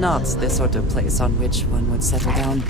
not the sort of place on which one would settle down.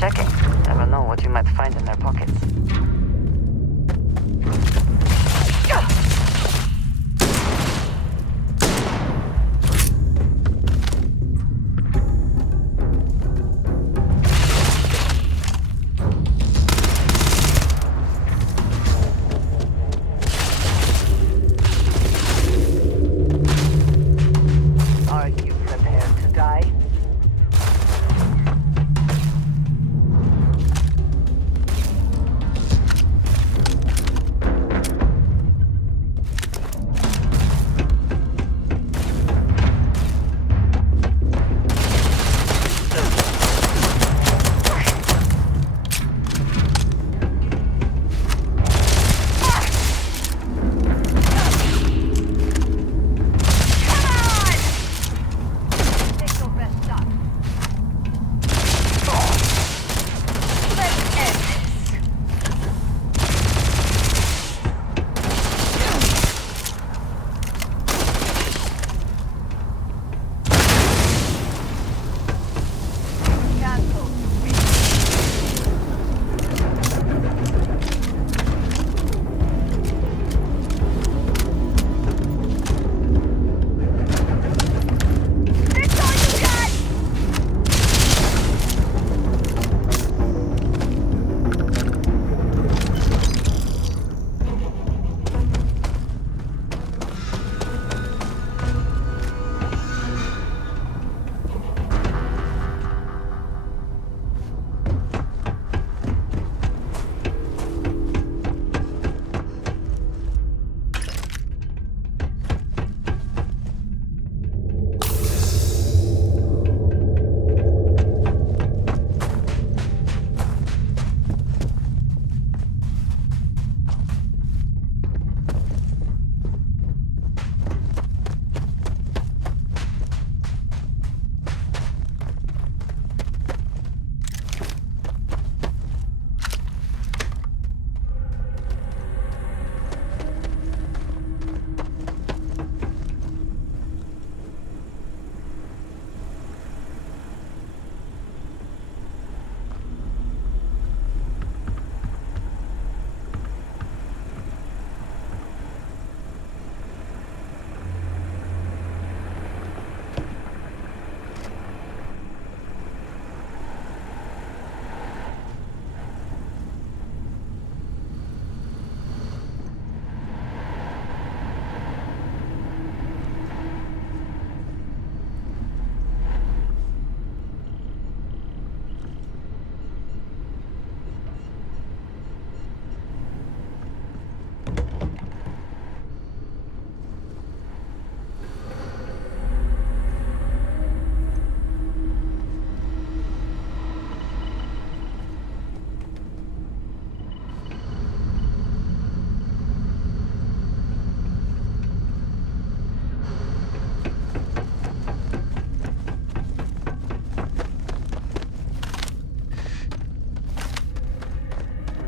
checking. Never know what you might find in their pockets. Are you prepared to die?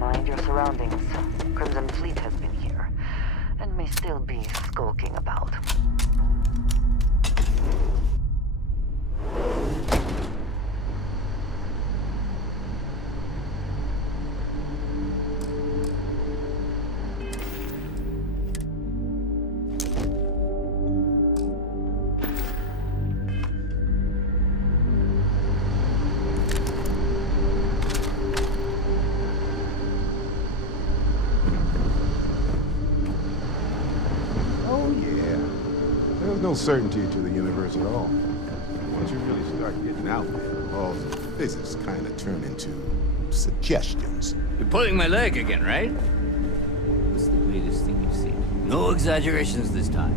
Mind your surroundings. Crimson Fleet has been here, and may still be skulking about. There's no certainty to the universe at all. Once you really start getting out there, the laws of physics kind of turn into suggestions. You're pulling my leg again, right? What's the weirdest thing you've seen? No exaggerations this time.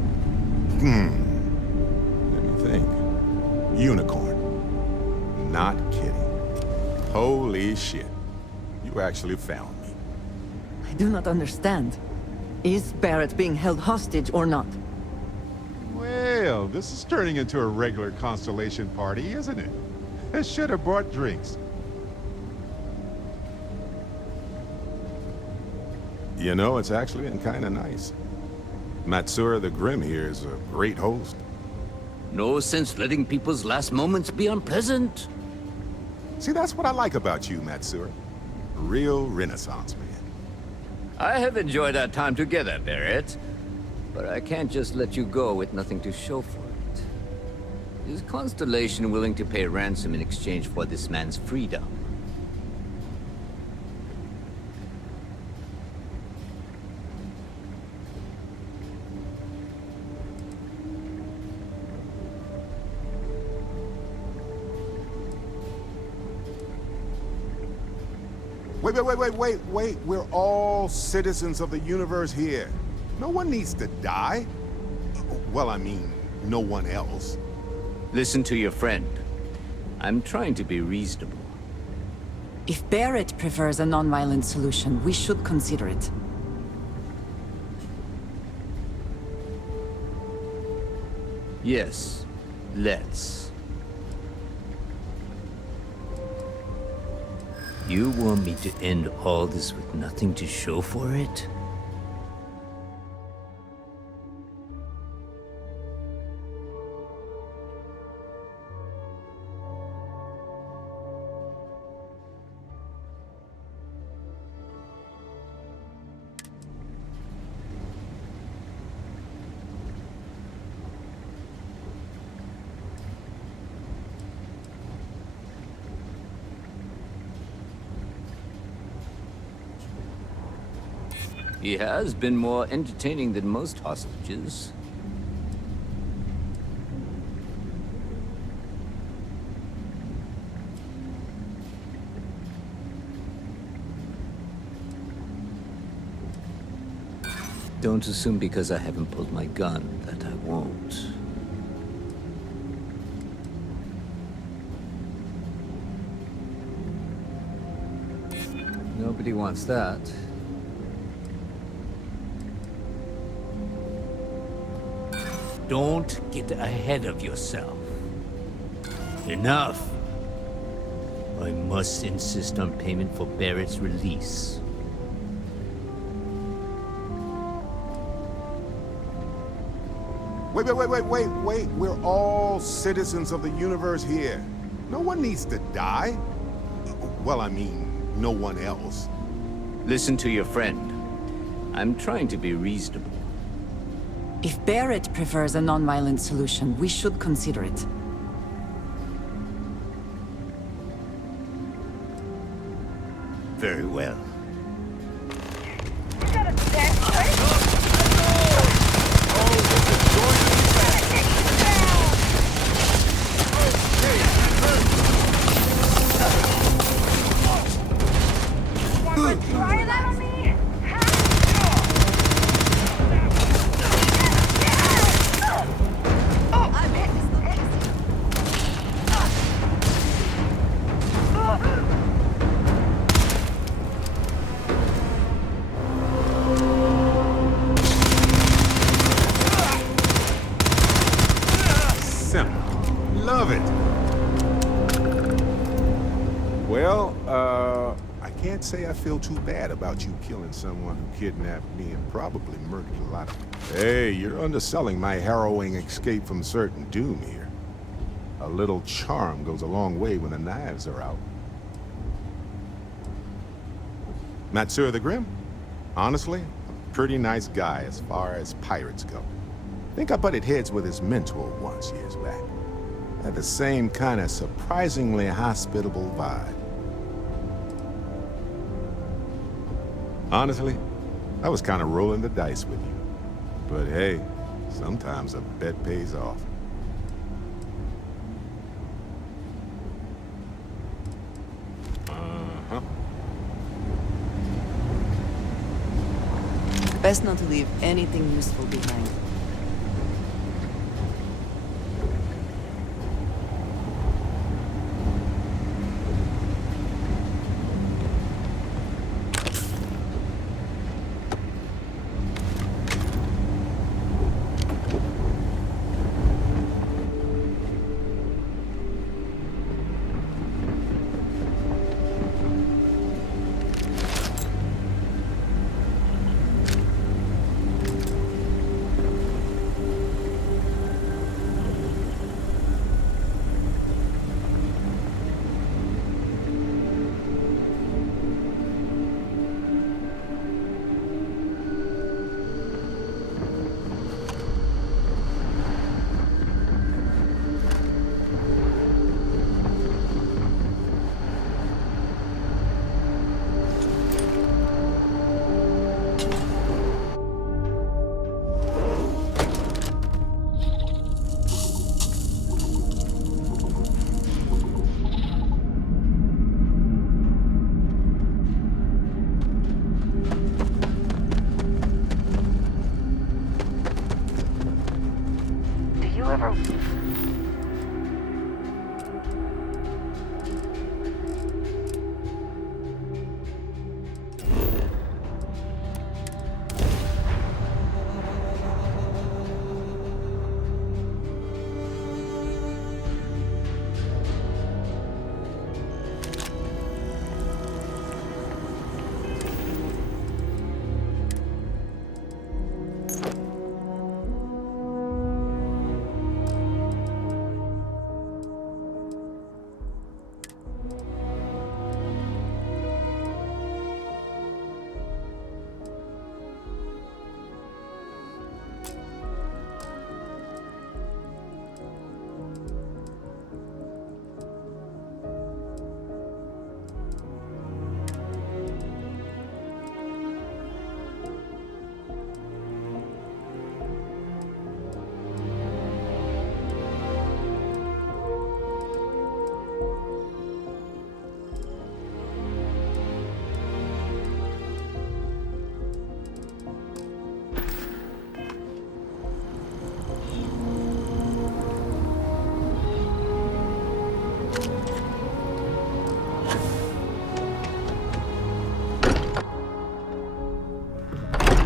Let me think. Unicorn. Not kidding. Holy shit. You actually found me. I do not understand. Is Barrett being held hostage or not? Well, this is turning into a regular Constellation party, isn't it? I should have brought drinks. You know, it's actually been kind of nice. Matsura the Grim here is a great host. No sense letting people's last moments be unpleasant. See, that's what I like about you, Matsura. A real Renaissance man. I have enjoyed our time together, Barrett. But I can't just let you go with nothing to show for it. Is Constellation willing to pay ransom in exchange for this man's freedom? Wait. We're all citizens of the universe here. No one needs to die. Well, I mean, no one else. Listen to your friend. I'm trying to be reasonable. If Barrett prefers a non-violent solution, we should consider it. Yes, let's. You want me to end all this with nothing to show for it? He has been more entertaining than most hostages. Don't assume because I haven't pulled my gun that I won't. Nobody wants that. Don't get ahead of yourself. Enough. I must insist on payment for Barrett's release. Wait. We're all citizens of the universe here. No one needs to die. Well, I mean, no one else. Listen to your friend. I'm trying to be reasonable. If Barrett prefers a non-violent solution, we should consider it. Very well. Try that on me? Love it. Well, I can't say I feel too bad about you killing someone who kidnapped me and probably murdered a lot of... Hey, you're underselling my harrowing escape from certain doom here. A little charm goes a long way when the knives are out. Matsura the Grim? Honestly, a pretty nice guy as far as pirates go. Think I butted heads with his mentor once years back. Had the same kind of surprisingly hospitable vibe. Honestly, I was kind of rolling the dice with you. But hey, sometimes a bet pays off. Uh-huh. Best not to leave anything useful behind. whoever...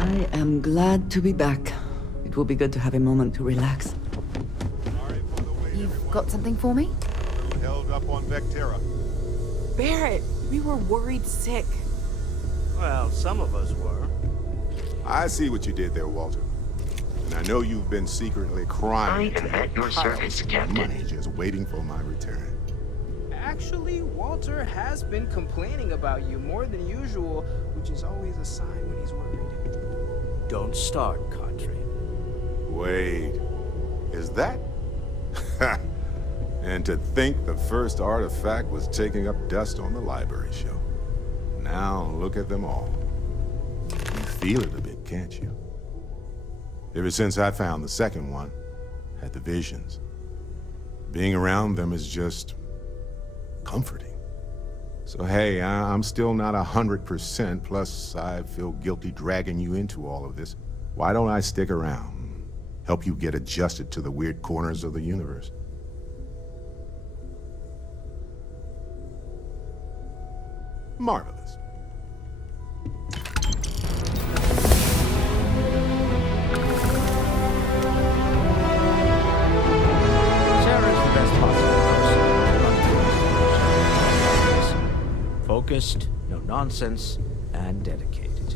I am glad to be back. It will be good to have a moment to relax. Sorry for the wait, You've got something for me? everyone. Held up on Vectera. Barrett, we were worried sick. Well, some of us were. I see what you did there, Walter. And I know you've been secretly crying I am at your service, Captain. money just waiting for my return. Actually, Walter has been complaining about you more than usual, which is always a sign when he's worried. Don't start, Country. Wait, is that? And to think the first artifact was taking up dust on the library shelf. Now look at them all. You feel it a bit, can't you? Ever since I found the second one, had the visions. Being around them is just comforting. So hey, I'm still not 100%, plus I feel guilty dragging you into all of this. Why don't I stick around? Help you get adjusted to the weird corners of the universe. Marvelous. Sarah's the best possible person to run things. Focused, no nonsense, and dedicated.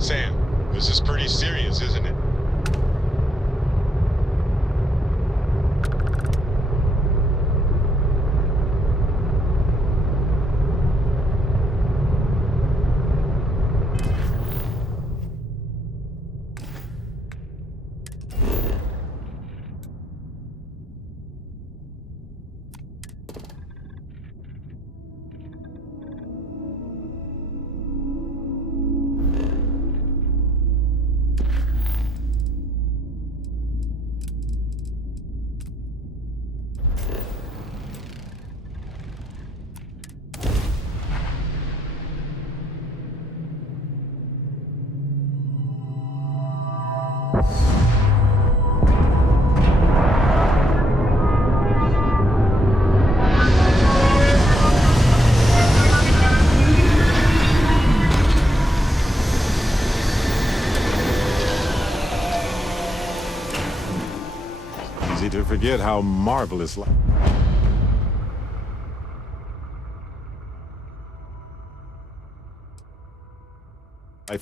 Sam, this is pretty serious, isn't it? Easy to forget how marvelous life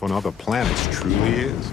on other planets truly is.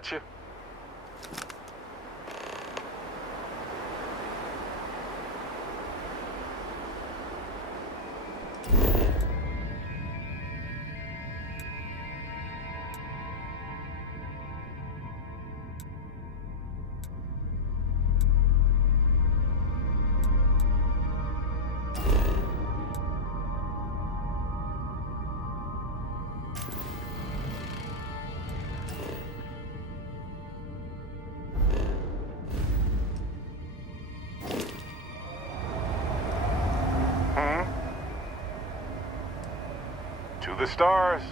Gotcha. To the stars.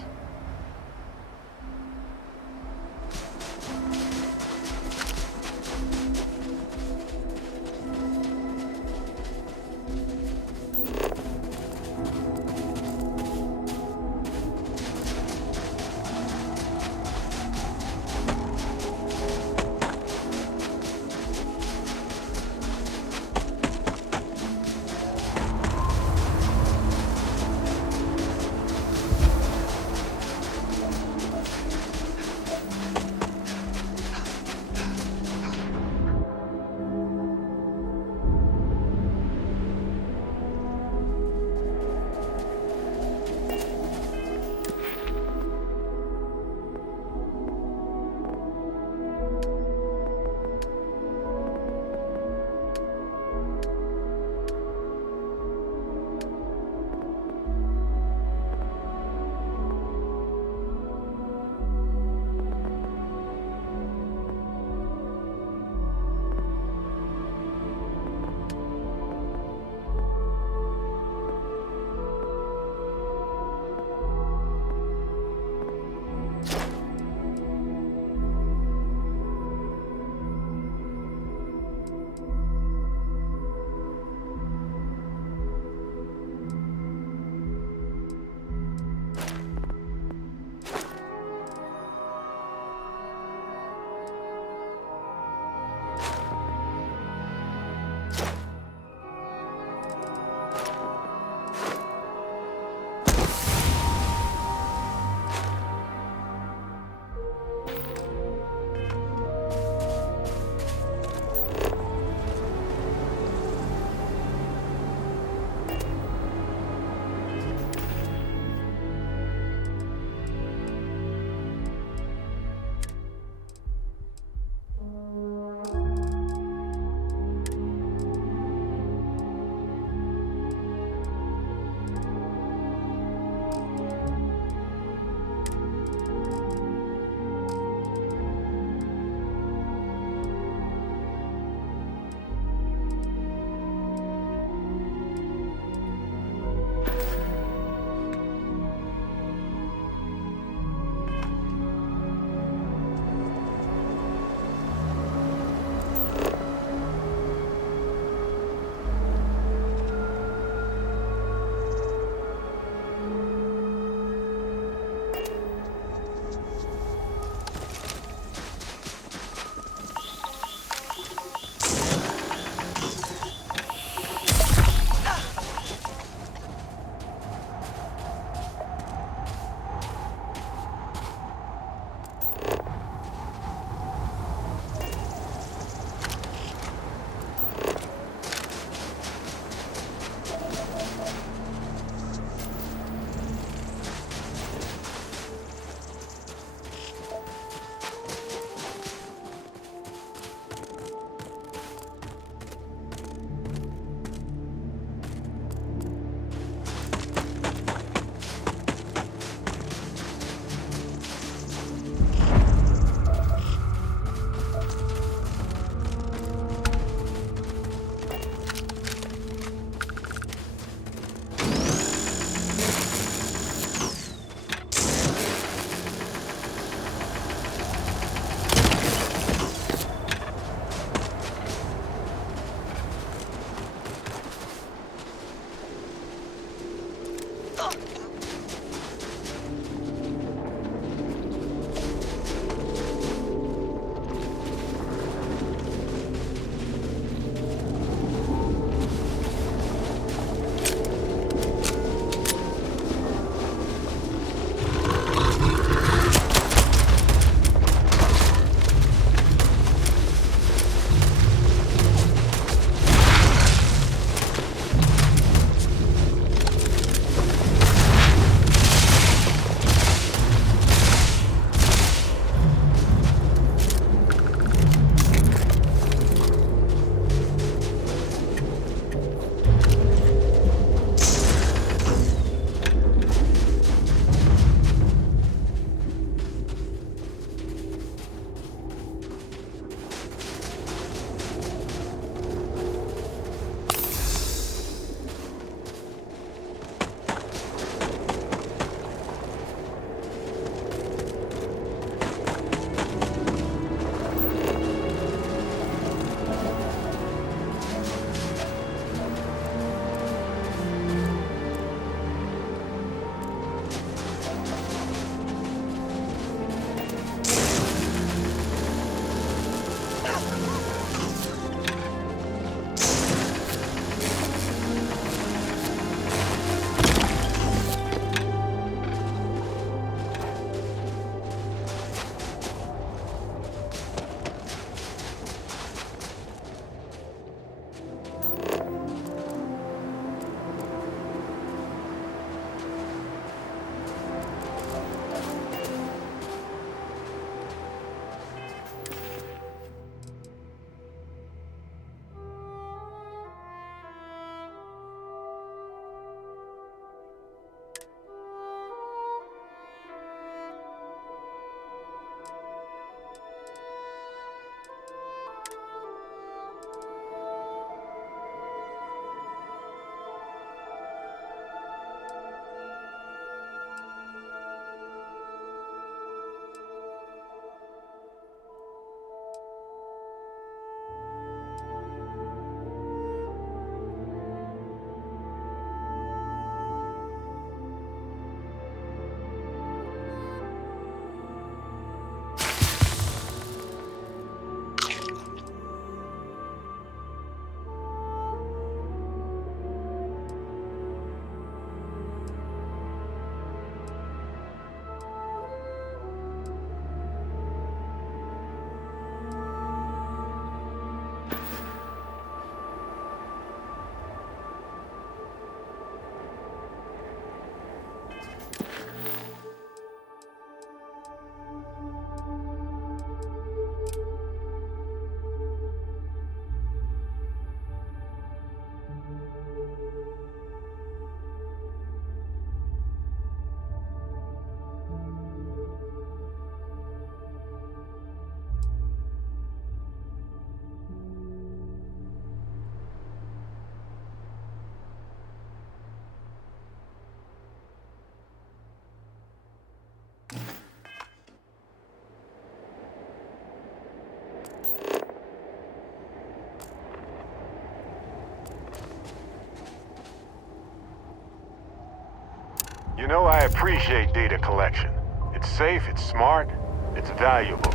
You know, I appreciate data collection. It's safe, it's smart, it's valuable.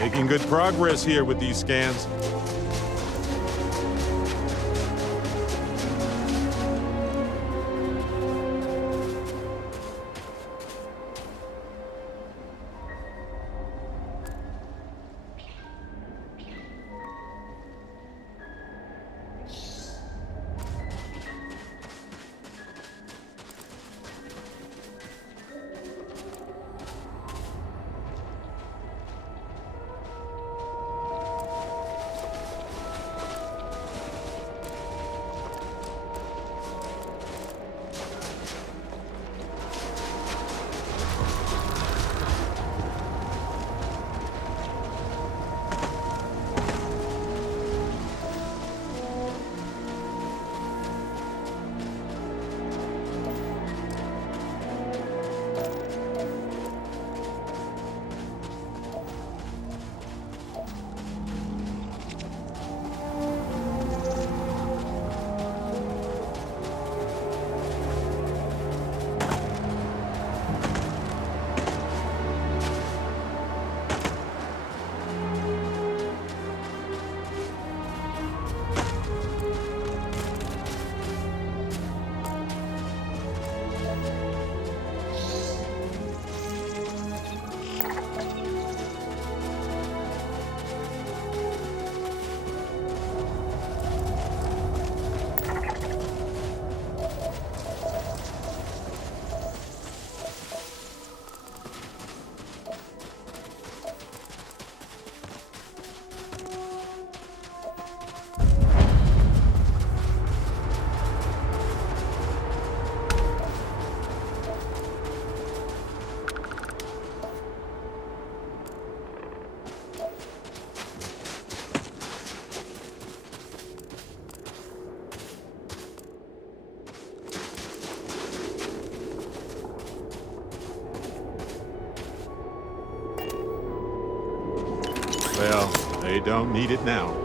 Making good progress here with these scans. Well, they don't need it now.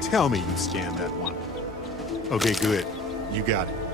Tell me you scanned that one. Okay, good. You got it.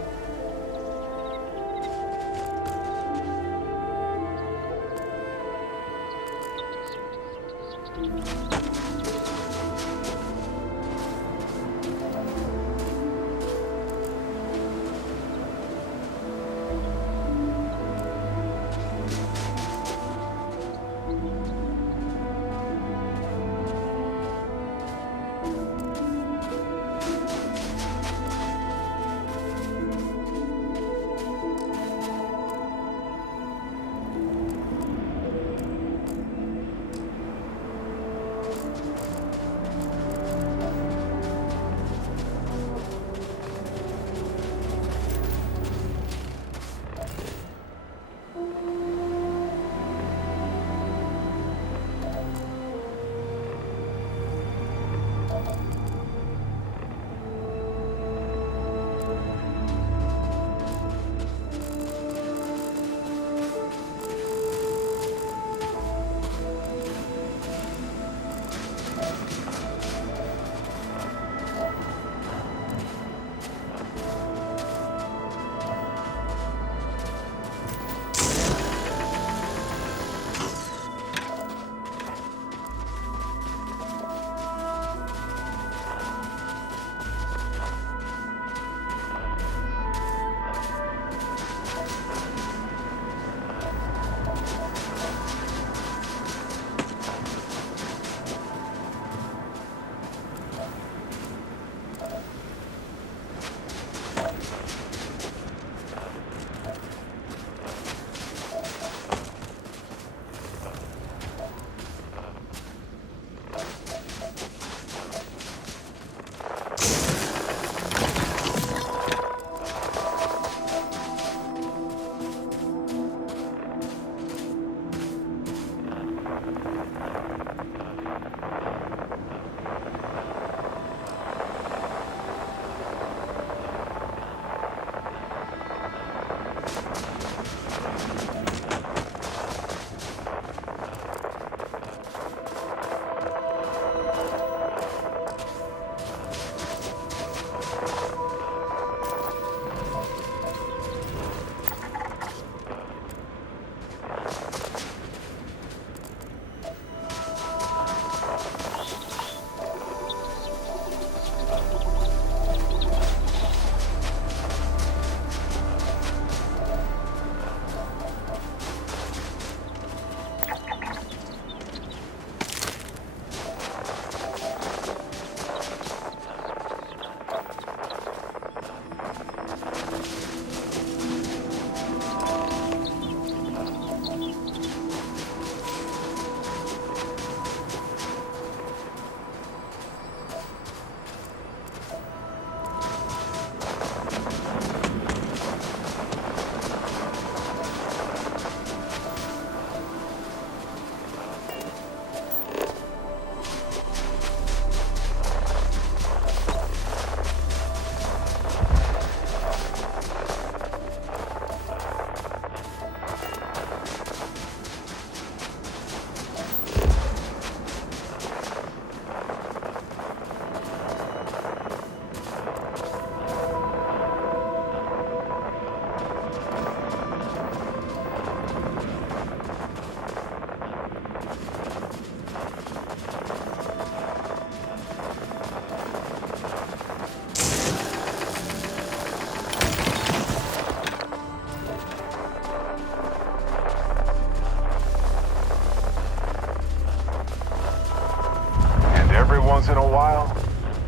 once in a while,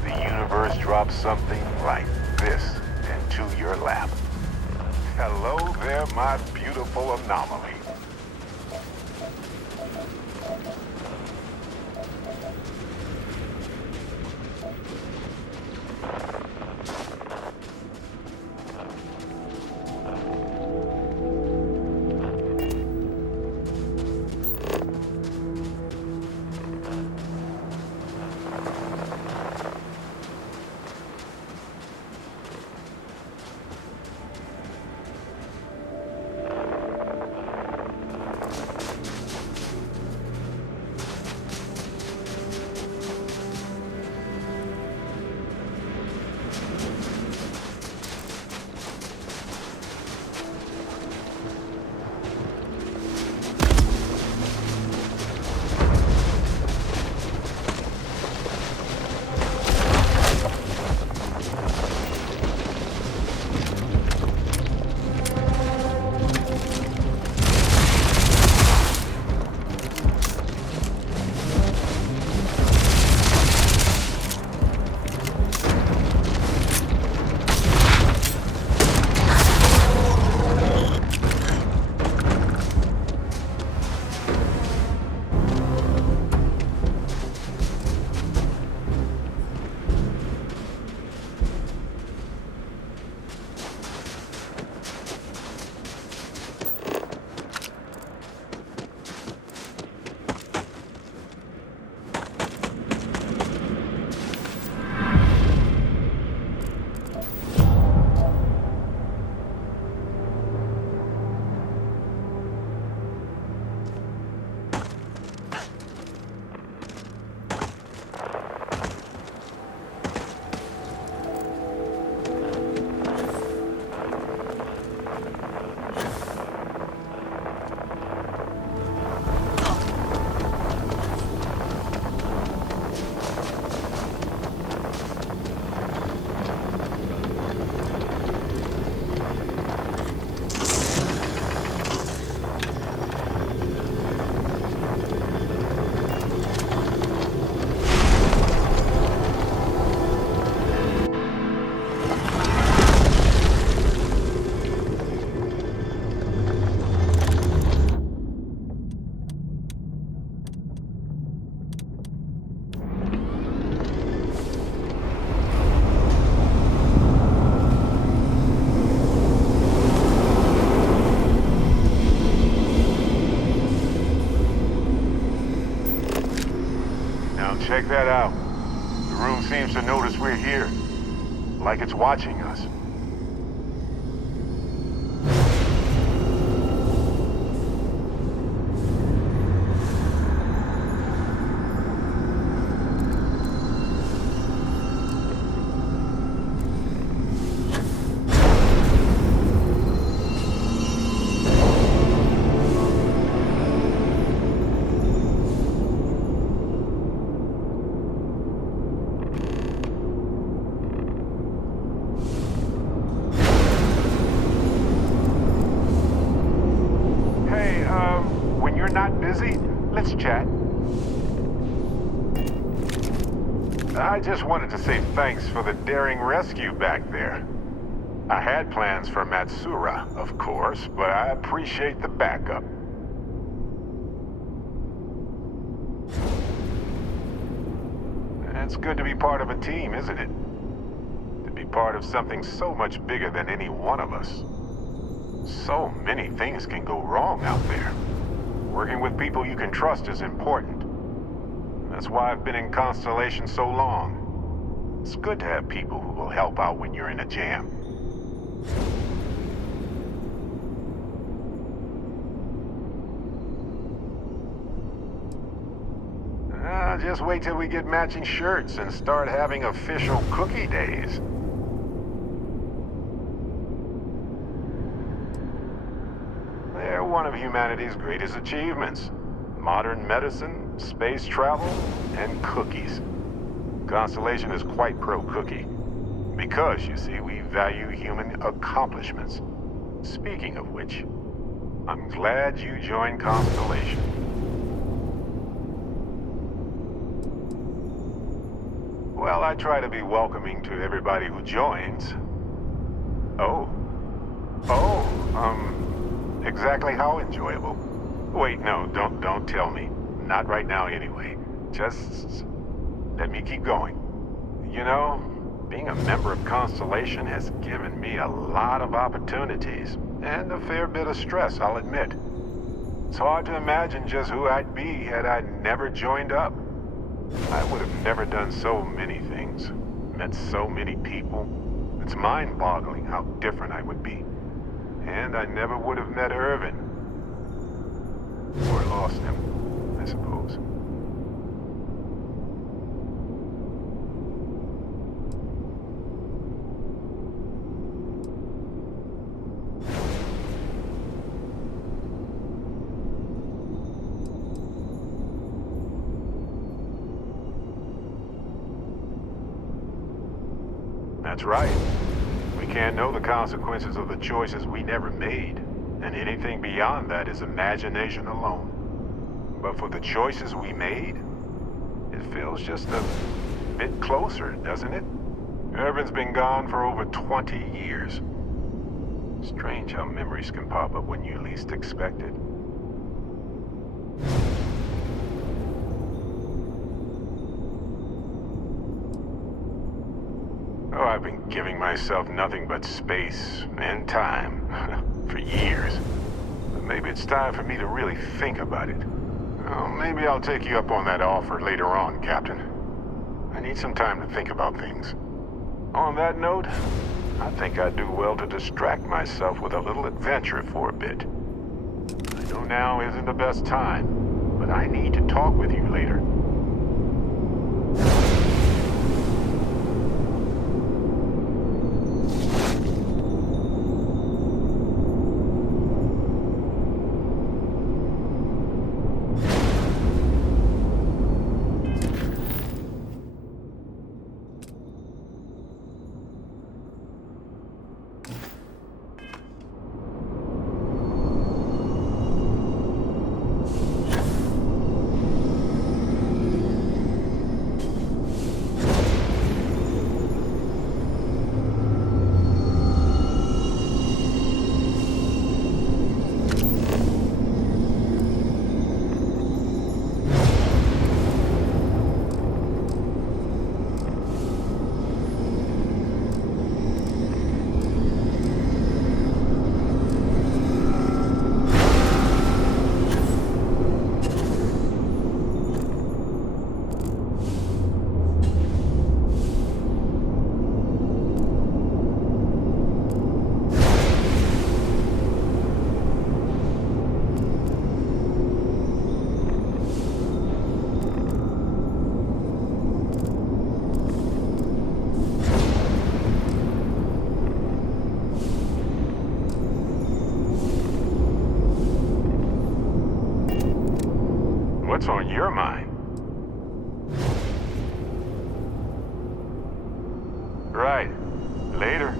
the universe drops something like this into your lap. Hello there, my beautiful anomaly. check that out. The room seems to notice we're here. Like it's watching us. When you're not busy, let's chat. I just wanted to say thanks for the daring rescue back there. I had plans for Matsura, of course, but I appreciate the backup. It's good to be part of a team, isn't it? To be part of something so much bigger than any one of us. So many things can go wrong out there. Working with people you can trust is important. That's why I've been in Constellation so long. It's good to have people who will help out when you're in a jam. Just wait till we get matching shirts and start having official cookie days. They're one of humanity's greatest achievements. Modern medicine, space travel, and cookies. Constellation is quite pro-cookie. Because, you see, we value human accomplishments. Speaking of which, I'm glad you joined Constellation. Well, I try to be welcoming to everybody who joins. Oh. Exactly how enjoyable? Wait, no, don't tell me. Not right now anyway. Just let me keep going. You know, being a member of Constellation has given me a lot of opportunities, and a fair bit of stress, I'll admit. It's hard to imagine just who I'd be had I never joined up. I would have never done so many things, met so many people. It's mind-boggling how different I would be. And I never would have met Irvin. Or lost him, I suppose. That's right. We can't know the consequences of the choices we never made, and anything beyond that is imagination alone. But for the choices we made, it feels just a bit closer, doesn't it? Irvin's been gone for over 20 years. Strange how memories can pop up when you least expect it. Oh, I've been giving myself nothing but space and time for years. But maybe it's time for me to really think about it. Well, maybe I'll take you up on that offer later on, Captain. I need some time to think about things. On that note, I think I'd do well to distract myself with a little adventure for a bit. I know now isn't the best time, but I need to talk with you later. What's on your mind? Right. Later.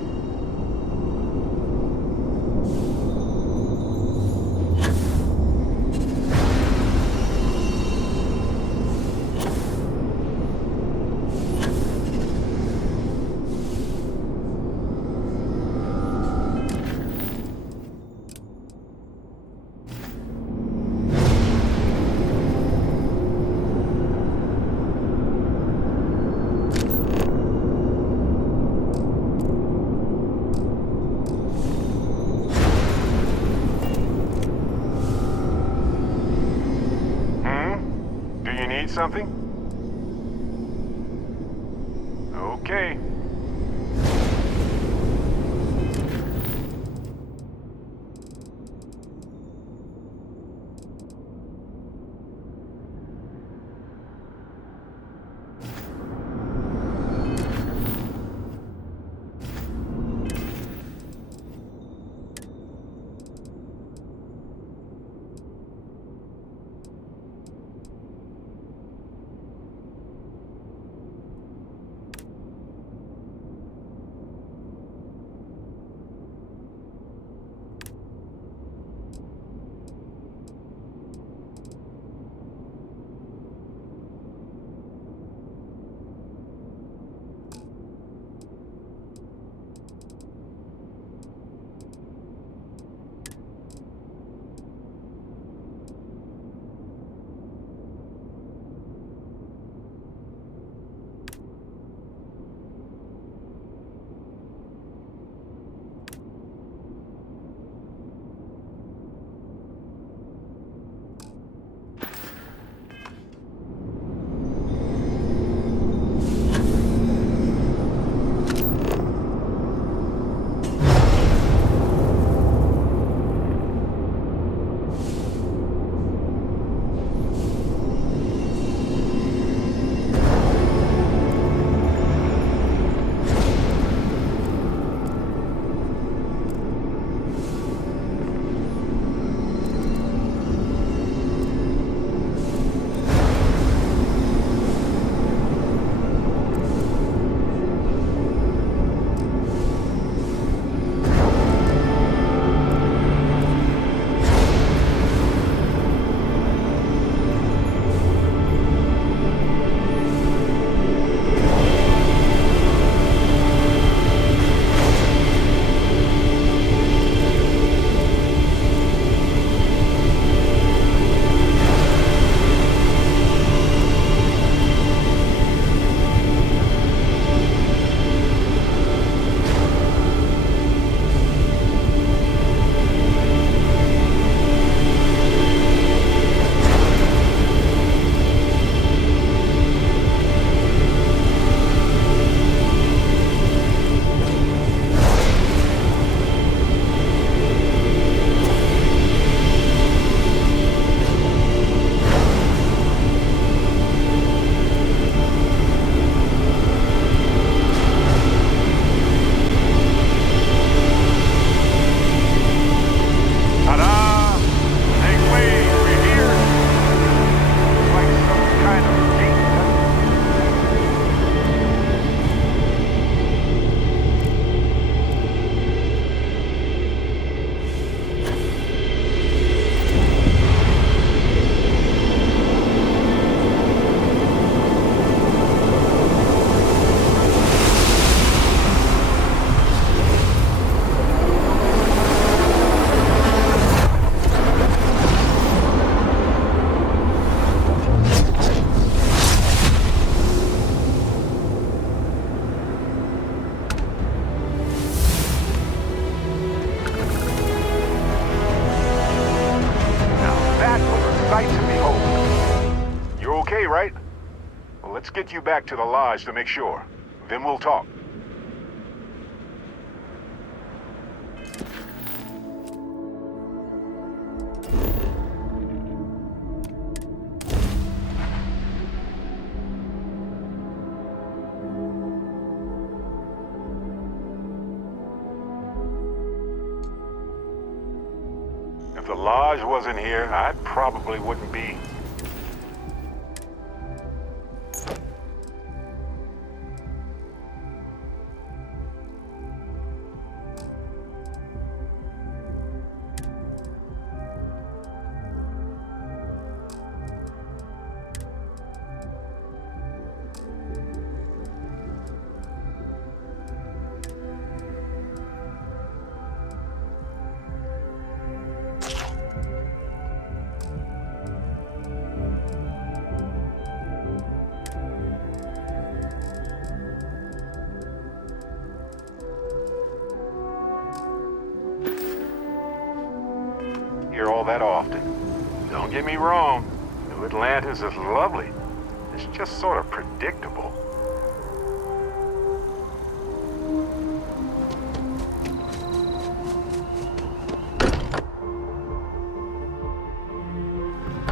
Do you need something? Okay. Right? Well, let's get you back to the lodge to make sure. Then we'll talk. If the lodge wasn't here, I probably wouldn't be that often. Don't get me wrong, New Atlantis is lovely. It's just sort of predictable.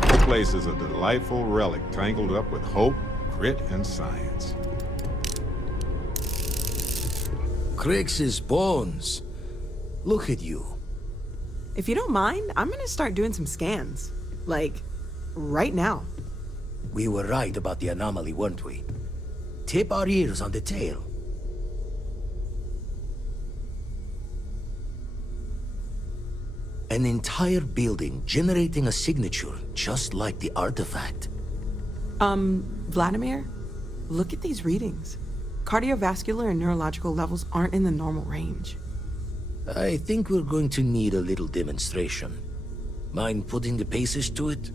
The place is a delightful relic tangled up with hope, grit, and science. Crix's bones. Look at you. If you don't mind, I'm gonna start doing some scans. Like, right now. We were right about the anomaly, weren't we? Tip our ears on the tale. An entire building generating a signature just like the artifact. Vladimir, look at these readings. Cardiovascular and neurological levels aren't in the normal range. I think we're going to need a little demonstration. Mind putting the paces to it?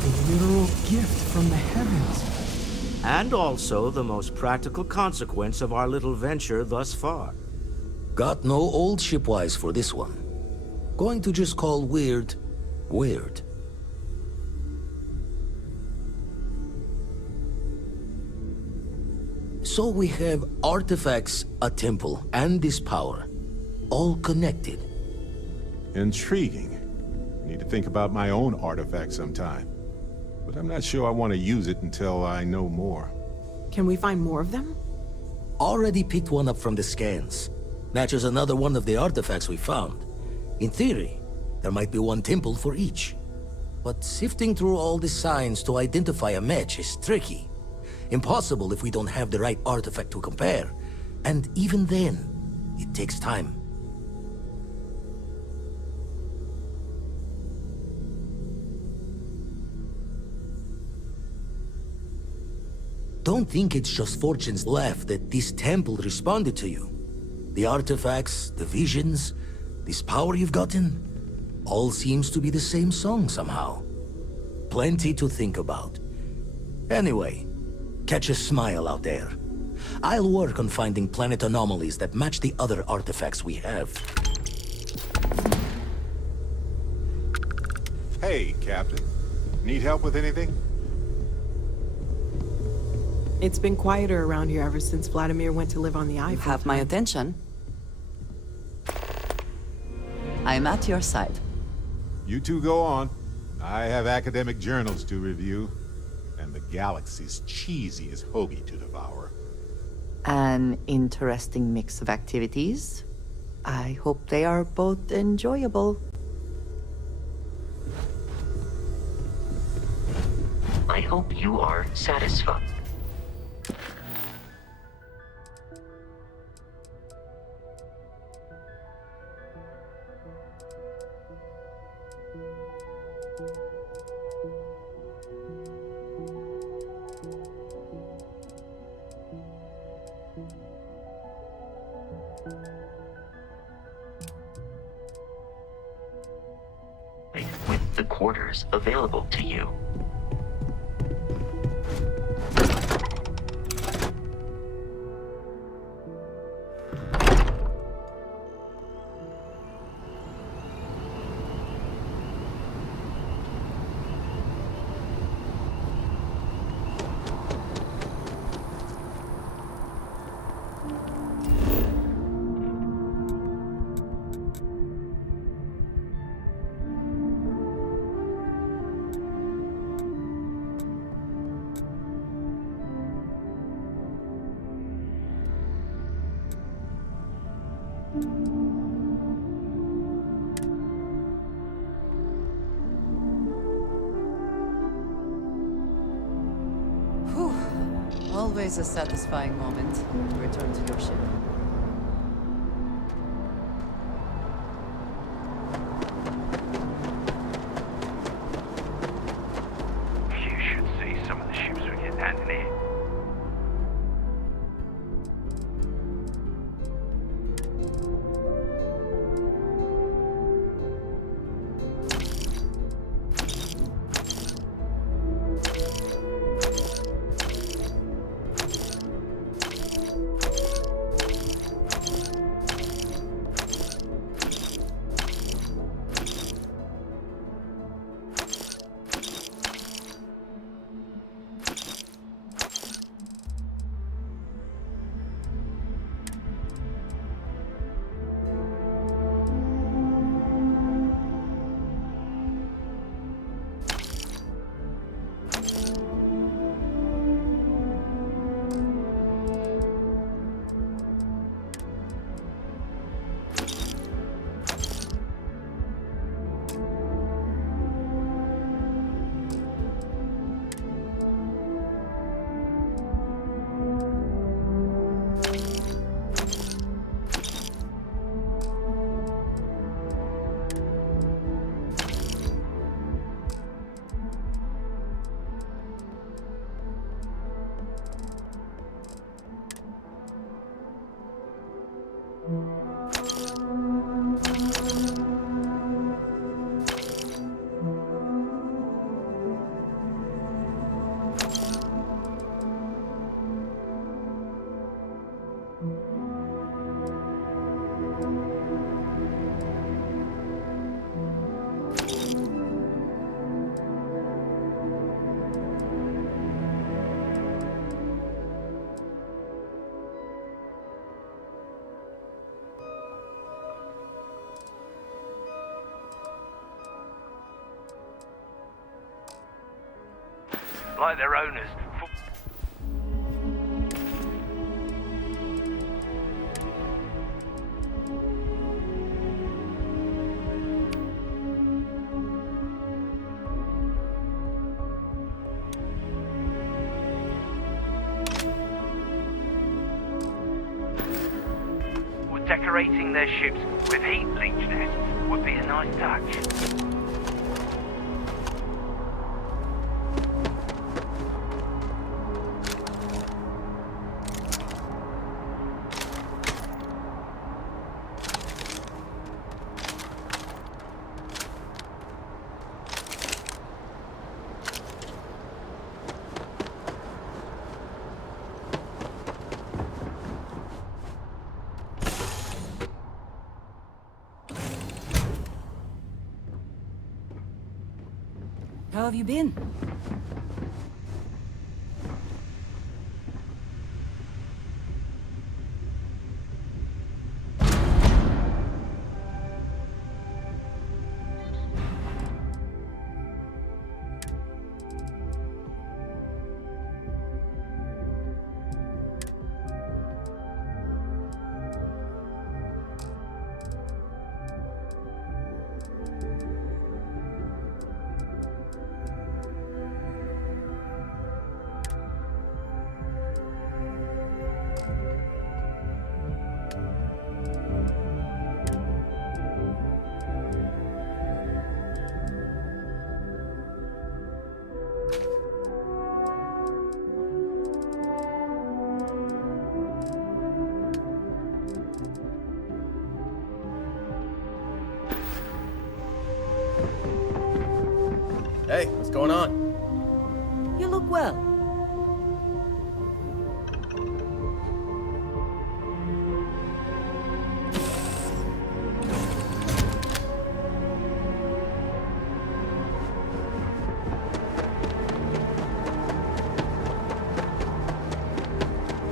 A literal gift from the heavens. And also the most practical consequence of our little venture thus far. Got no old shipwise for this one. Going to just call weird, weird. So we have artifacts, a temple, and this power. All connected. Intriguing. Need to think about my own artifact sometime. But I'm not sure I want to use it until I know more. Can we find more of them? Already picked one up from the scans. Matches another one of the artifacts we found. In theory, there might be one temple for each. But sifting through all the signs to identify a match is tricky. Impossible if we don't have the right artifact to compare. And even then, it takes time. Don't think it's just fortunes left that this temple responded to you. The artifacts, the visions, this power you've gotten, all seems to be the same song somehow. Plenty to think about. Anyway, catch a smile out there. I'll work on finding planet anomalies that match the other artifacts we have. Hey, Captain. Need help with anything? It's been quieter around here ever since Vladimir went to live on the island. You have my attention. I'm at your side. You two go on. I have academic journals to review, and the galaxy's cheesiest hoagie to devour. An interesting mix of activities. I hope they are both enjoyable. I hope you are satisfied. With the quarters available to you. Whew. Always a satisfying moment to return to your ship. You should see some of the ships we get landing here. like their owners. Decorating their ships with heat leech nests would be a nice touch. How have you been? Hey, what's going on? You look well.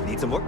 Need some work?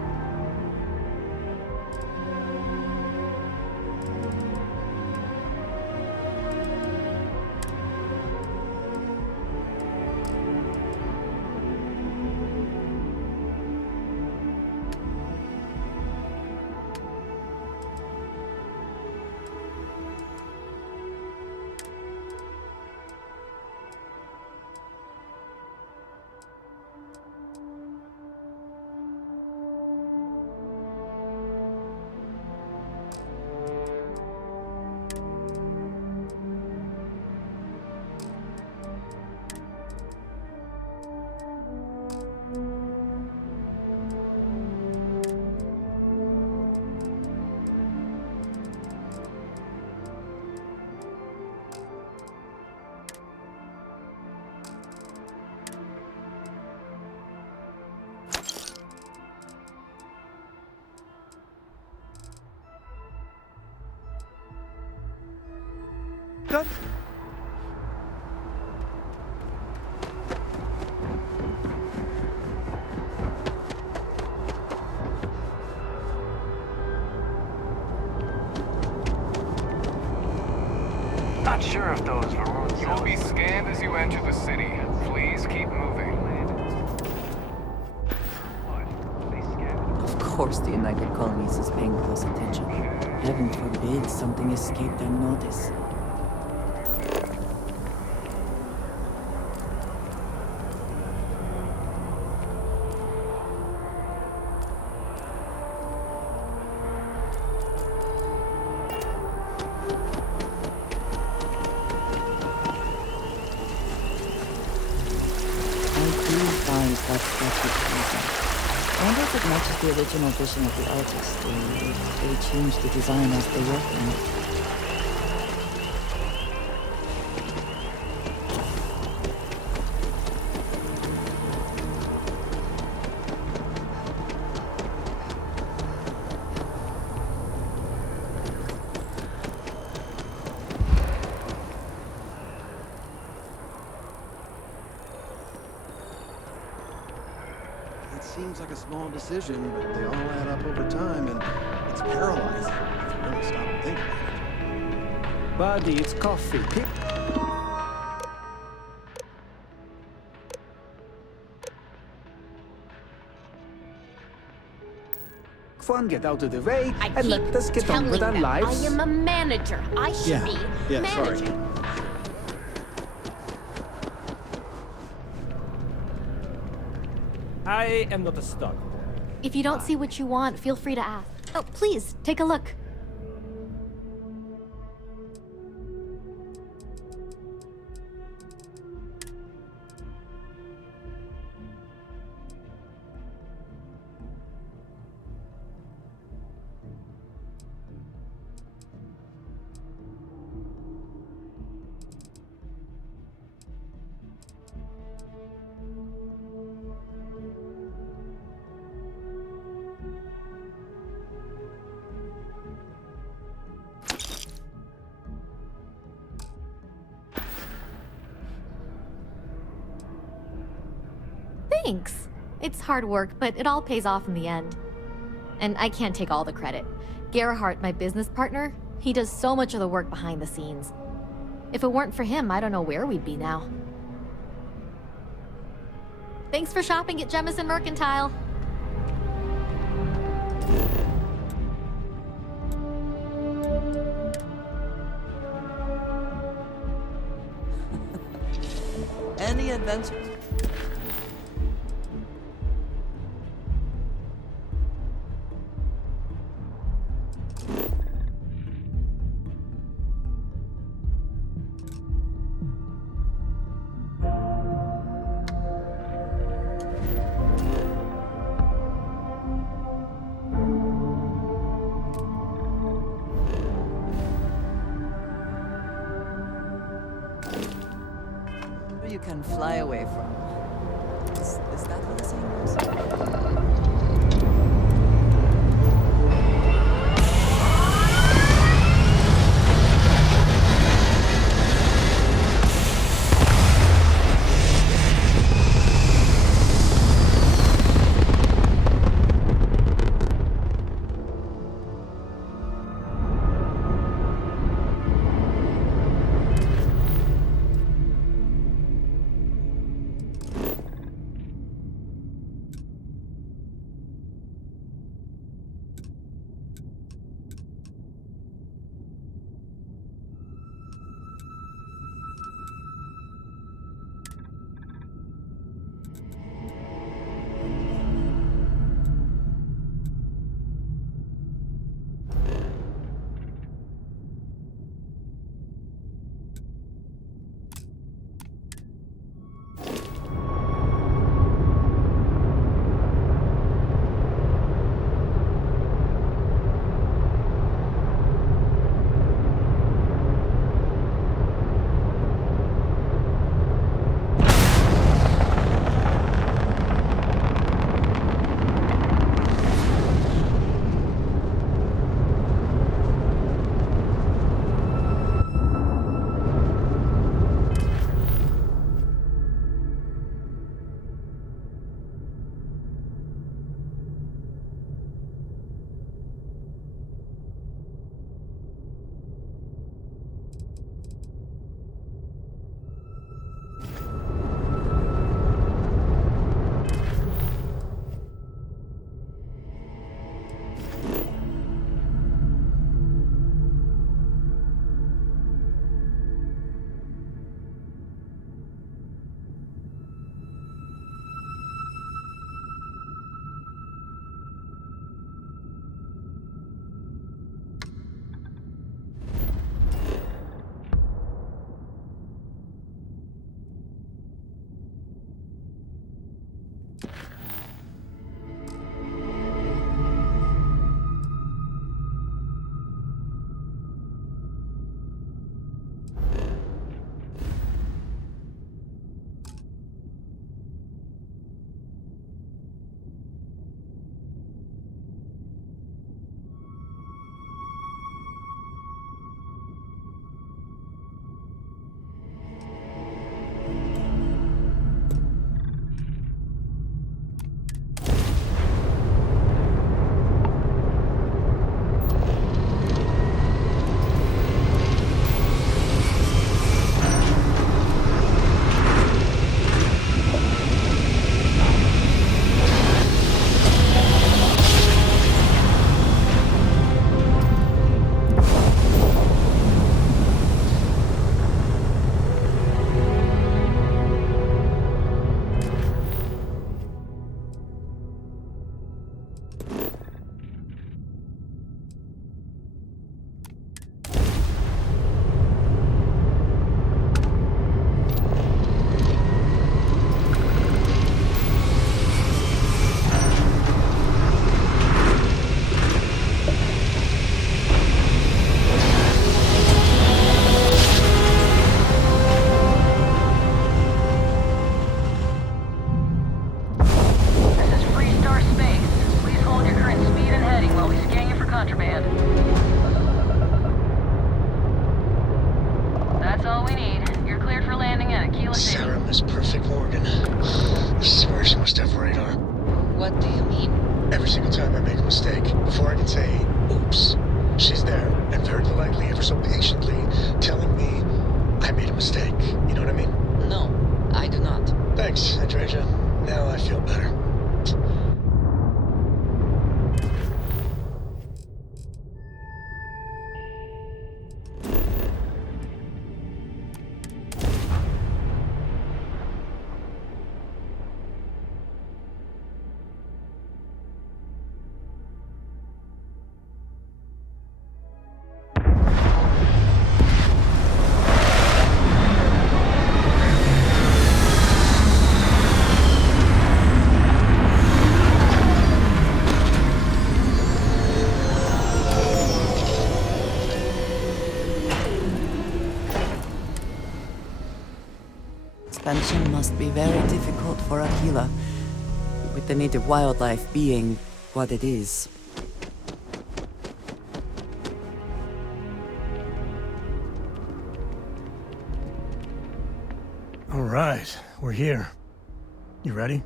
Done. Not sure if those were roads. You'll be scanned as you enter the city. Please keep moving. Of course the United Colonies is paying close attention. Heaven forbid something escaped their notice. That statue pleasing. I wonder if it matches the original vision of the artist, or if they changed the design as they worked on it. Seems like a small decision, but they all add up over time, and it's paralyzing if you really stop and think about it. Buddy, it's coffee. fun, get out of the way, I and keep let us get on telling with our them lives. I am a manager. I should be sorry. managing. I am not a stock. If you don't see what you want, feel free to ask. Oh, please, take a look. Thanks. It's hard work, but it all pays off in the end. And I can't take all the credit. Gerhardt, my business partner, he does so much of the work behind the scenes. If it weren't for him, I don't know where we'd be now. Thanks for shopping at Jemison Mercantile. Any adventures? You can fly away from. Is that how the saying goes? contraband. That's all we need. You're cleared for landing at Aquila City. Sarah Miss Perfect Morgan. I swear she must have radar. What do you mean? Every single time I make a mistake, before I can say, oops, she's there, and very politely, ever so patiently, telling me I made a mistake. You know what I mean? No, I do not. Thanks, Andreja. Now I feel better. Expansion must be very difficult for Aquila, with the native wildlife being what it is. All right, we're here. You ready?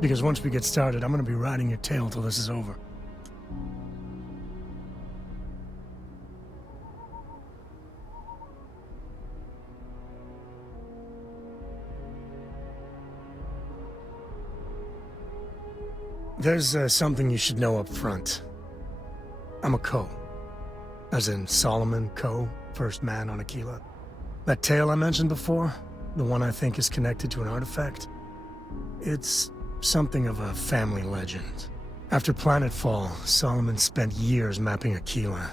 Because once we get started, I'm gonna be riding your tail till this is over. There's something you should know up front. I'm a Ko. As in Solomon Ko, first man on Aquila. That tale I mentioned before, the one I think is connected to an artifact, it's something of a family legend. After Planetfall, Solomon spent years mapping Aquila,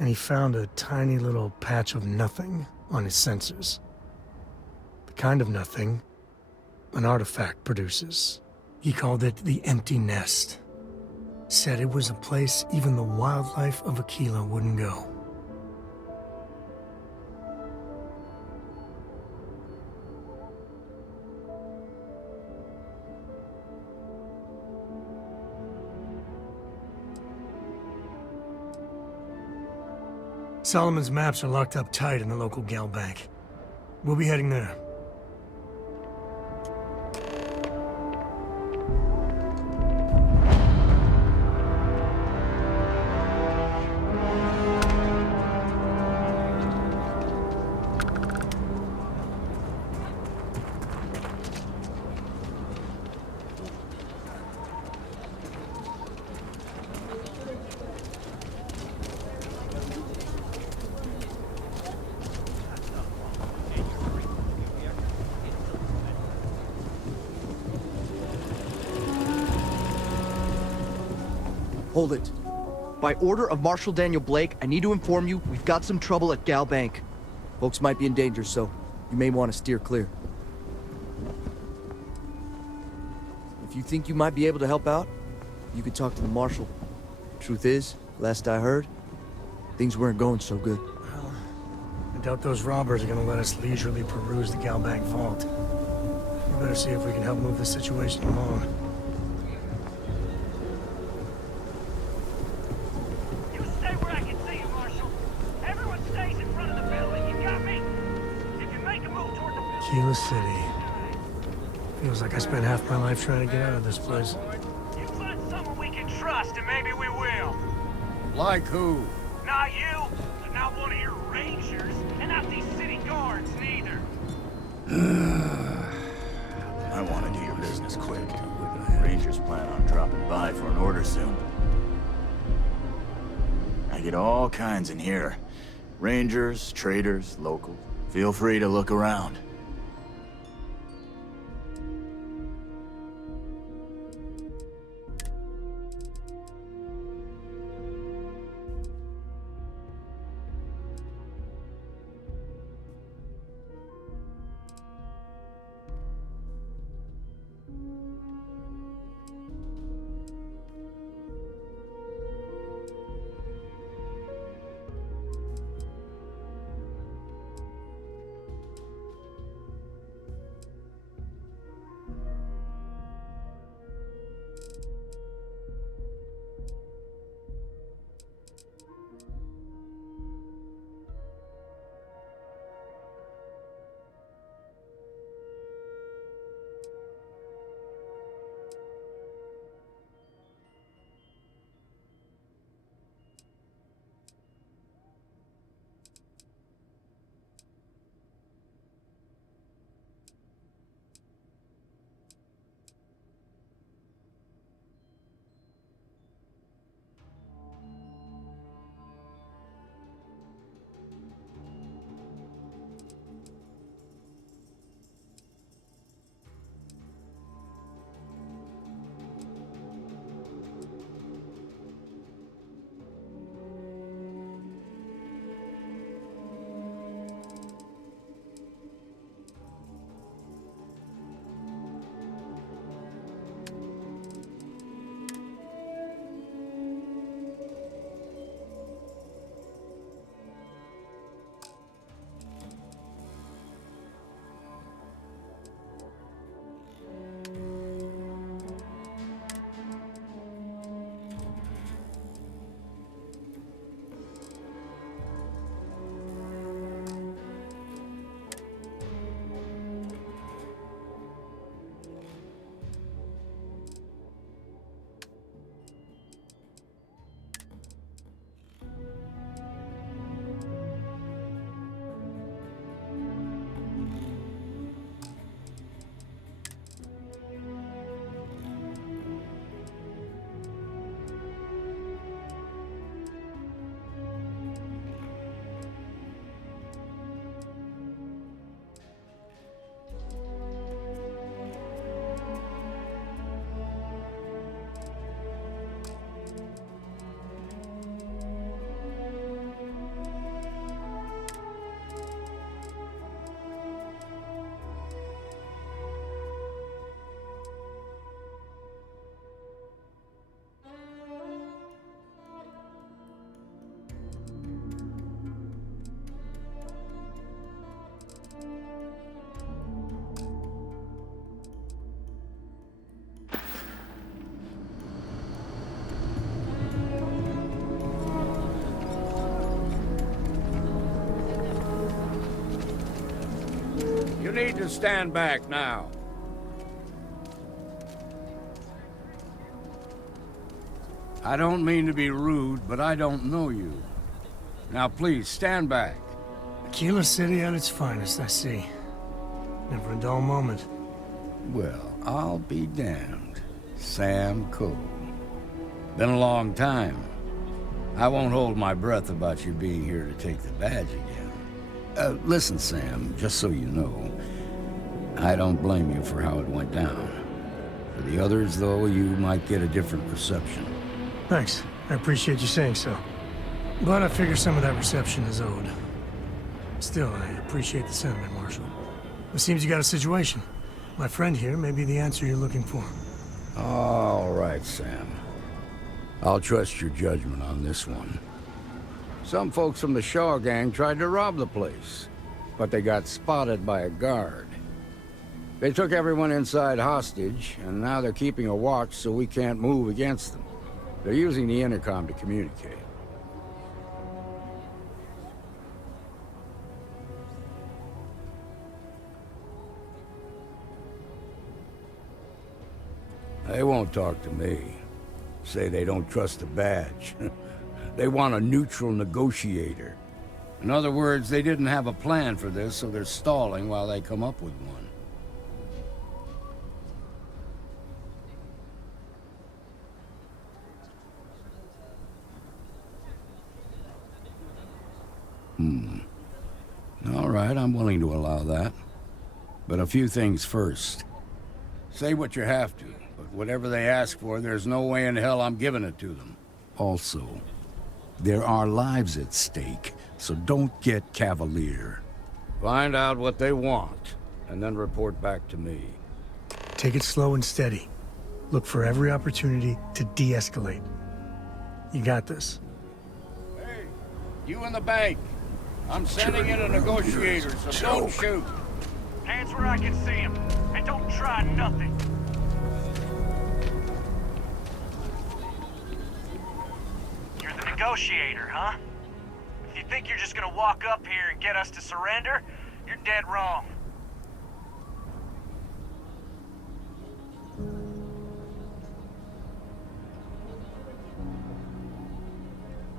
and he found a tiny little patch of nothing on his sensors. The kind of nothing an artifact produces. He called it the Empty Nest. Said it was a place even the wildlife of Aquila wouldn't go. Solomon's maps are locked up tight in the local gal bank. We'll be heading there. Hold it. By order of Marshal Daniel Blake, I need to inform you we've got some trouble at Gal Bank. Folks might be in danger, so you may want to steer clear. If you think you might be able to help out, you could talk to the Marshal. Truth is, last I heard, things weren't going so good. Well, I doubt those robbers are gonna let us leisurely peruse the Gal Bank vault. We better see if we can help move the situation along. Aquila City. Feels like I spent half my life trying to get out of this place. You find someone we can trust, and maybe we will. Like who? Not you, not one of your rangers, and not these city guards, neither. I want to do your business quick. Rangers plan on dropping by for an order soon. I get all kinds in here. Rangers, traders, local. Feel free to look around. need to stand back now. I don't mean to be rude, but I don't know you. Now please, stand back. Aquila City at its finest, I see. Never a dull moment. Well, I'll be damned. Sam Cole. Been a long time. I won't hold my breath about you being here to take the badge again. Listen, Sam, just so you know, I don't blame you for how it went down. For the others, though, you might get a different perception. Thanks. I appreciate you saying so. But I figure some of that reception is owed. Still, I appreciate the sentiment, Marshal. It seems you got a situation. My friend here may be the answer you're looking for. All right, Sam. I'll trust your judgment on this one. Some folks from the Shaw gang tried to rob the place, but they got spotted by a guard. They took everyone inside hostage, and now they're keeping a watch so we can't move against them. They're using the intercom to communicate. They won't talk to me. Say they don't trust the badge. They want a neutral negotiator. In other words, they didn't have a plan for this, so they're stalling while they come up with one. All right, I'm willing to allow that. But a few things first. Say what you have to, but whatever they ask for, there's no way in hell I'm giving it to them. Also, there are lives at stake, so don't get cavalier. Find out what they want, and then report back to me. Take it slow and steady. Look for every opportunity to de-escalate. You got this. Hey, you in the bank. I'm sending in a negotiator, so don't shoot. Hands where I can see him, and don't try nothing. You're the negotiator, huh? If you think you're just gonna walk up here and get us to surrender, you're dead wrong.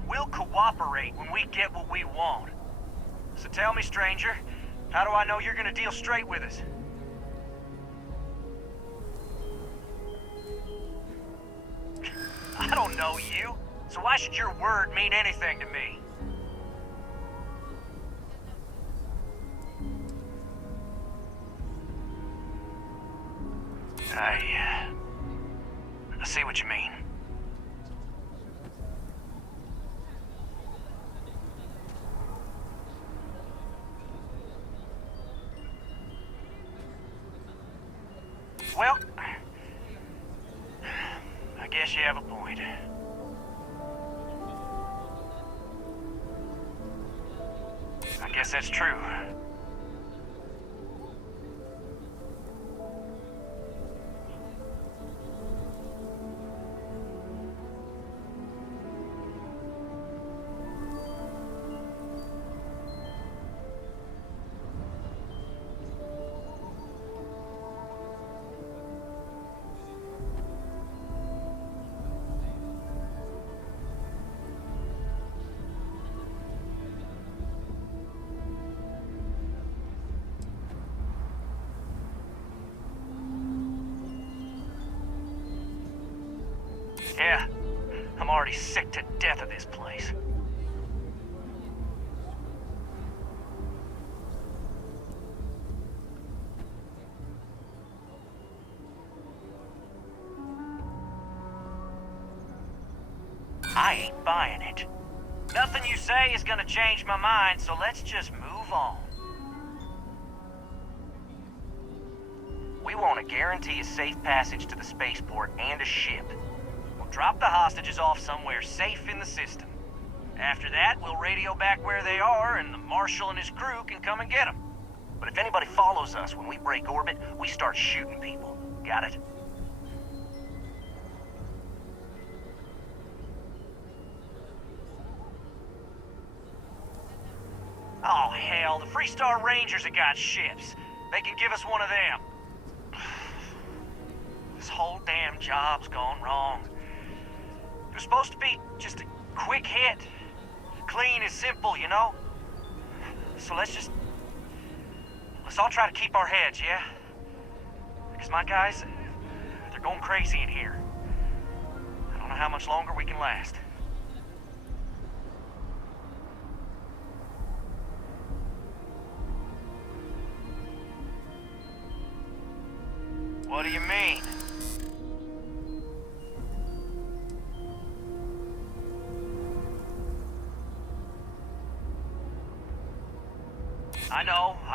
We'll cooperate when we get what we want. So tell me, stranger, how do I know you're gonna deal straight with us? I don't know you, so why should your word mean anything to me? I see what you mean. Well, I guess you have a point. I guess that's true. Yeah, I'm already sick to death of this place. I ain't buying it. Nothing you say is gonna change my mind, so let's just move on. We want to guarantee a safe passage to the spaceport and a ship. We'll drop the hostages off somewhere safe in the system. After that, we'll radio back where they are, and the Marshal and his crew can come and get them. But if anybody follows us when we break orbit, we start shooting people. Got it? Oh, hell, the Freestar Rangers have got ships. they can give us one of them. This whole damn job's gone wrong. It was supposed to be just a quick hit. Clean and simple, you know? So let's all try to keep our heads, yeah? Because my guys, they're going crazy in here. I don't know how much longer we can last. What do you mean? I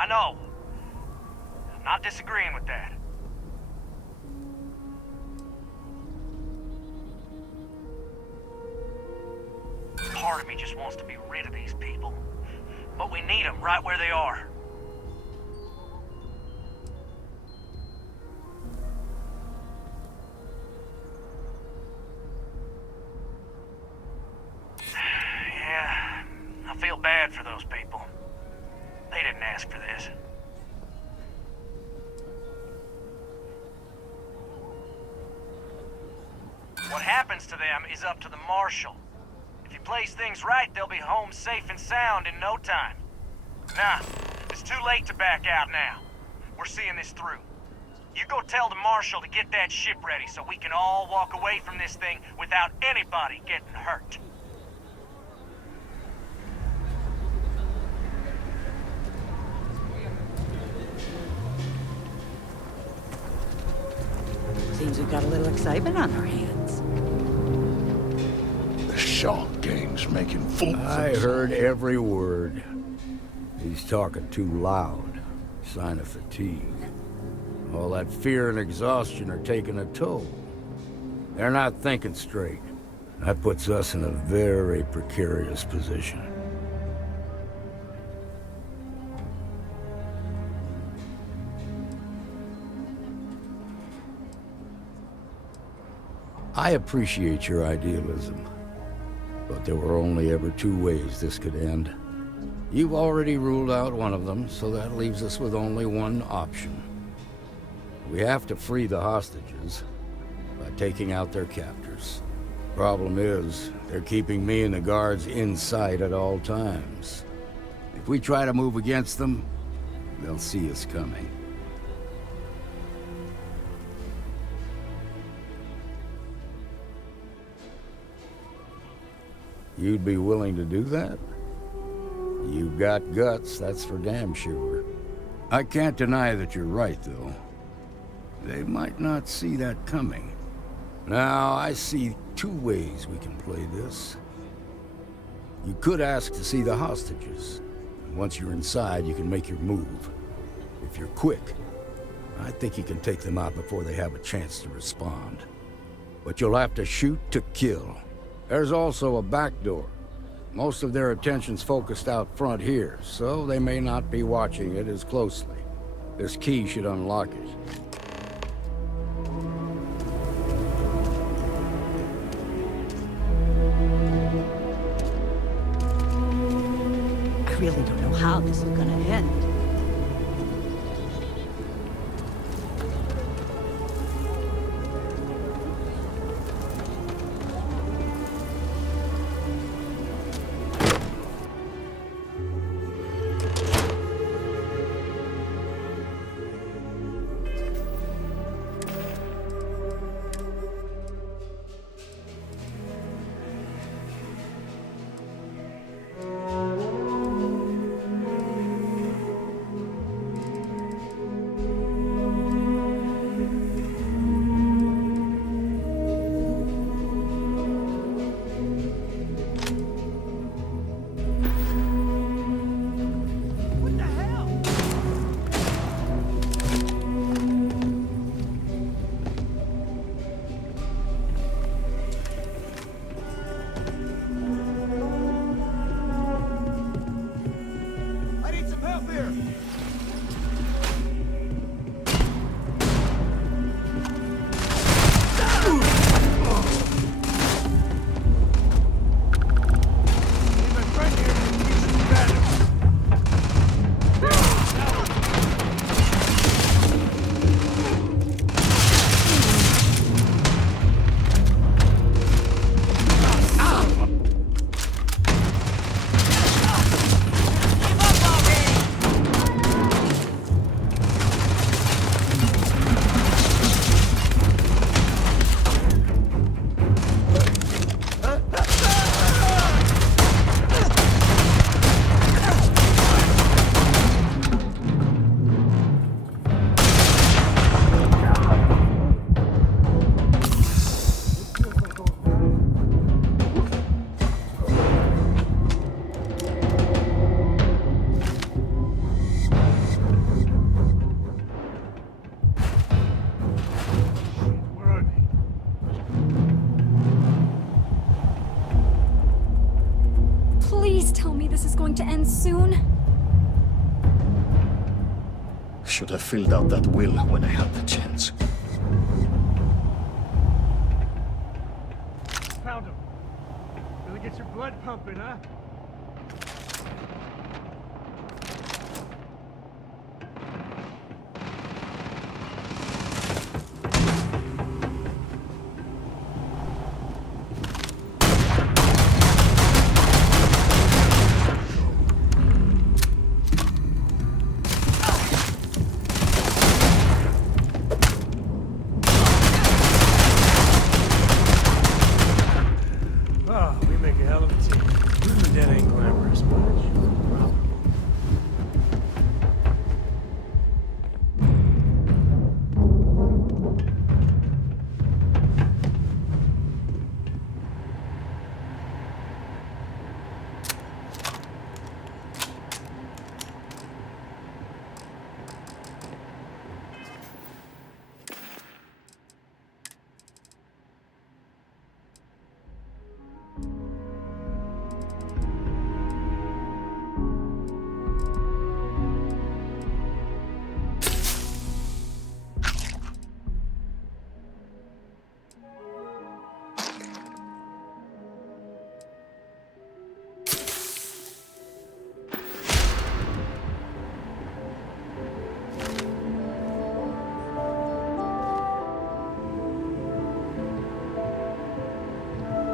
know. I'm not disagreeing with that. Part of me just wants to be rid of these people. But we need them right where they are. Yeah, I feel bad for those people. They didn't ask for this. What happens to them is up to the Marshal. If he plays things right, they'll be home safe and sound in no time. Nah, it's too late to back out now. We're seeing this through. You go tell the Marshal to get that ship ready so we can all walk away from this thing without anybody getting hurt. Seems we've got a little excitement on our hands. The Shaw gang's making fools. I heard every word. He's talking too loud. Sign of fatigue. All that fear and exhaustion are taking a toll. They're not thinking straight. That puts us in a very precarious position. I appreciate your idealism, but there were only ever two ways this could end. You've already ruled out one of them, so that leaves us with only one option. We have to free the hostages by taking out their captors. Problem is, they're keeping me and the guards in sight at all times. If we try to move against them, they'll see us coming. You'd be willing to do that? You've got guts, that's for damn sure. I can't deny that you're right, though. They might not see that coming. Now, I see two ways we can play this. You could ask to see the hostages. Once you're inside, you can make your move. If you're quick, I think you can take them out before they have a chance to respond. But you'll have to shoot to kill. There's also a back door. Most of their attention's focused out front here, so they may not be watching it as closely. This key should unlock it. I really don't know how this is gonna end. Please tell me this is going to end soon. Should have filled out that will when I had the chance. Found him. Really get your blood pumping, huh? Oh, we make a hell of a team. That ain't glamorous much.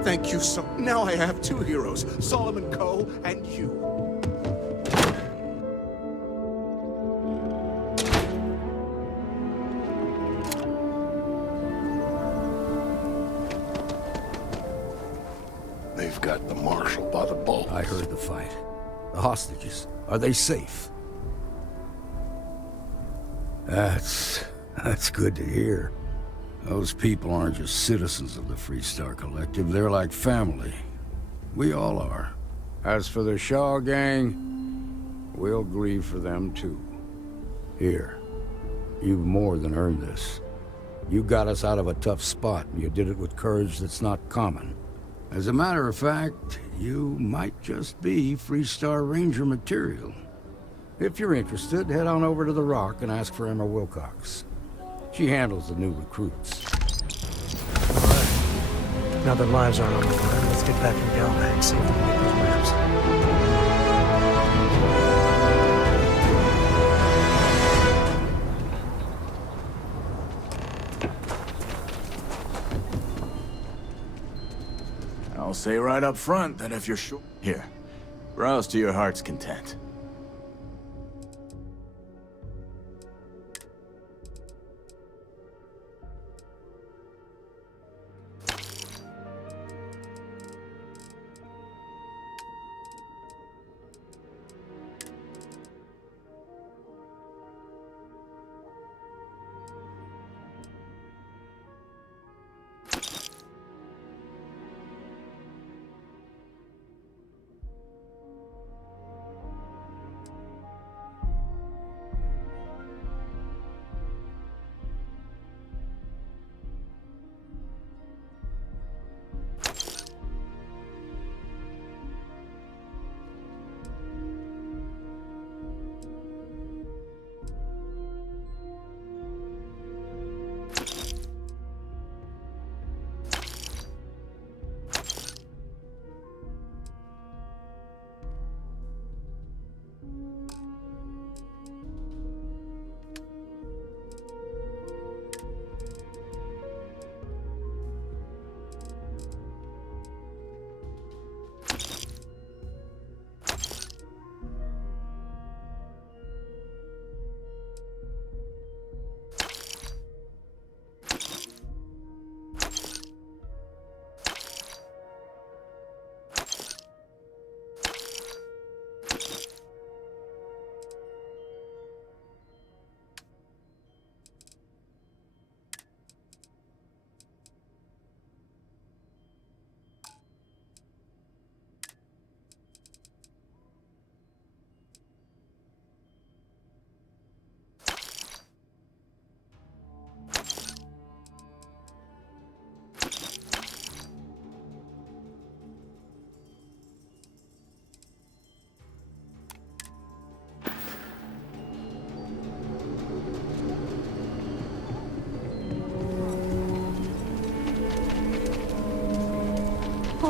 Thank you so... Now I have two heroes, Solomon Coe and you. They've got the marshal by the balls. I heard the fight. The hostages, are they safe? That's good to hear. Those people aren't just citizens of the Freestar Collective, they're like family. We all are. As for the Shaw gang, we'll grieve for them too. Here, you've more than earned this. You got us out of a tough spot, and you did it with courage that's not common. As a matter of fact, you might just be Freestar Ranger material. If you're interested, head on over to the Rock and ask for Emma Wilcox. She handles the new recruits. Alright. Now that lives aren't on the line, let's get back in Galbank and see if we can get those maps. I'll say right up front that if you're sure... Here, browse to your heart's content.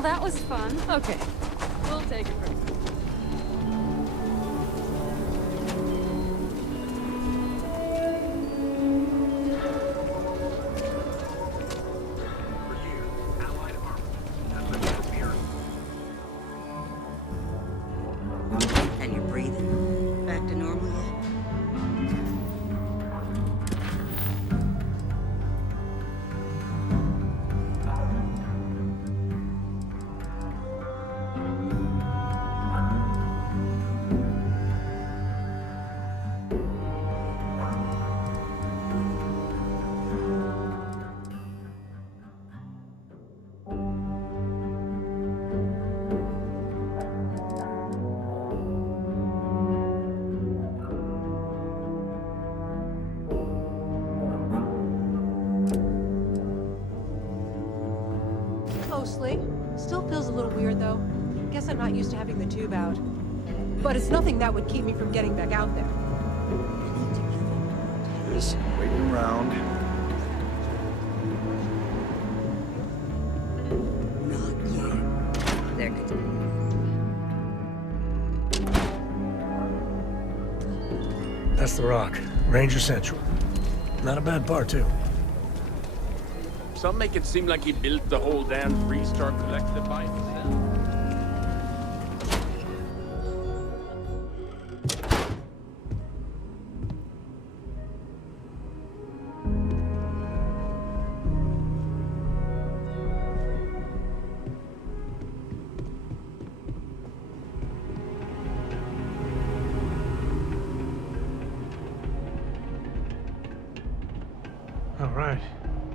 Well, that was fun. Okay. We'll take it from here. And you're breathing back to normal yet? Mostly. Still feels a little weird, though. Guess I'm not used to having the tube out. But it's nothing that would keep me from getting back out there. Just waiting around. Not yet. They're good. That's the Rock. Ranger Central. Not a bad bar, too. Some make it seem like he built the whole damn Freestar collective by himself. All right.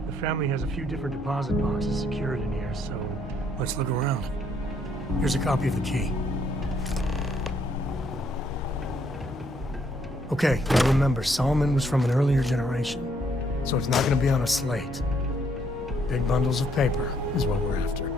The family has a few different deposit boxes secured in here, so let's look around. Here's a copy of the key. Okay, now remember, Solomon was from an earlier generation, so it's not going to be on a slate. Big bundles of paper is what we're after.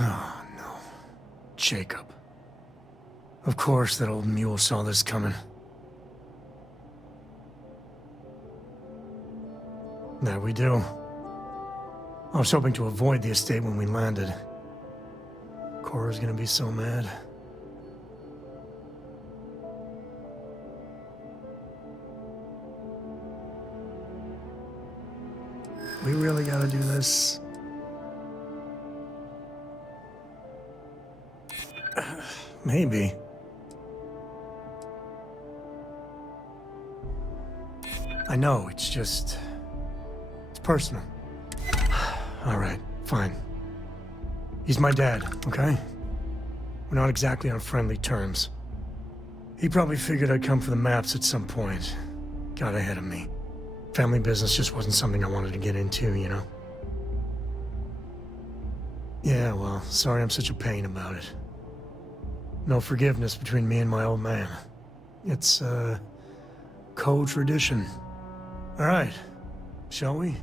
Oh, no. Jacob. Of course that old mule saw this coming. There we do. I was hoping to avoid the estate when we landed. Cora's gonna be so mad. We really gotta do this. Maybe. I know, it's just... it's personal. All right, fine. He's my dad, okay? We're not exactly on friendly terms. He probably figured I'd come for the maps at some point. Got ahead of me. Family business just wasn't something I wanted to get into, you know? Yeah, well, sorry I'm such a pain about it. No forgiveness between me and my old man. It's, co-tradition. All right, shall we?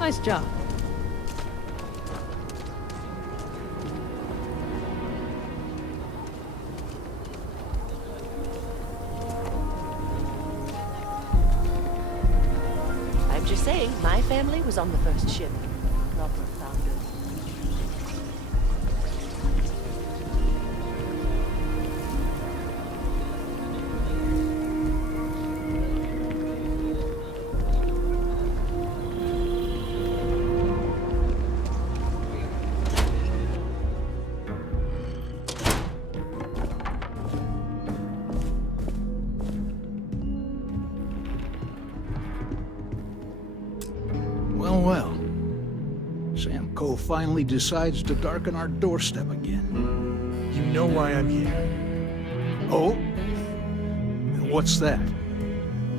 Nice job. I'm just saying, my family was on the first ship. Proper founders. Oh well. Sam Coe finally decides to darken our doorstep again. You know why I'm here. Oh? And what's that?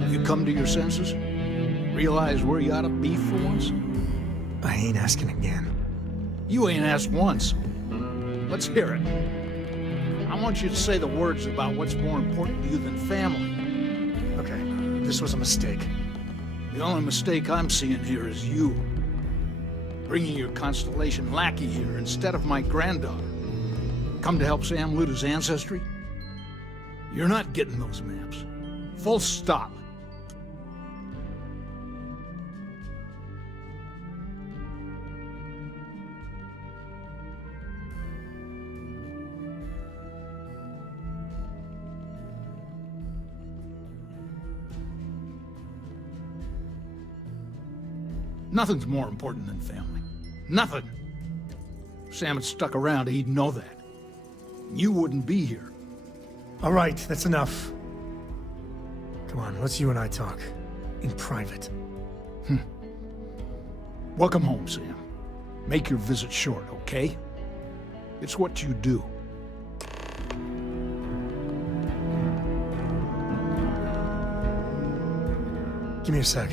You come to your senses? Realize where you ought to be for once? I ain't asking again. You ain't asked once. Let's hear it. I want you to say the words about what's more important to you than family. Okay, this was a mistake. The only mistake I'm seeing here is you. Bringing your Constellation lackey here instead of my granddaughter. Come to help Sam loot his ancestry? You're not getting those maps. Full stop. Nothing's more important than family. Nothing. If Sam had stuck around, he'd know that. You wouldn't be here. All right, that's enough. Come on, let's you and I talk. In private. Welcome home, Sam. Make your visit short, okay? It's what you do. Give me a sec.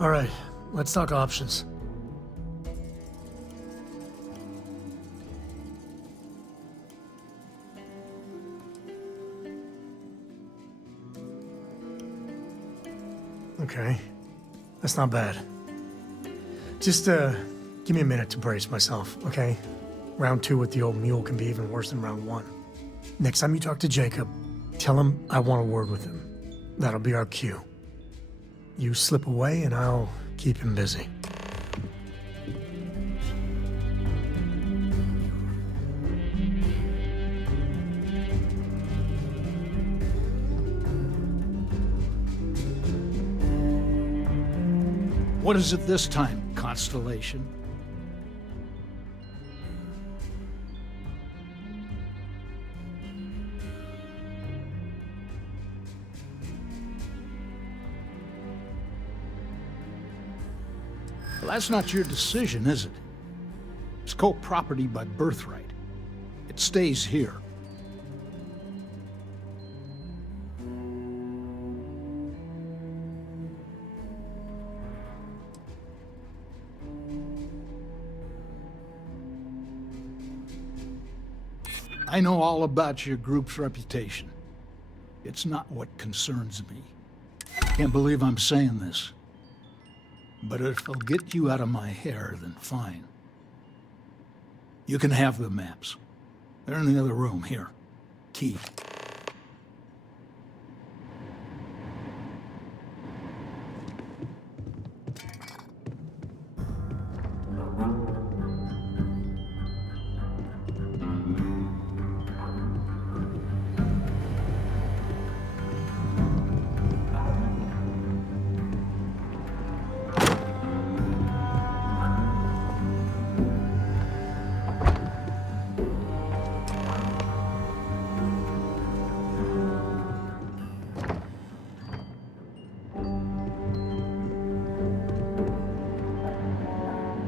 All right, let's talk options. Okay, that's not bad. Just, give me a minute to brace myself, okay? Round 2 with the old mule can be even worse than round 1. Next time you talk to Jacob, tell him I want a word with him. That'll be our cue. You slip away and I'll keep him busy. What is it this time, Constellation? Well, that's not your decision, is it? It's co-property by birthright. It stays here. I know all about your group's reputation. It's not what concerns me. Can't believe I'm saying this. But if it'll get you out of my hair, then fine. You can have the maps. They're in the other room, here. Key.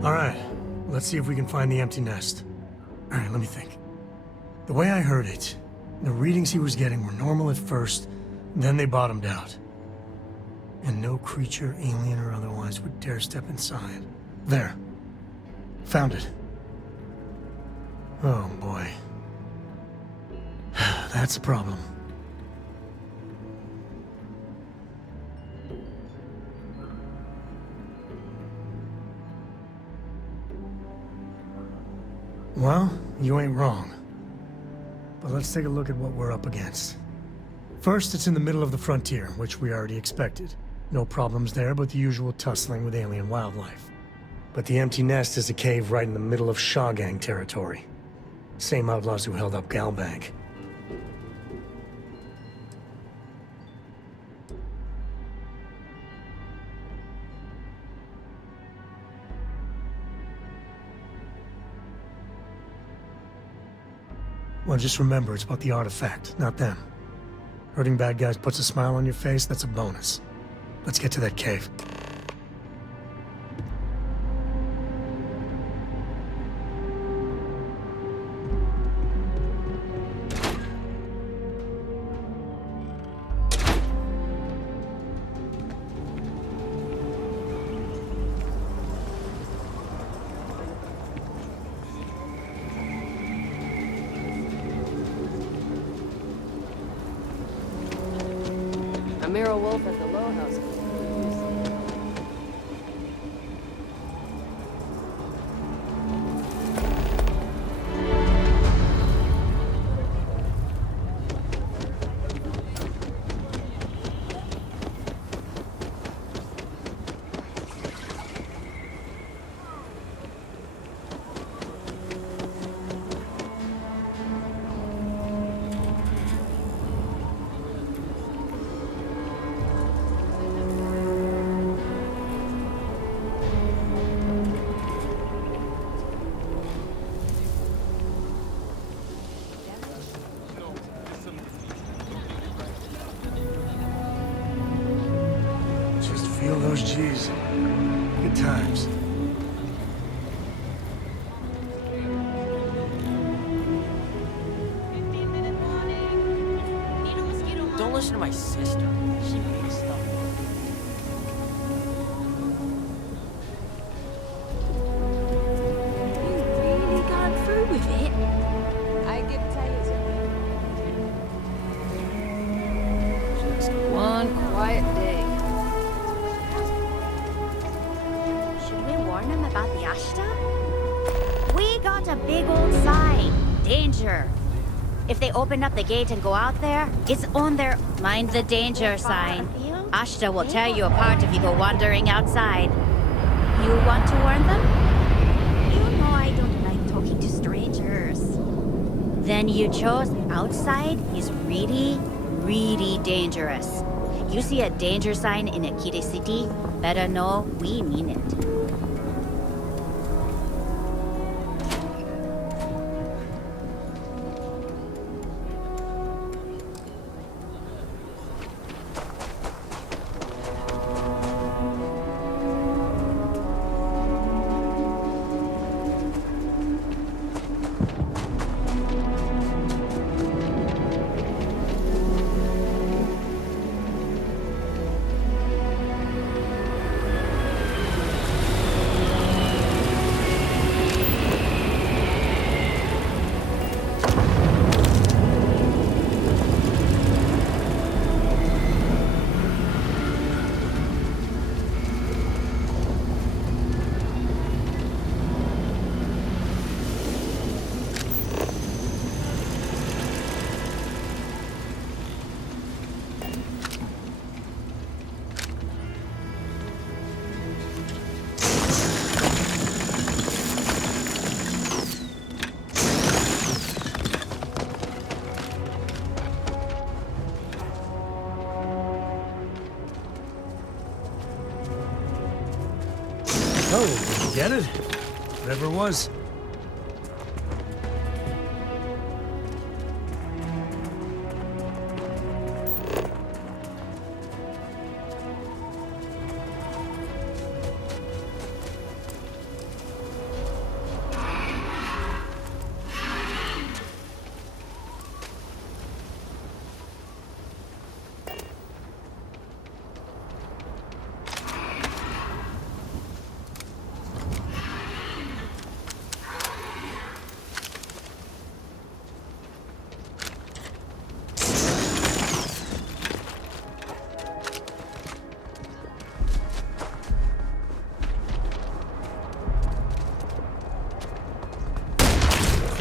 All right, let's see if we can find the empty nest. All right, let me think. The way I heard it, the readings he was getting were normal at first, then they bottomed out. And no creature, alien or otherwise, would dare step inside. There. Found it. Oh, boy. That's a problem. Well, you ain't wrong. But let's take a look at what we're up against. First, it's in the middle of the frontier, which we already expected. No problems there, but the usual tussling with alien wildlife. But the empty nest is a cave right in the middle of Shawgang territory. Same outlaws who held up Galbank. Well, just remember, it's about the artifact, not them. Hurting bad guys puts a smile on your face, that's a bonus. Let's get to that cave. Amira Wolf at the Low House. Just feel those G's. Good times. Don't listen to my sister. She makes stuff up. Really gone through with it? I give tell you something. Just one quiet day. Should we warn them about the Ashta? We got a big old sign. Danger. If they open up the gate and go out there, it's on their mind the danger sign. Ashta will tear you apart if you go wandering outside. You want to warn them? You know I don't like talking to strangers. Then you chose outside is really, really dangerous. You see a danger sign in a kitty city, better know we mean it. Oh, did you get it? Whatever it was.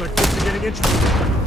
Looks like things are getting interesting.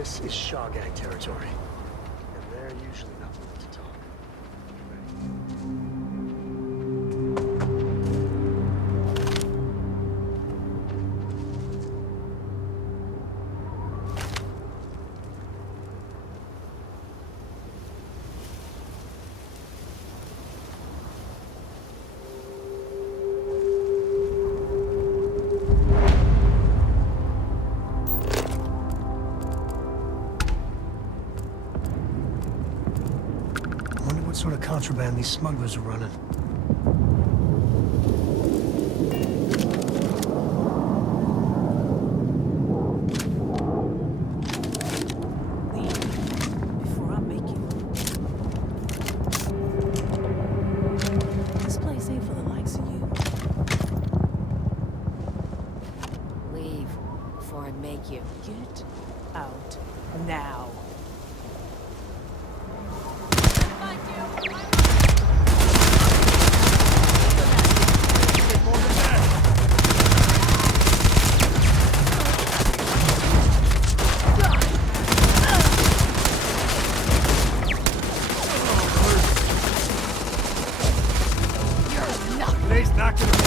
This is Shawgag territory. And they're usually not willing to talk. What sort of contraband these smugglers are running? Before I make you. This place ain't for the likes of you. Leave before I make you. Get out now. Today's not gonna be...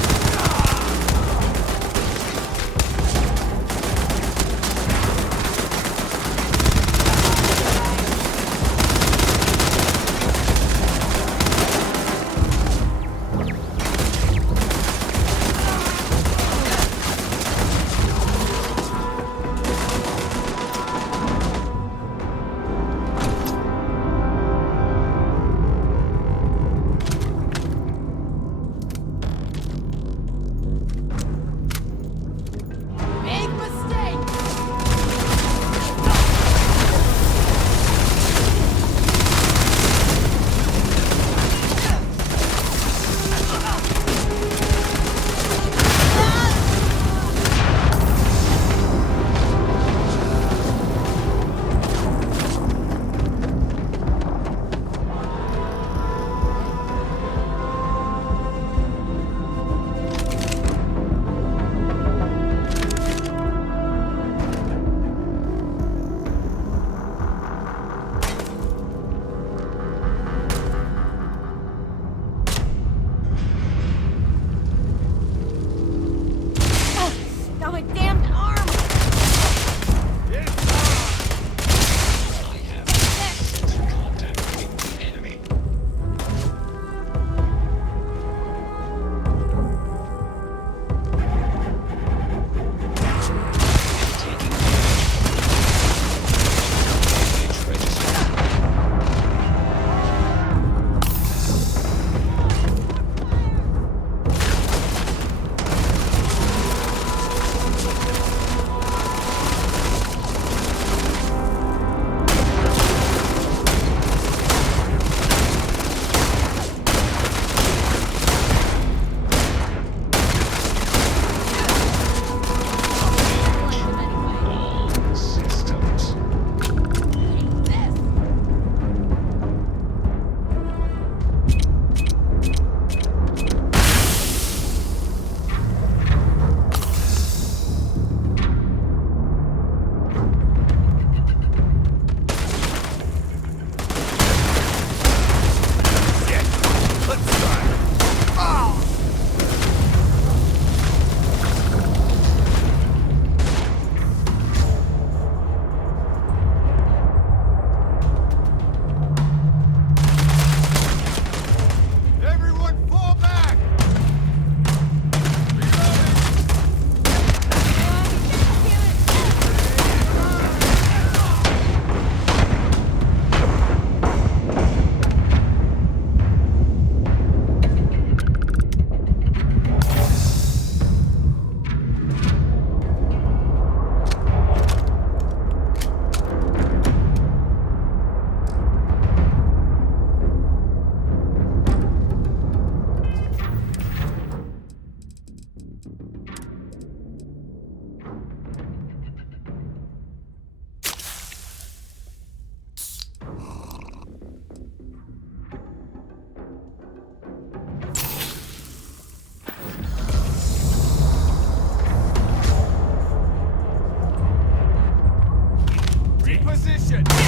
shit!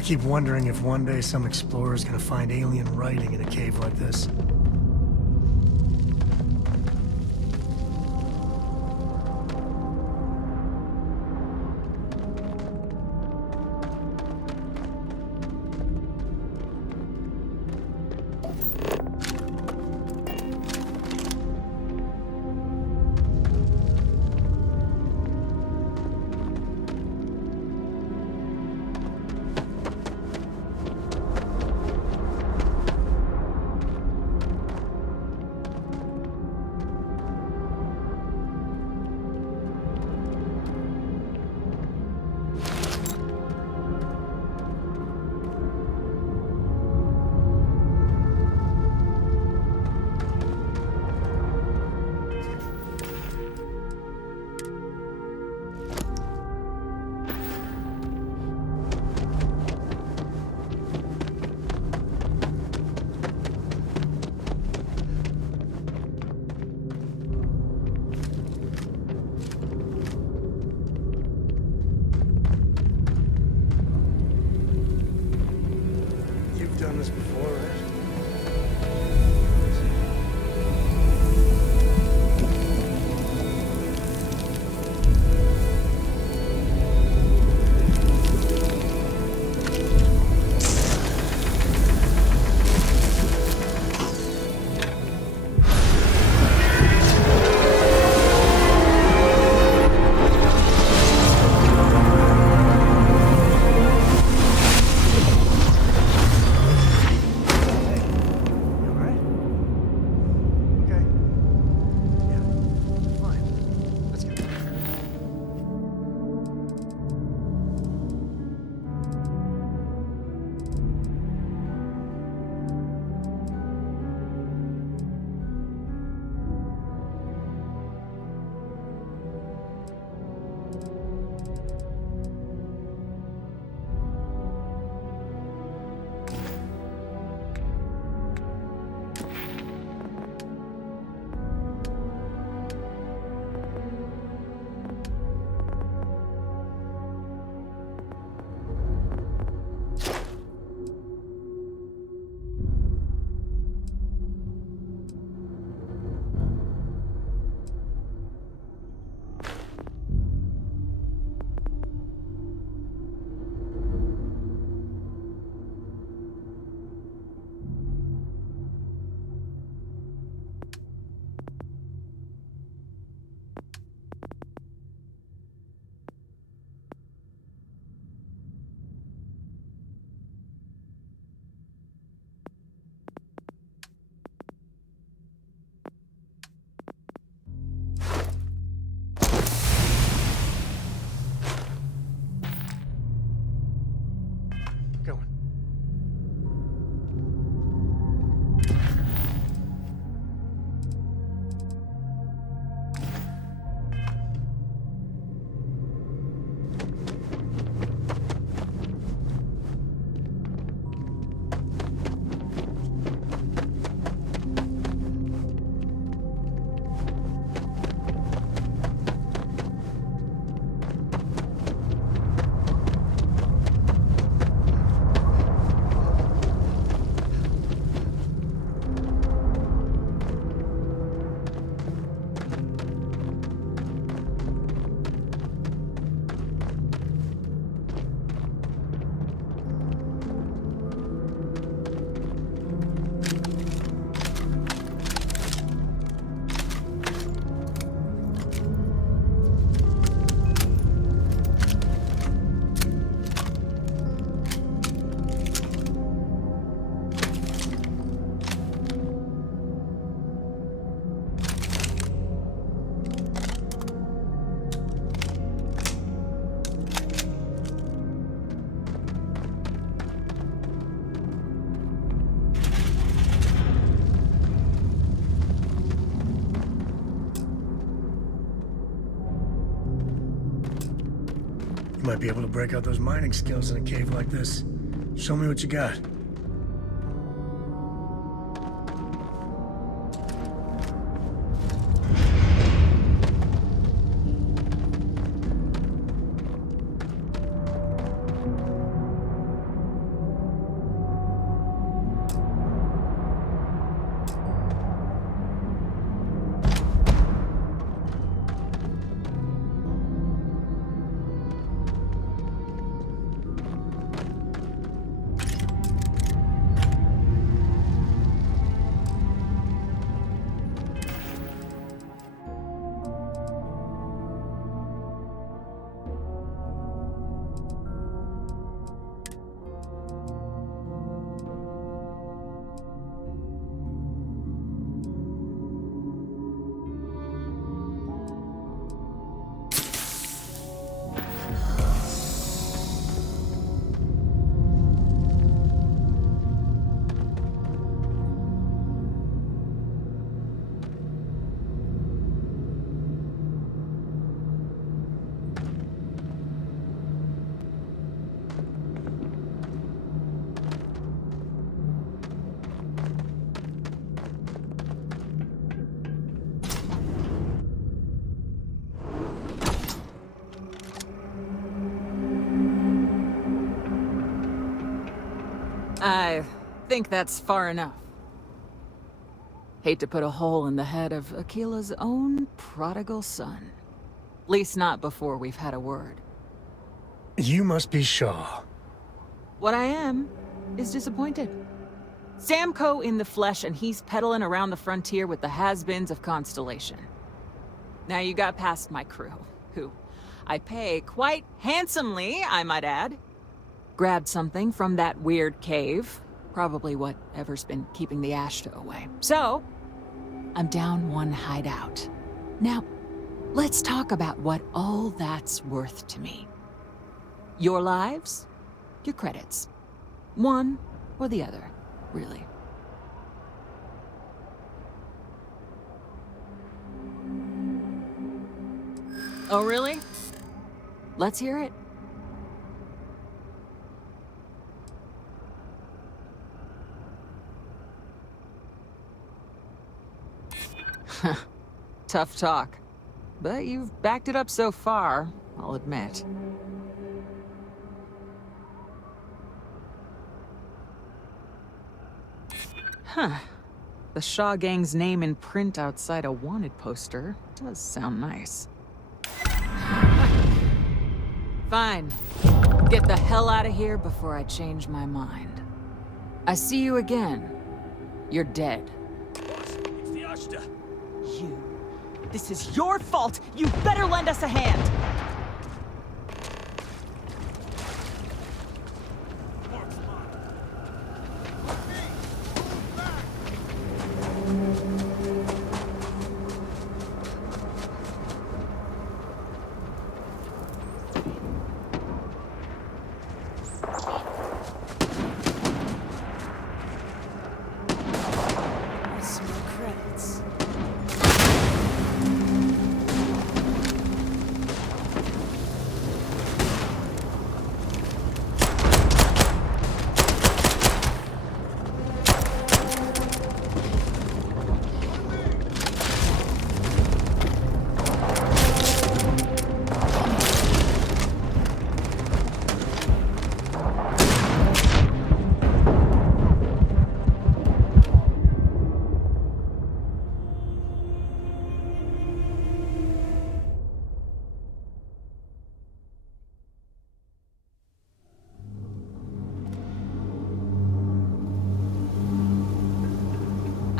I keep wondering if one day some explorer's gonna find alien writing in a cave like this. You might be able to break out those mining skills in a cave like this. Show me what you got. I think that's far enough. Hate to put a hole in the head of Akila's own prodigal son. Least not before we've had a word. You must be Shaw. What I am is disappointed. Samco in the flesh, and he's peddling around the frontier with the has-beens of Constellation. Now you got past my crew, who I pay quite handsomely, I might add. Grabbed something from that weird cave. Probably whatever's been keeping the Ashta away. So, I'm down one hideout. Now, let's talk about what all that's worth to me. Your lives, your credits. One or the other, really. Oh, really? Let's hear it. Tough talk. But you've backed it up so far, I'll admit. Huh. The Shaw Gang's name in print outside a wanted poster does sound nice. Fine. Get the hell out of here before I change my mind. I see you again. You're dead. It's the Ashta. You. This is your fault! You better lend us a hand!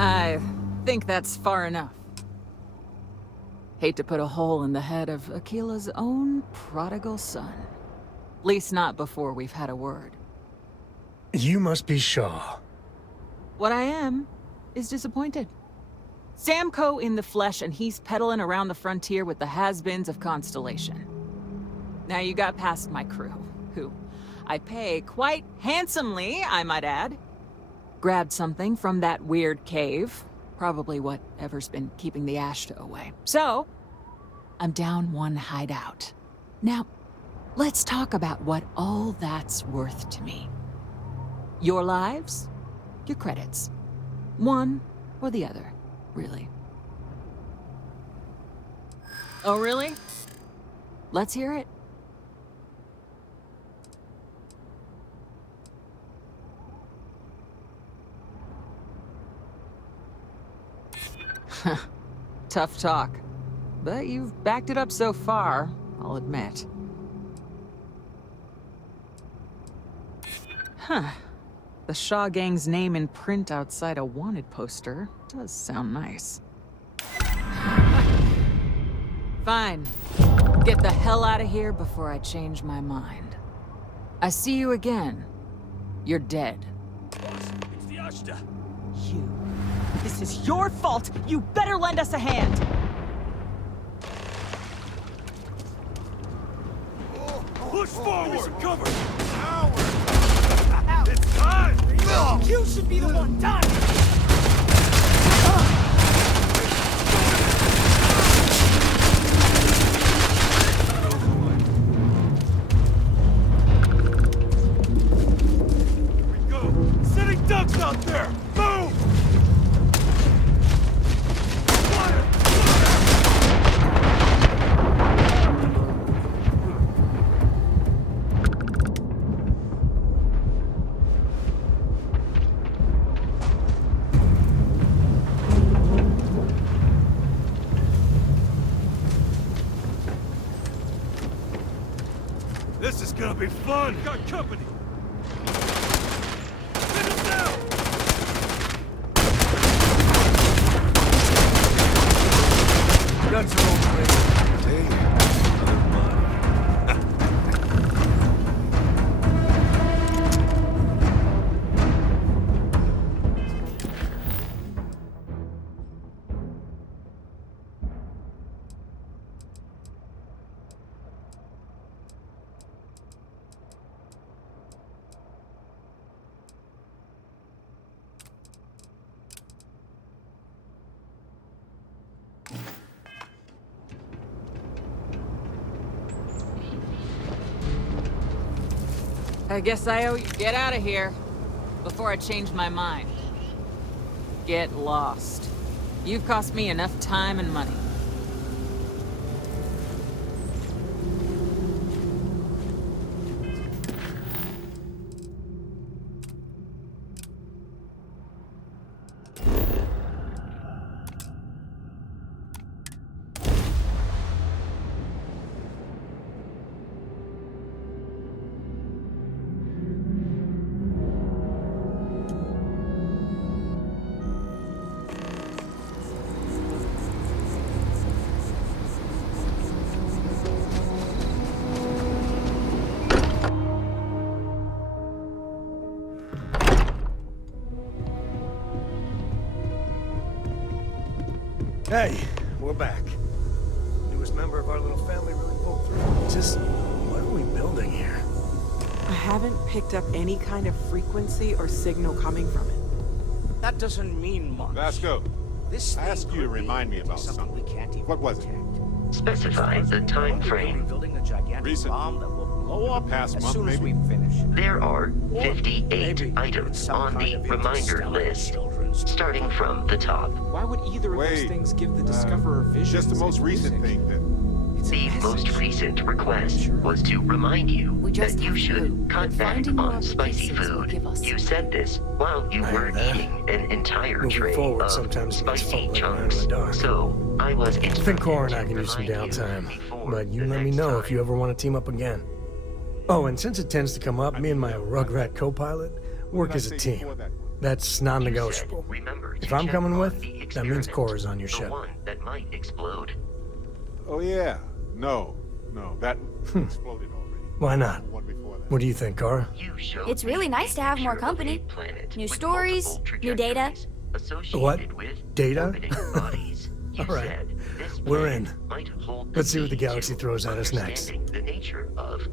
I think that's far enough. Hate to put a hole in the head of Akila's own prodigal son. Least not before we've had a word. You must be Shaw. What I am is disappointed. Samco in the flesh, and he's peddling around the frontier with the has-beens of Constellation. Now you got past my crew, who I pay quite handsomely, I might add. Grabbed something from that weird cave. Probably whatever's been keeping the Ashta away. So, I'm down one hideout. Now, Let's talk about what all that's worth to me. Your lives, your credits. One or the other, really. Oh, really? Let's hear it. Tough talk. But you've backed it up so far, I'll admit. Huh. The Shaw Gang's name in print outside a wanted poster does sound nice. Fine. Get the hell out of here before I change my mind. I see you again. You're dead. It's the Ashta. You. This is your fault! You better lend us a hand! Push forward! Cover! It's time! You should be the one dying! Here we go! Sitting ducks out there! Move! This is gonna be fun! Got company! Hit him down! Guns are on the way. I guess I owe you. Get out of here before I change my mind. Get lost. You've cost me enough time and money. Hey, we're back. Newest member of our little family really pulled through. Just, what are we building here? I haven't picked up any kind of frequency or signal coming from it. That doesn't mean much. Vasco, This I asked you to remind me about something. we can't even What was it? Specify the time frame. Building a gigantic Recent. bomb that will blow up past as month, soon as maybe? we finish. There are Or 58 maybe items it's some on kind the of reminder interstellar list, children's starting from the top. Why would either of those Wait, things give the Discoverer visions? Just the most and recent music? thing then. The most recent request was to remind you that you should cut back on spicy food. You said this while you were eating an entire Moving tray forward of sometimes means spicy fumbling around in chunks. the dark. So I was I think instructed Cora and to I can use some remind you downtime, before but you the let me next know time. if you ever want to team up again. Oh, and since it tends to come up, me and my Rugrat co-pilot work as a team. That's non-negotiable. Remember If to I'm check coming on with, the that means experiment, Cora's on your the ship. one that might explode. Oh yeah. No, that exploded already. Why not? One before that. What do you think, Cora? It's really nice to have more company. New stories, new data. What? With Data? orbiting bodies. You All right. said this We're planet in. might hold Let's see what the key galaxy to throws at us next. understanding the nature of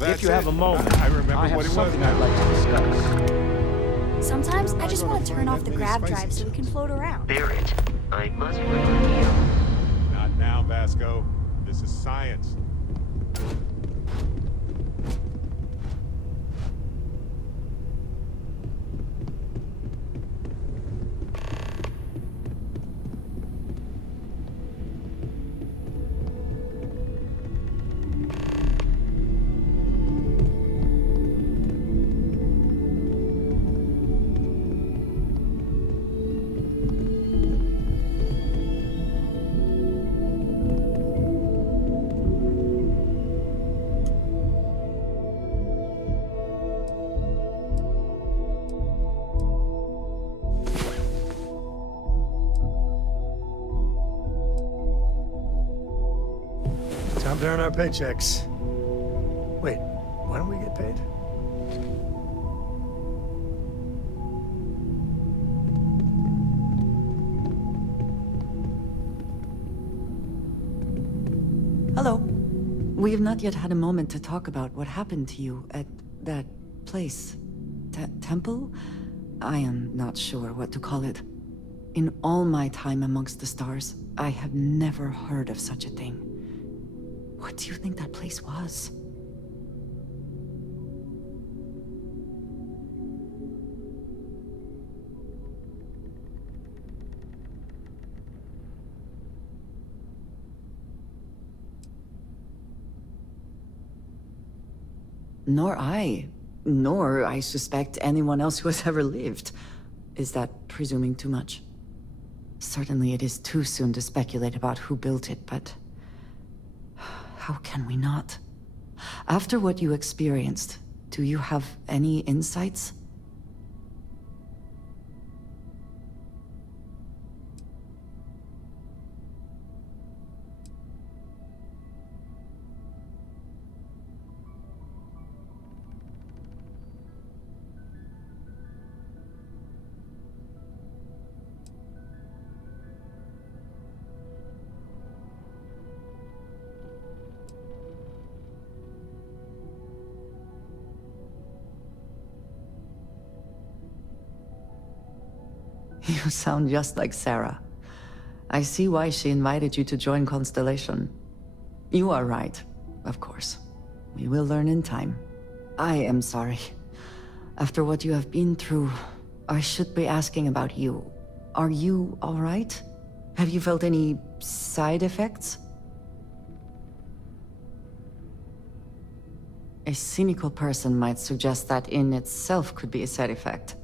That's If you have it. a moment, I remember I have what it was. something I'd like to discuss. Sometimes I just want to turn off the grav drive so we can float around. Barrett. I must remind you. Not now, Vasco. This is science. Time to earn our paychecks. Wait, why don't we get paid? Hello. We have not yet had a moment to talk about what happened to you at that place. Temple? I am not sure what to call it. In all my time amongst the stars, I have never heard of such a thing. What do you think that place was? Nor I suspect anyone else who has ever lived. Is that presuming too much? Certainly it is too soon to speculate about who built it, but how can we not? After what you experienced, do you have any insights? You sound just like Sarah. I see why she invited you to join Constellation. You are right, of course. We will learn in time. I am sorry. After what you have been through, I should be asking about you. Are you all right? Have you felt any side effects? A cynical person might suggest that in itself could be a side effect.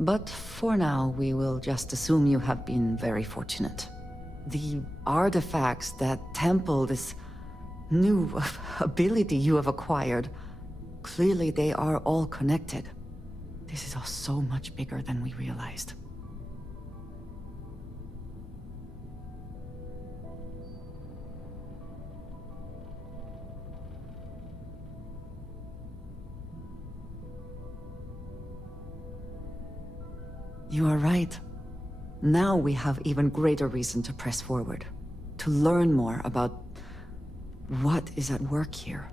But for now, we will just assume you have been very fortunate. The artifacts, that temple, this new ability you have acquired, clearly they are all connected. This is all so much bigger than we realized. You are right. Now we have even greater reason to press forward, to learn more about what is at work here.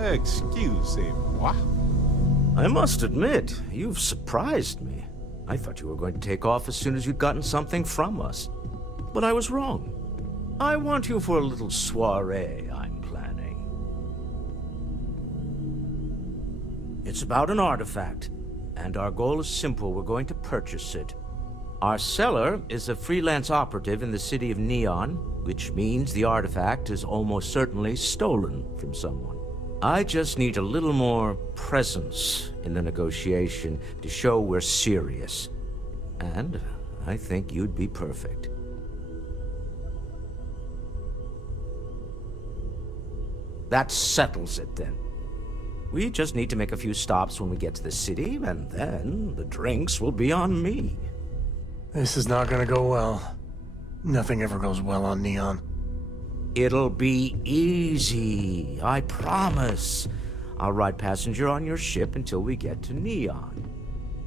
Excusez-moi. I must admit, you've surprised me. I thought you were going to take off as soon as you'd gotten something from us. But I was wrong. I want you for a little soiree I'm planning. It's about an artifact, and our goal is simple. We're going to purchase it. Our seller is a freelance operative in the city of Neon, which means the artifact is almost certainly stolen from someone. I just need a little more presence in the negotiation to show we're serious. And I think you'd be perfect. That settles it then. We just need to make a few stops when we get to the city, and then the drinks will be on me. This is not gonna go well. Nothing ever goes well on Neon. It'll be easy, I promise. I'll ride passenger on your ship until we get to Neon.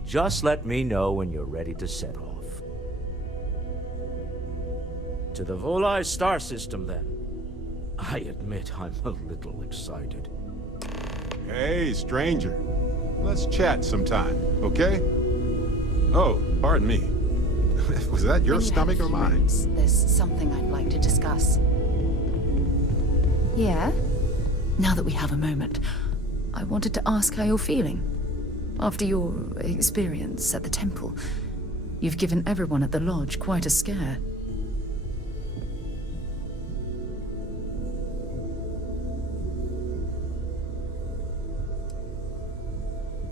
Just let me know when you're ready to set off. To the Volai star system, then. I admit I'm a little excited. Hey, stranger. Let's chat sometime, okay? Oh, pardon me. Was that your stomach or mine? There's something I'd like to discuss. Yeah? Now that we have a moment, I wanted to ask how you're feeling. After your experience at the temple, you've given everyone at the lodge quite a scare.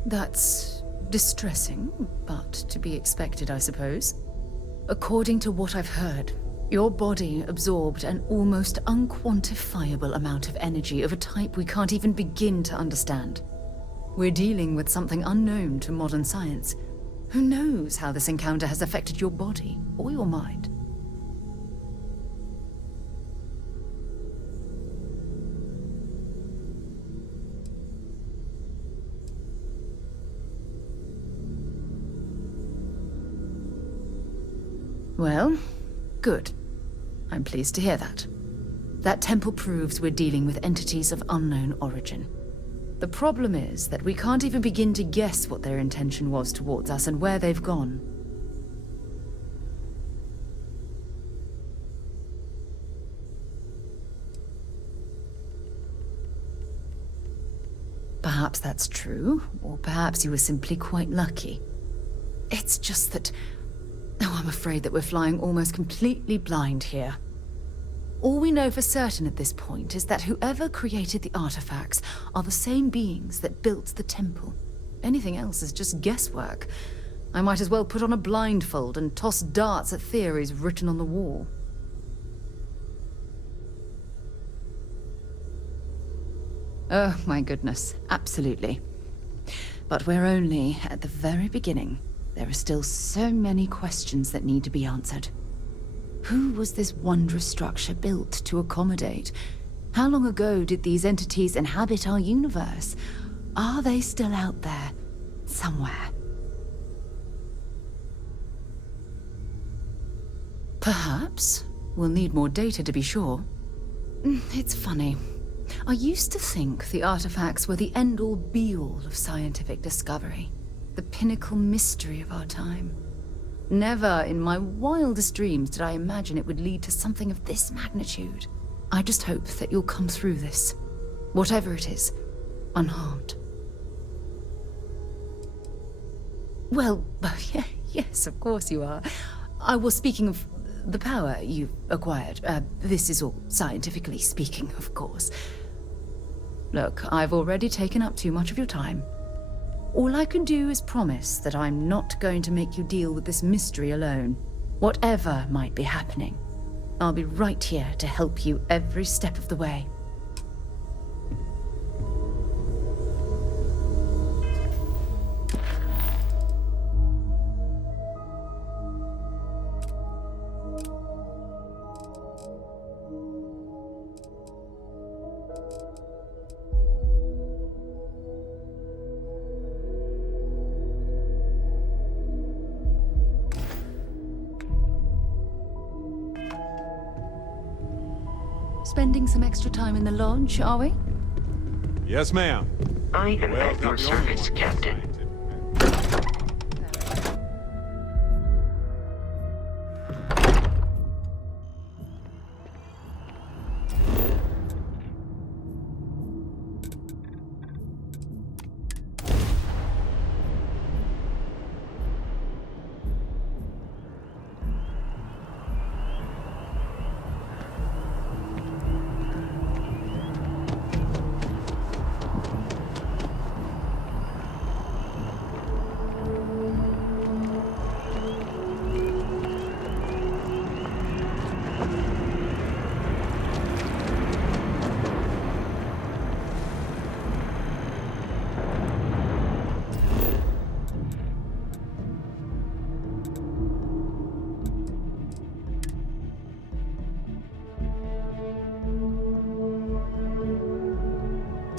That's distressing, but to be expected, I suppose. According to what I've heard, your body absorbed an almost unquantifiable amount of energy of a type we can't even begin to understand. We're dealing with something unknown to modern science. Who knows how this encounter has affected your body or your mind? Well, good. I'm pleased to hear that. That temple proves we're dealing with entities of unknown origin. The problem is that we can't even begin to guess what their intention was towards us and where they've gone. Perhaps that's true, or perhaps you were simply quite lucky. It's just that... Oh, I'm afraid that we're flying almost completely blind here. All we know for certain at this point is that whoever created the artifacts are the same beings that built the temple. Anything else is just guesswork. I might as well put on a blindfold and toss darts at theories written on the wall. Oh, my goodness. Absolutely. But we're only at the very beginning. There are still so many questions that need to be answered. Who was this wondrous structure built to accommodate? How long ago did these entities inhabit our universe? Are they still out there, somewhere? Perhaps. We'll need more data to be sure. It's funny. I used to think the artifacts were the end-all be-all of scientific discovery. The pinnacle mystery of our time. Never in my wildest dreams did I imagine it would lead to something of this magnitude. I just hope that you'll come through this, whatever it is, unharmed. Well, yes, of course you are. I was speaking of the power you've acquired. This is all scientifically speaking, of course. Look, I've already taken up too much of your time. All I can do is promise that I'm not going to make you deal with this mystery alone. Whatever might be happening, I'll be right here to help you every step of the way. Spending some extra time in the lodge, are we? Yes, ma'am. I am at your service, Captain.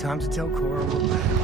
Time to tell Cora we're back.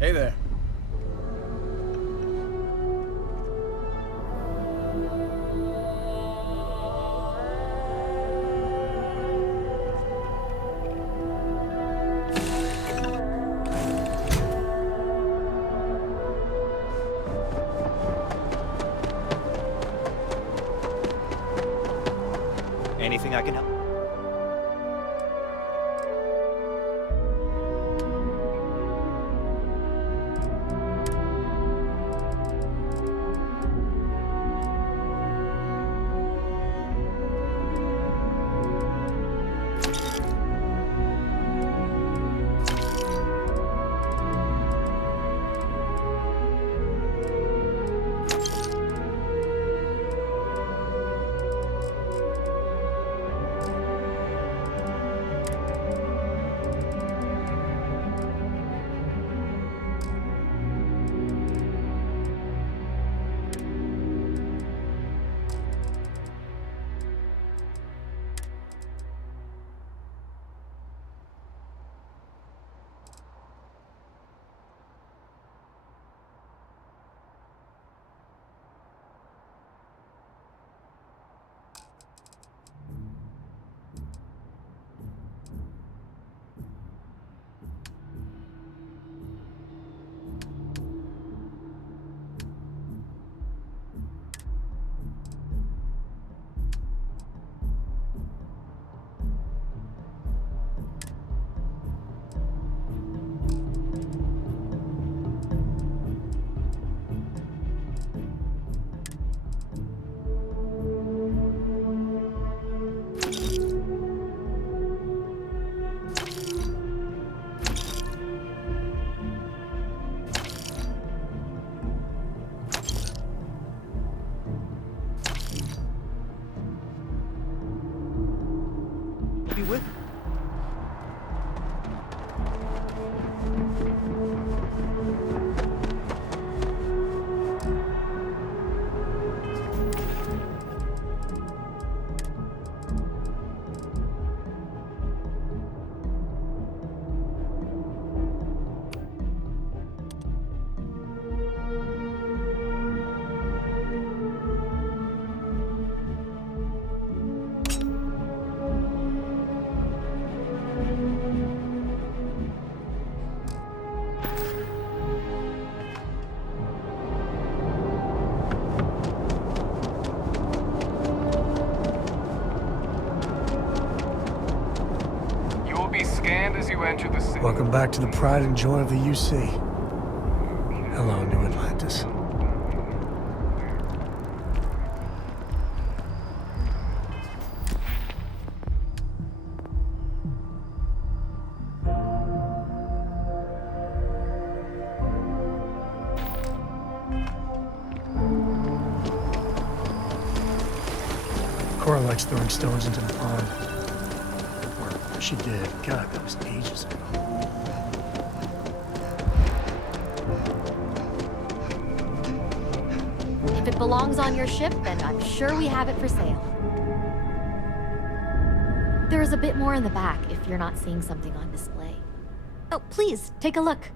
Hey there. Anything I can help? Be with me. Welcome back to the pride and joy of the UC. Hello, New Atlantis. Cora likes throwing stones into the pond. Or she did. God, that was ages ago. If it belongs on your ship, then I'm sure we have it for sale. There's a bit more in the back if you're not seeing something on display. Oh, please, take a look.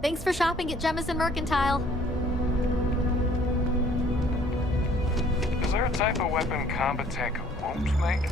Thanks for shopping at Jemison Mercantile. Is there a type of weapon combat tech won't make?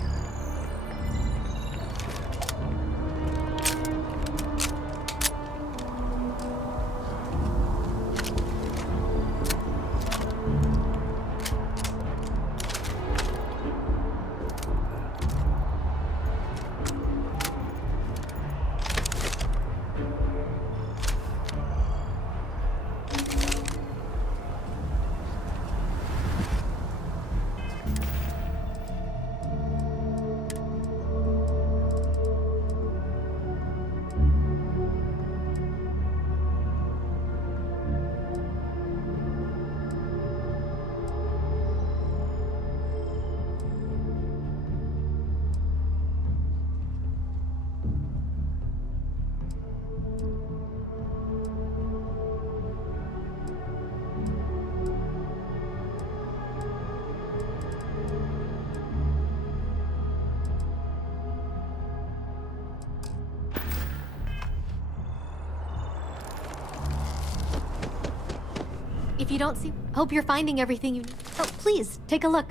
If you don't see... Hope you're finding everything you need. Oh, please, take a look.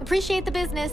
Appreciate the business.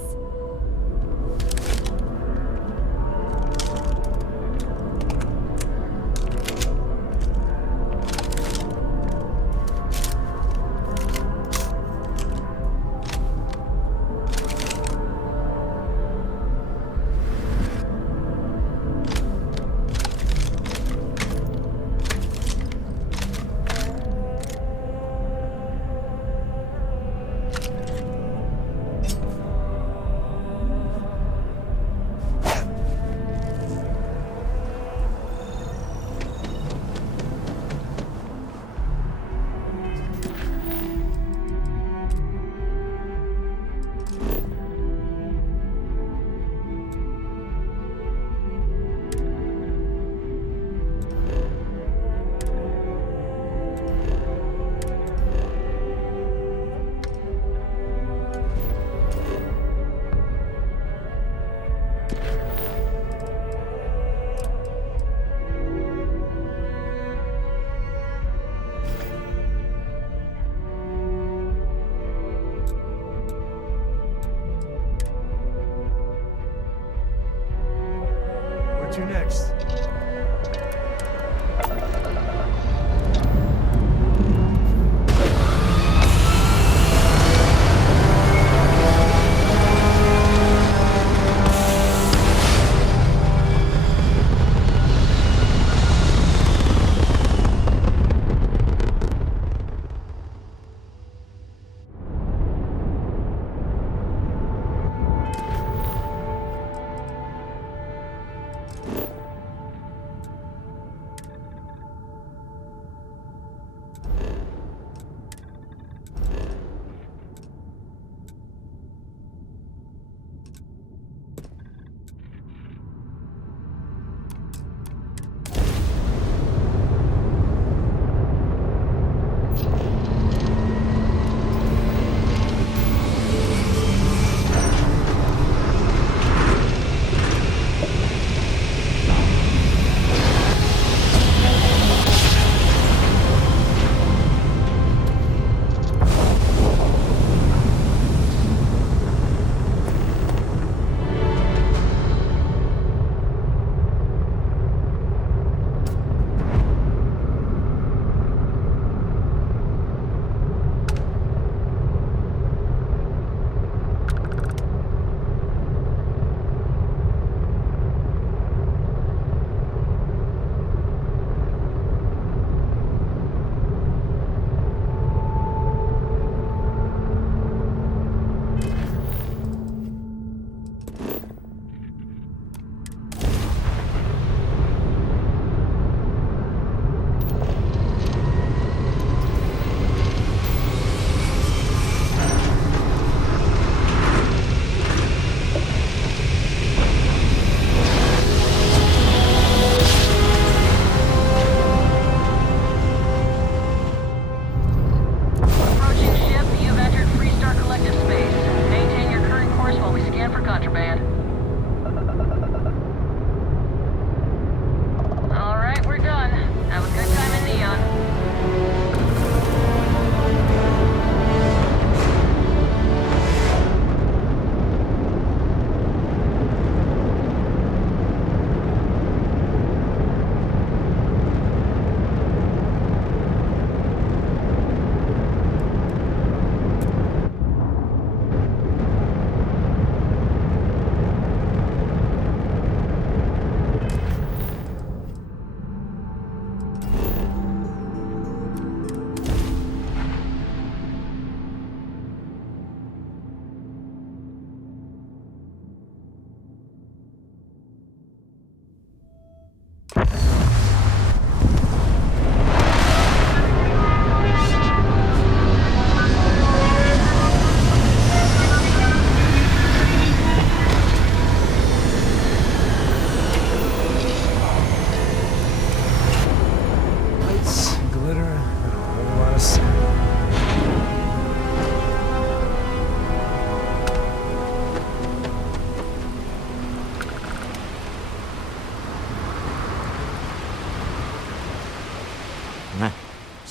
Where to next?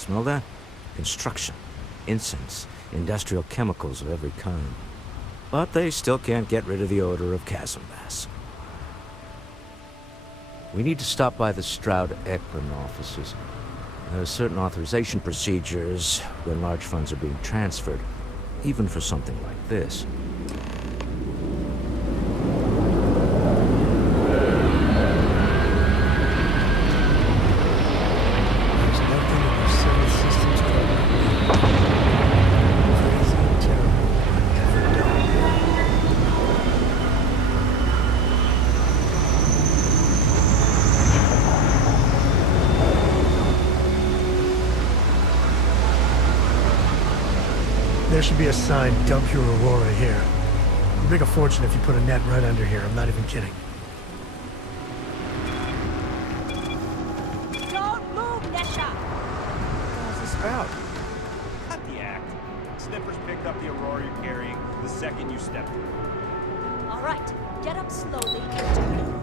Smell that? Construction, incense, industrial chemicals of every kind. But they still can't get rid of the odor of chasm bass. We need to stop by the Stroud-Ekman offices. There are certain authorization procedures when large funds are being transferred, even for something like this. There should be a sign, dump your Aurora here. You'd make a fortune if you put a net right under here, I'm not even kidding. Don't move, Nesha! What's this about? Cut the act. Snippers picked up the Aurora you're carrying the second you stepped through. All right, get up slowly and do it.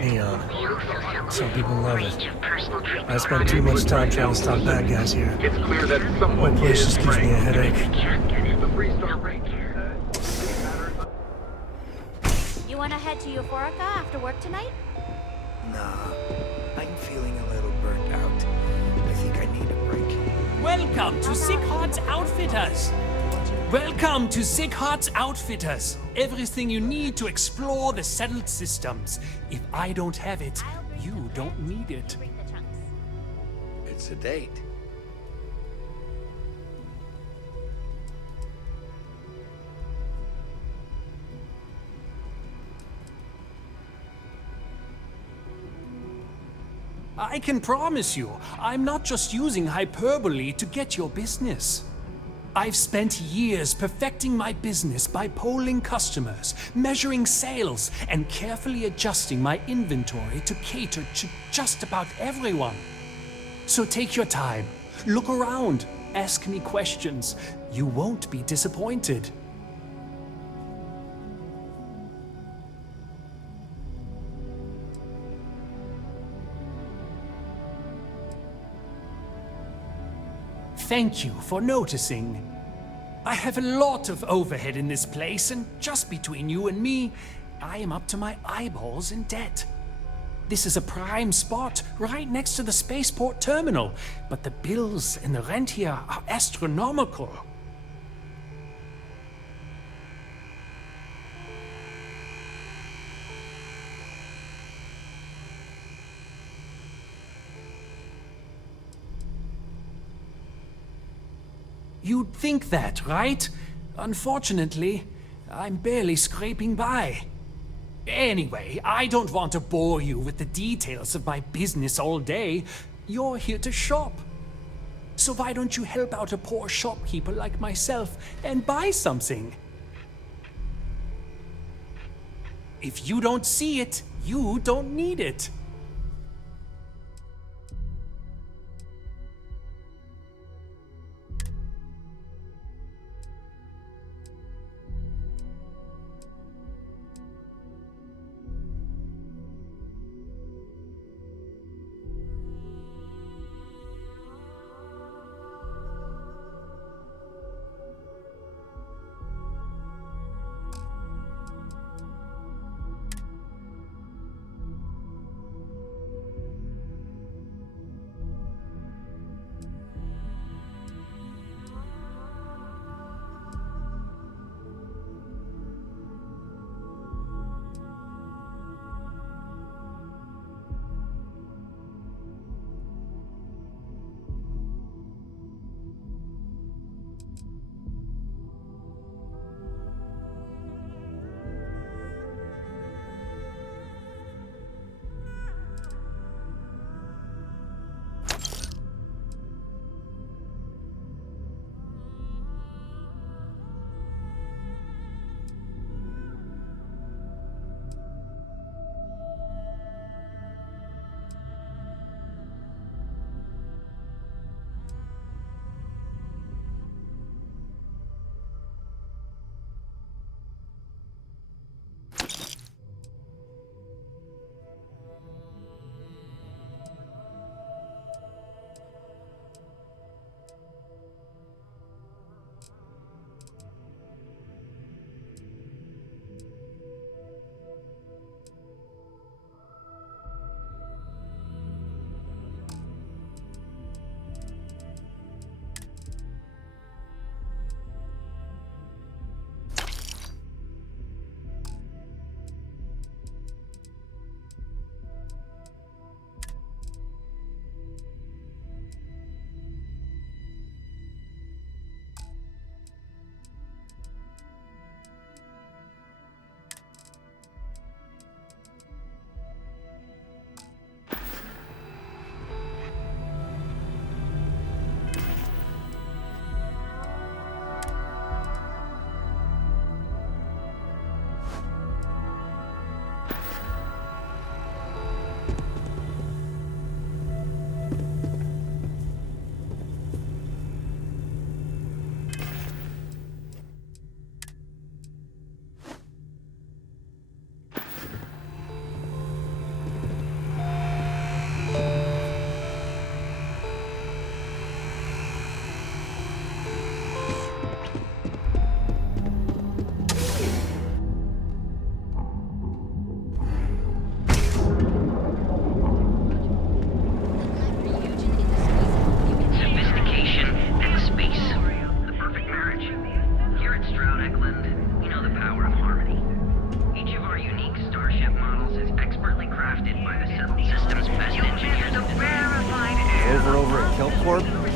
Neon. Some people love it. I spend too much time trying to stop bad guys here. One place just gives me a headache. You want to head to Euphorica after work tonight? Nah, I'm feeling a little burnt out. I think I need a break. Welcome to Sick Hearts Outfitters! Welcome to Sick Hearts Outfitters! Everything you need to explore the settled systems. If I don't have it, you don't need it. It's a date. I can promise you, I'm not just using hyperbole to get your business. I've spent years perfecting my business by polling customers, measuring sales, and carefully adjusting my inventory to cater to just about everyone. So take your time, look around, ask me questions. You won't be disappointed. Thank you for noticing. I have a lot of overhead in this place, and just between you and me, I am up to my eyeballs in debt. This is a prime spot right next to the spaceport terminal, but the bills and the rent here are astronomical. You'd think that, right? Unfortunately, I'm barely scraping by. Anyway, I don't want to bore you with the details of my business all day. You're here to shop. So why don't you help out a poor shopkeeper like myself and buy something? If you don't see it, you don't need it.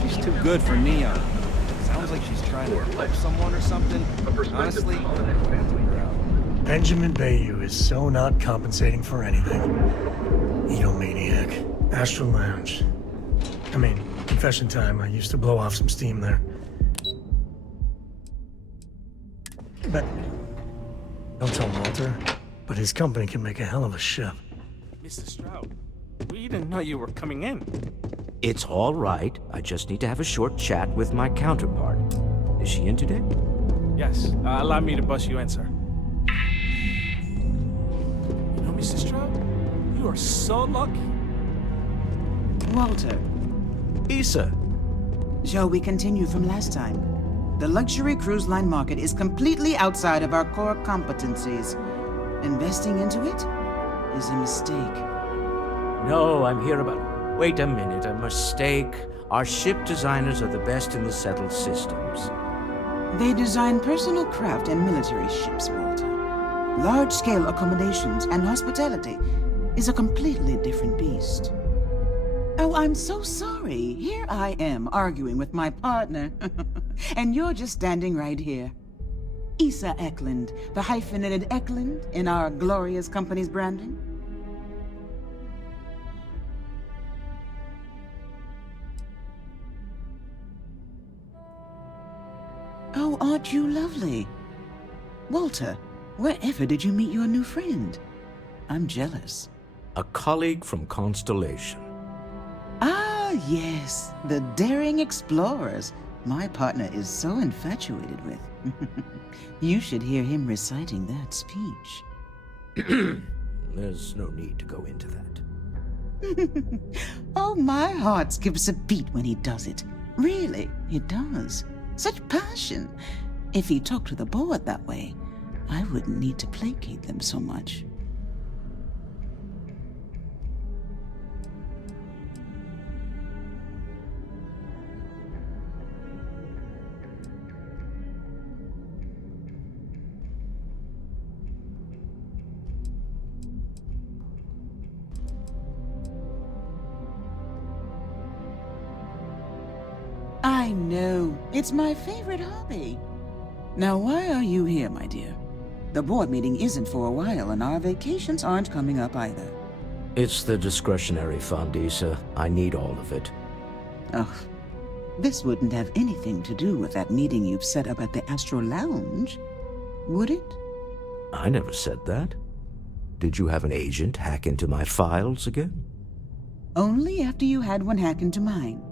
She's too good for Neon. Sounds like she's trying to help someone or something. Honestly, Benjamin Bayou is so not compensating for anything. Edomaniac. Astral Lounge. I mean, confession time, I used to blow off some steam there. But don't tell Walter, but his company can make a hell of a ship. Mr. Stroud, we didn't know you were coming in. It's all right. I just need to have a short chat with my counterpart. Is she in today? Yes, allow me to bust you in, sir. You know, Mr. Stroud, you are so lucky. Walter, Issa. shall we continue from last time? The luxury cruise line market is completely outside of our core competencies. Investing into it is a mistake. No, I'm here about... Wait a minute, a mistake. Our ship designers are the best in the settled systems. They design personal craft and military ships, Walter. Large-scale accommodations and hospitality is a completely different beast. Oh, I'm so sorry. Here I am arguing with my partner. And you're just standing right here. Issa Eklund, the hyphenated Eklund in our glorious company's branding. Oh, aren't you lovely? Walter, wherever did you meet your new friend? I'm jealous. A colleague from Constellation. Ah, yes, the daring explorers my partner is so infatuated with. You should hear him reciting that speech. There's no need to go into that. Oh, my heart skips a beat when he does it. Really, it does. Such passion. If he talked to the board that way, I wouldn't need to placate them so much. I know. It's my favorite hobby. Now, why are you here, my dear? The board meeting isn't for a while, and our vacations aren't coming up either. It's the discretionary fund, Issa. I need all of it. Oh, this wouldn't have anything to do with that meeting you've set up at the Astral Lounge, would it? I never said that. Did you have an agent hack into my files again? Only after you had one hack into mine.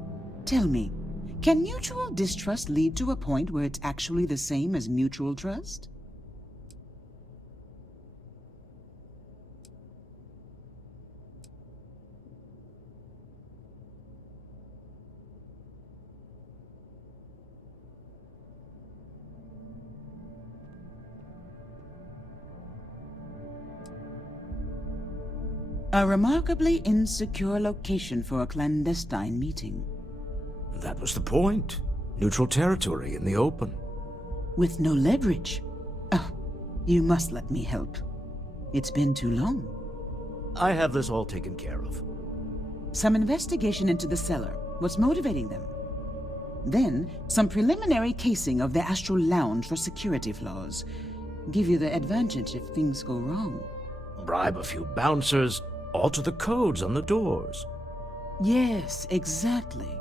Tell me, can mutual distrust lead to a point where it's actually the same as mutual trust? A remarkably insecure location for a clandestine meeting. That was the point. Neutral territory in the open. With no leverage. Oh, you must let me help. It's been too long. I have this all taken care of. Some investigation into the cellar. What's motivating them? Then, some preliminary casing of the Astral Lounge for security flaws. Give you the advantage if things go wrong. Bribe a few bouncers, alter the codes on the doors. Yes, exactly.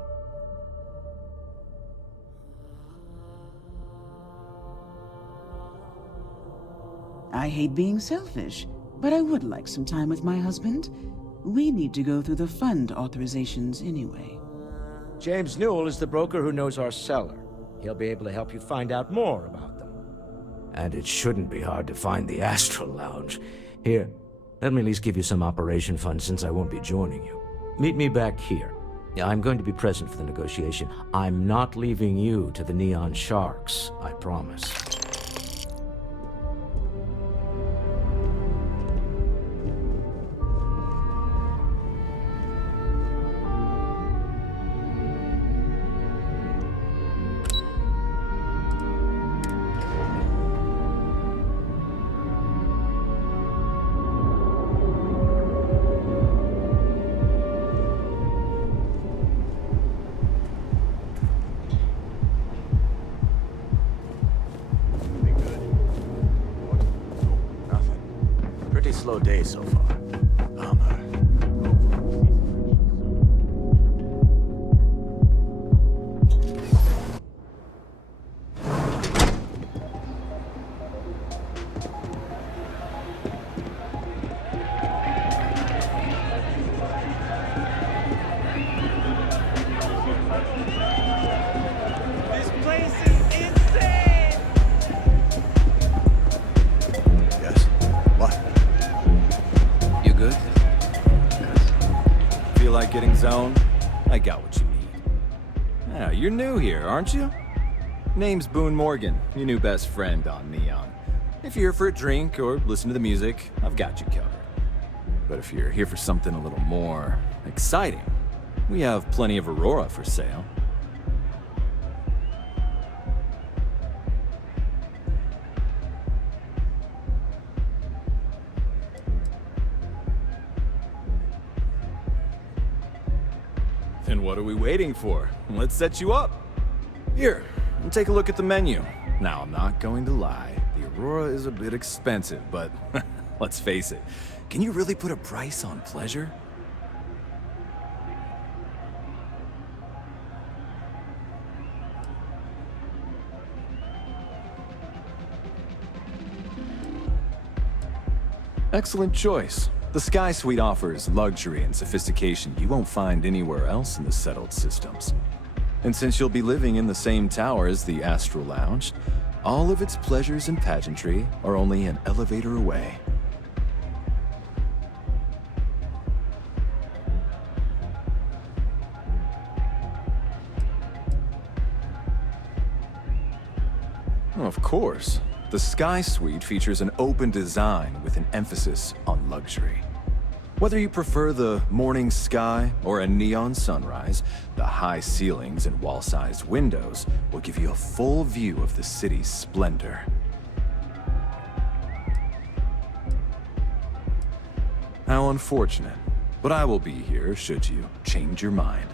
I hate being selfish, but I would like some time with my husband. We need to go through the fund authorizations anyway. James Newell is the broker who knows our cellar. He'll be able to help you find out more about them. And it shouldn't be hard to find the Astral Lounge. Here, let me at least give you some operation funds since I won't be joining you. Meet me back here. I'm going to be present for the negotiation. I'm not leaving you to the Neon Sharks, I promise. slow day so far. Bummer. This place is insane! Yes? What? You good? Yes. Feel like getting zoned? I got what you need. Yeah, you're new here, aren't you? Name's Boone Morgan, your new best friend on Neon. If you're here for a drink or listen to the music, I've got you covered. But if you're here for something a little more exciting, we have plenty of Aurora for sale. Then what are we waiting for? Let's set you up. Here, take a look at the menu. Now, I'm not going to lie. The Aurora is a bit expensive, but let's face it. Can you really put a price on pleasure? Excellent choice. The Sky Suite offers luxury and sophistication you won't find anywhere else in the settled systems. And since you'll be living in the same tower as the Astral Lounge, all of its pleasures and pageantry are only an elevator away. Of course. The Sky Suite features an open design with an emphasis on luxury. Whether you prefer the morning sky or a neon sunrise, the high ceilings and wall-sized windows will give you a full view of the city's splendor. How unfortunate, but I will be here should you change your mind.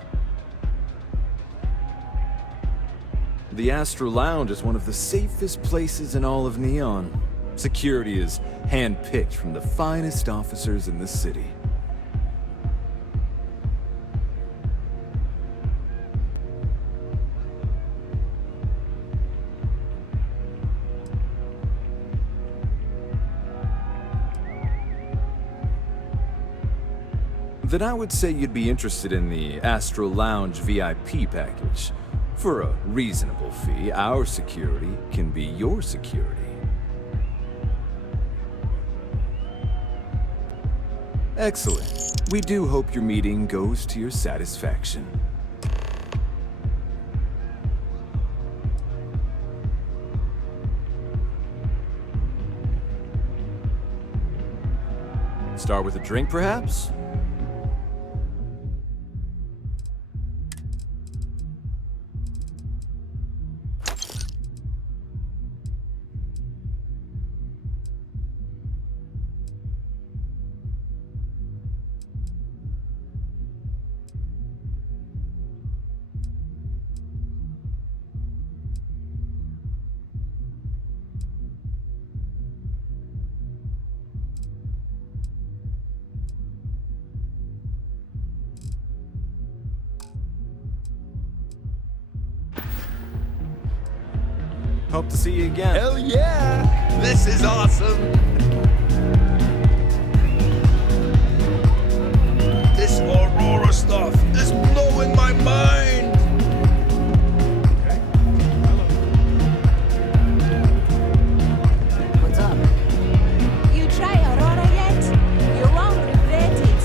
The Astral Lounge is one of the safest places in all of Neon. Security is hand-picked from the finest officers in the city. Then I would say you'd be interested in the Astral Lounge VIP package. For a reasonable fee, our security can be your security. Excellent. We do hope your meeting goes to your satisfaction. Start with a drink, perhaps? Hope to see you again. Hell yeah! This is awesome! This Aurora stuff is blowing my mind! What's up? You try Aurora yet? You won't regret it.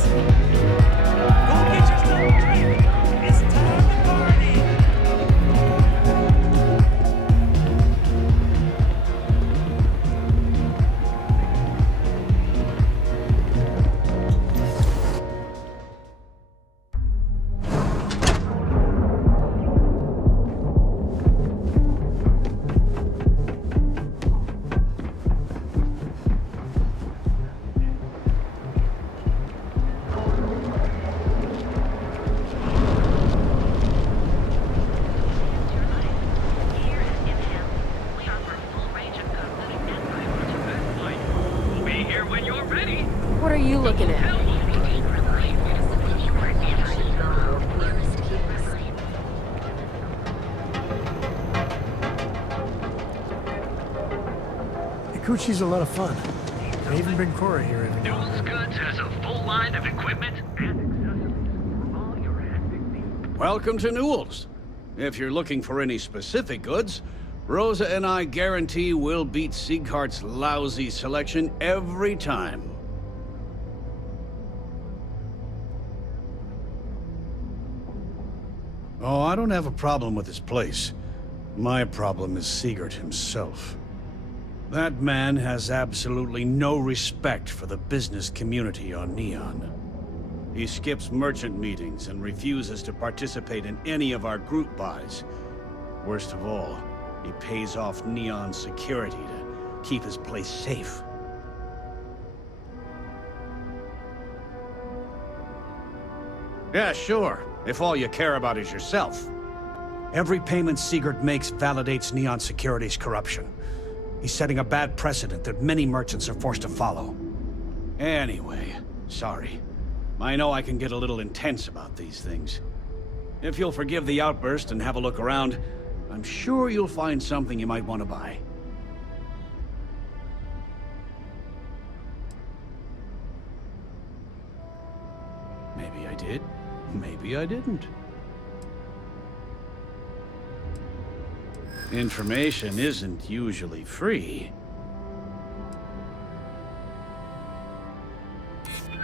Go get yourself a drink! It's time to party! Kikuchi's a lot of fun. I even bring Cora here every now and then. Goods has a full line of equipment and accessories for all your hectic needs. Welcome to Newell's. If you're looking for any specific goods, Rosa and I guarantee we'll beat Sieghart's lousy selection every time. Oh, I don't have a problem with this place. My problem is Siegert himself. That man has absolutely no respect for the business community on Neon. He skips merchant meetings and refuses to participate in any of our group buys. Worst of all, he pays off Neon security to keep his place safe. Yeah, sure, if all you care about is yourself. Every payment Siegert makes validates Neon Security's corruption. He's setting a bad precedent that many merchants are forced to follow. Anyway, sorry. I know I can get a little intense about these things. If you'll forgive the outburst and have a look around, I'm sure you'll find something you might want to buy. Maybe I did, maybe I didn't. Information isn't usually free.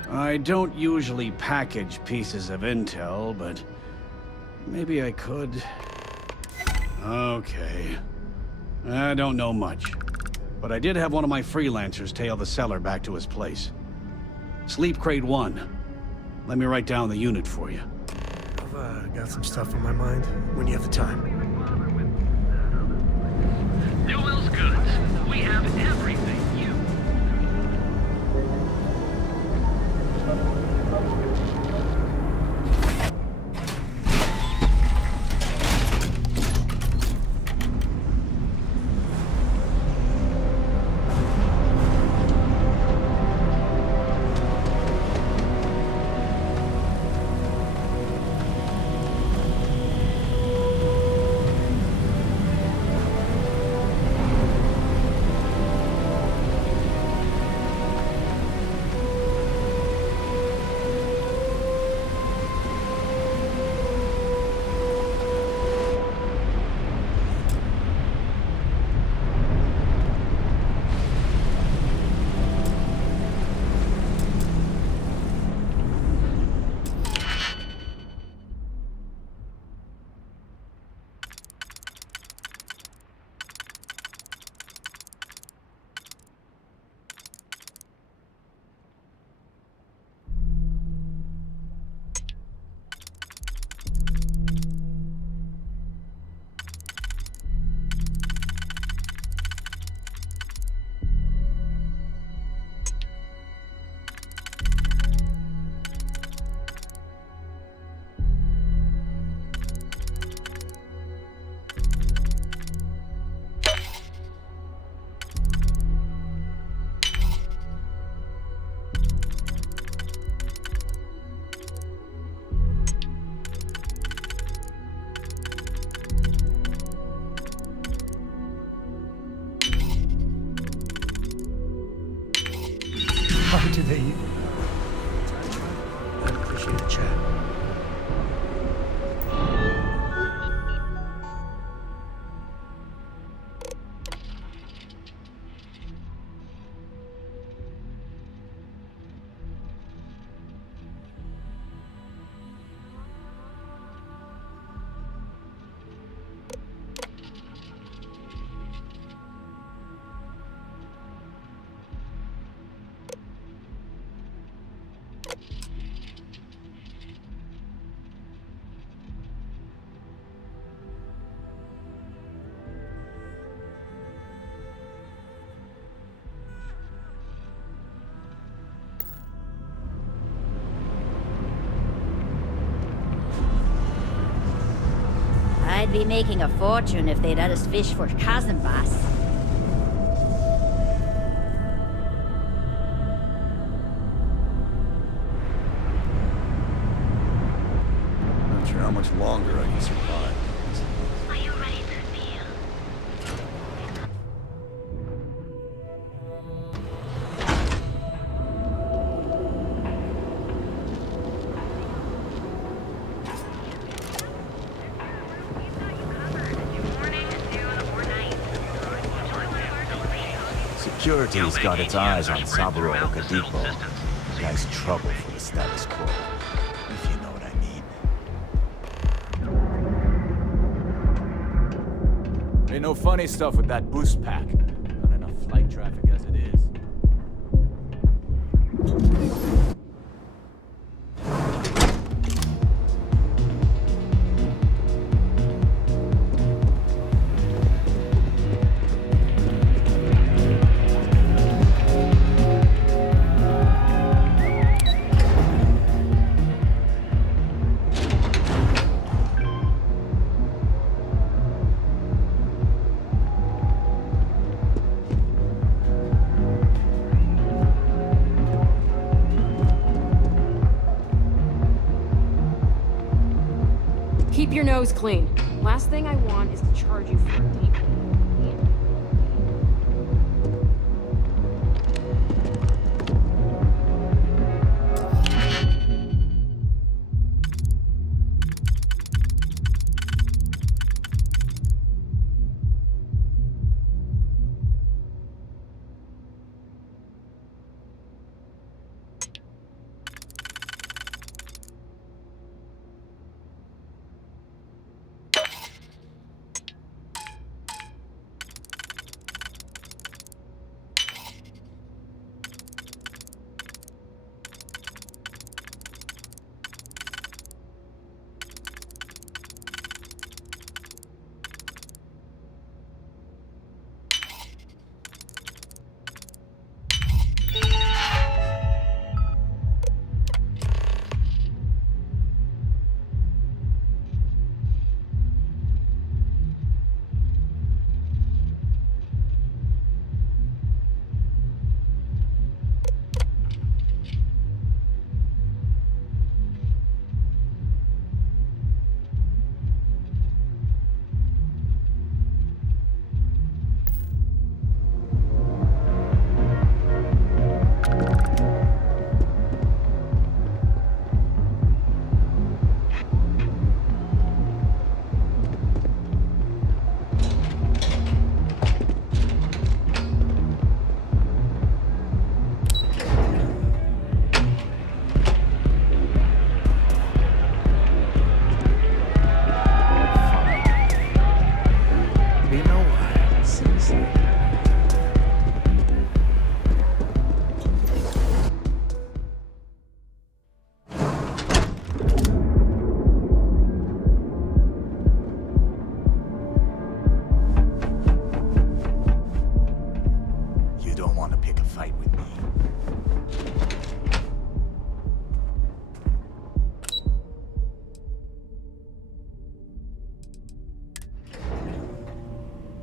I don't usually package pieces of intel, but maybe I could. Okay. I don't know much, but I did have one of my freelancers tail the seller back to his place. Sleep Crate 1. Let me write down the unit for you. I've got some stuff on my mind when you have the time. Newell's Goods. We have everything you... How do they... I'd appreciate a chat. I'd be making a fortune if they'd let us fish for Kazanbas. Not sure how much longer I can survive. Are you ready to kneel? Security's got its eyes on Saburo Okadipo. Guy's trouble for the status quo, if you know what I mean. Ain't no funny stuff with that boost pack. Not enough flight traffic as it is. Keep your nose clean. Last thing I want is to charge you for a deep.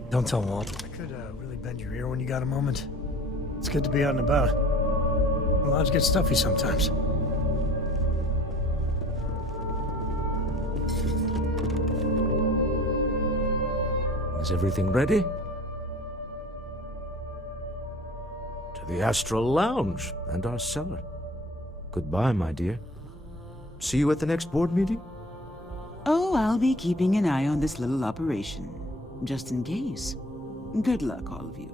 Don't tell Walt. I could really bend your ear when you got a moment. It's good to be out and about. Lives get stuffy sometimes. Is everything ready? To the Astral Lounge and our cellar. Goodbye, my dear. See you at the next board meeting? Oh, I'll be keeping an eye on this little operation, just in case. Good luck, all of you.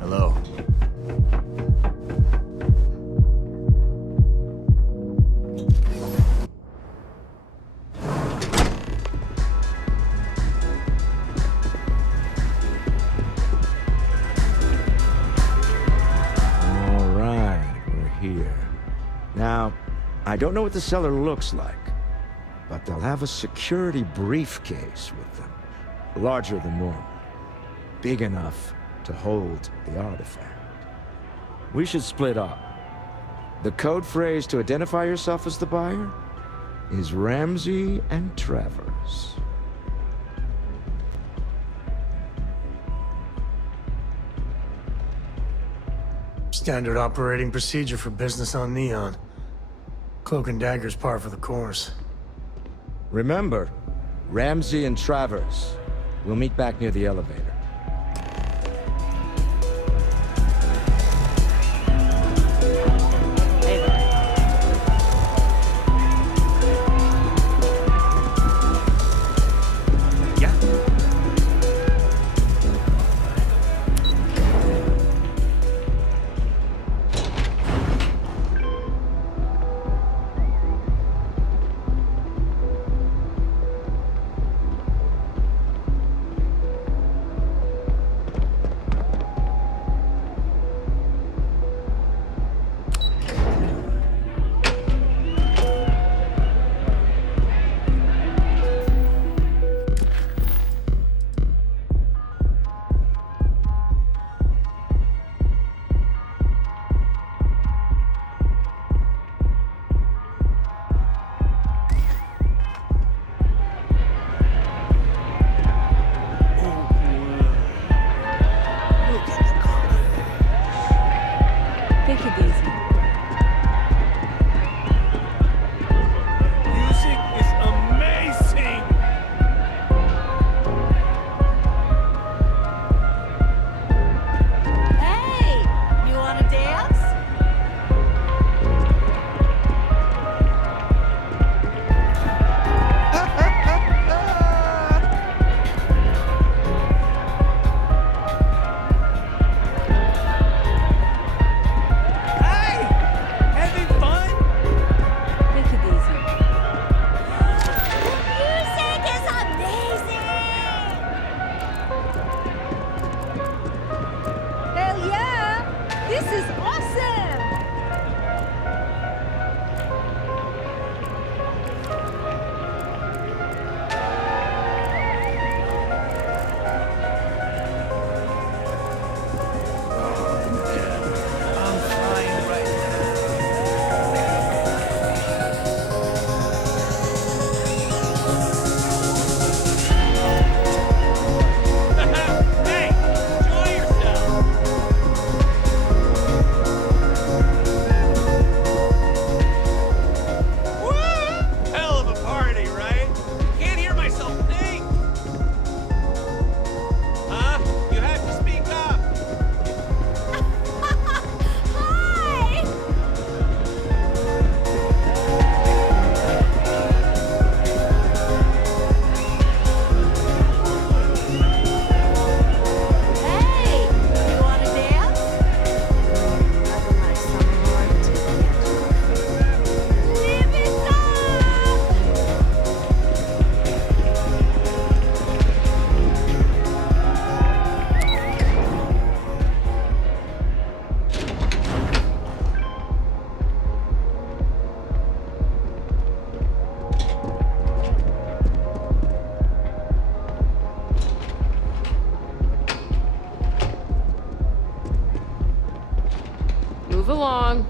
Hello. All right, we're here. Now, I don't know what the cellar looks like, but they'll have a security briefcase with them. Larger than normal. Big enough to hold the artifact. We should split up. The code phrase to identify yourself as the buyer is Ramsey and Travers. Standard operating procedure for business on Neon. Cloak and dagger's par for the course. Remember, Ramsey and Travers. We'll meet back near the elevator. Along.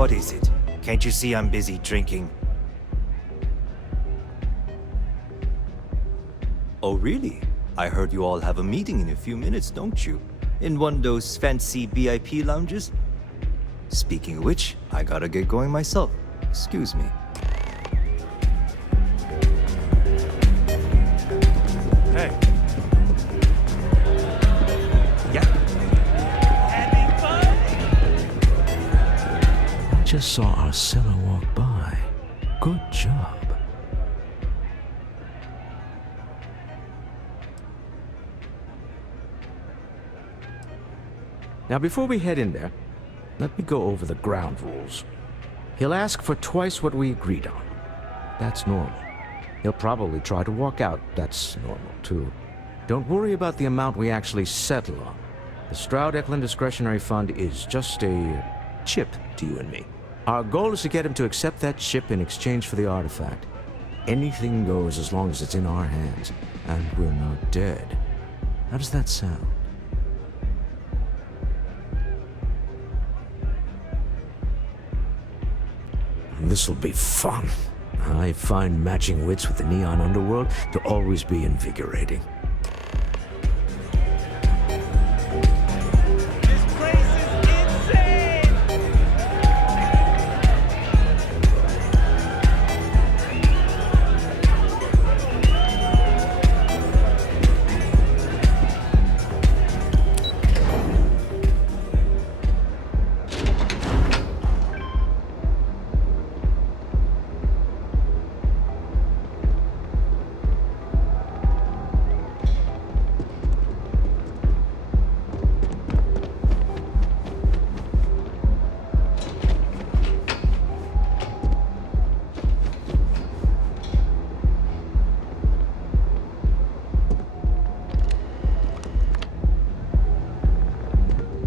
What is it? Can't you see I'm busy drinking? Oh, really? I heard you all have a meeting in a few minutes, don't you? In one of those fancy VIP lounges? Speaking of which, I gotta get going myself. Excuse me. Hey. just saw our seller walk by. Good job. Now, before we head in there, let me go over the ground rules. He'll ask for twice what we agreed on. That's normal. He'll probably try to walk out. That's normal, too. Don't worry about the amount we actually settle on. The Stroud-Eklund Discretionary Fund is just a chip to you and me. Our goal is to get him to accept that chip in exchange for the artifact. Anything goes as long as it's in our hands, and we're not dead. How does that sound? This'll be fun. I find matching wits with the Neon Underworld to always be invigorating.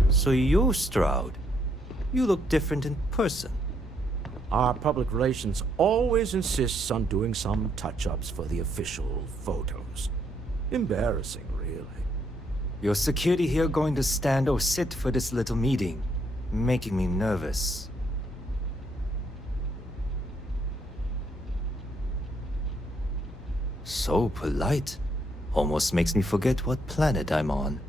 So you're Stroud. You look different in person. Our public relations always insists on doing some touch-ups for the official photos. Embarrassing, really. Your security here going to stand or sit for this little meeting, making me nervous. So polite. Almost makes me forget what planet I'm on.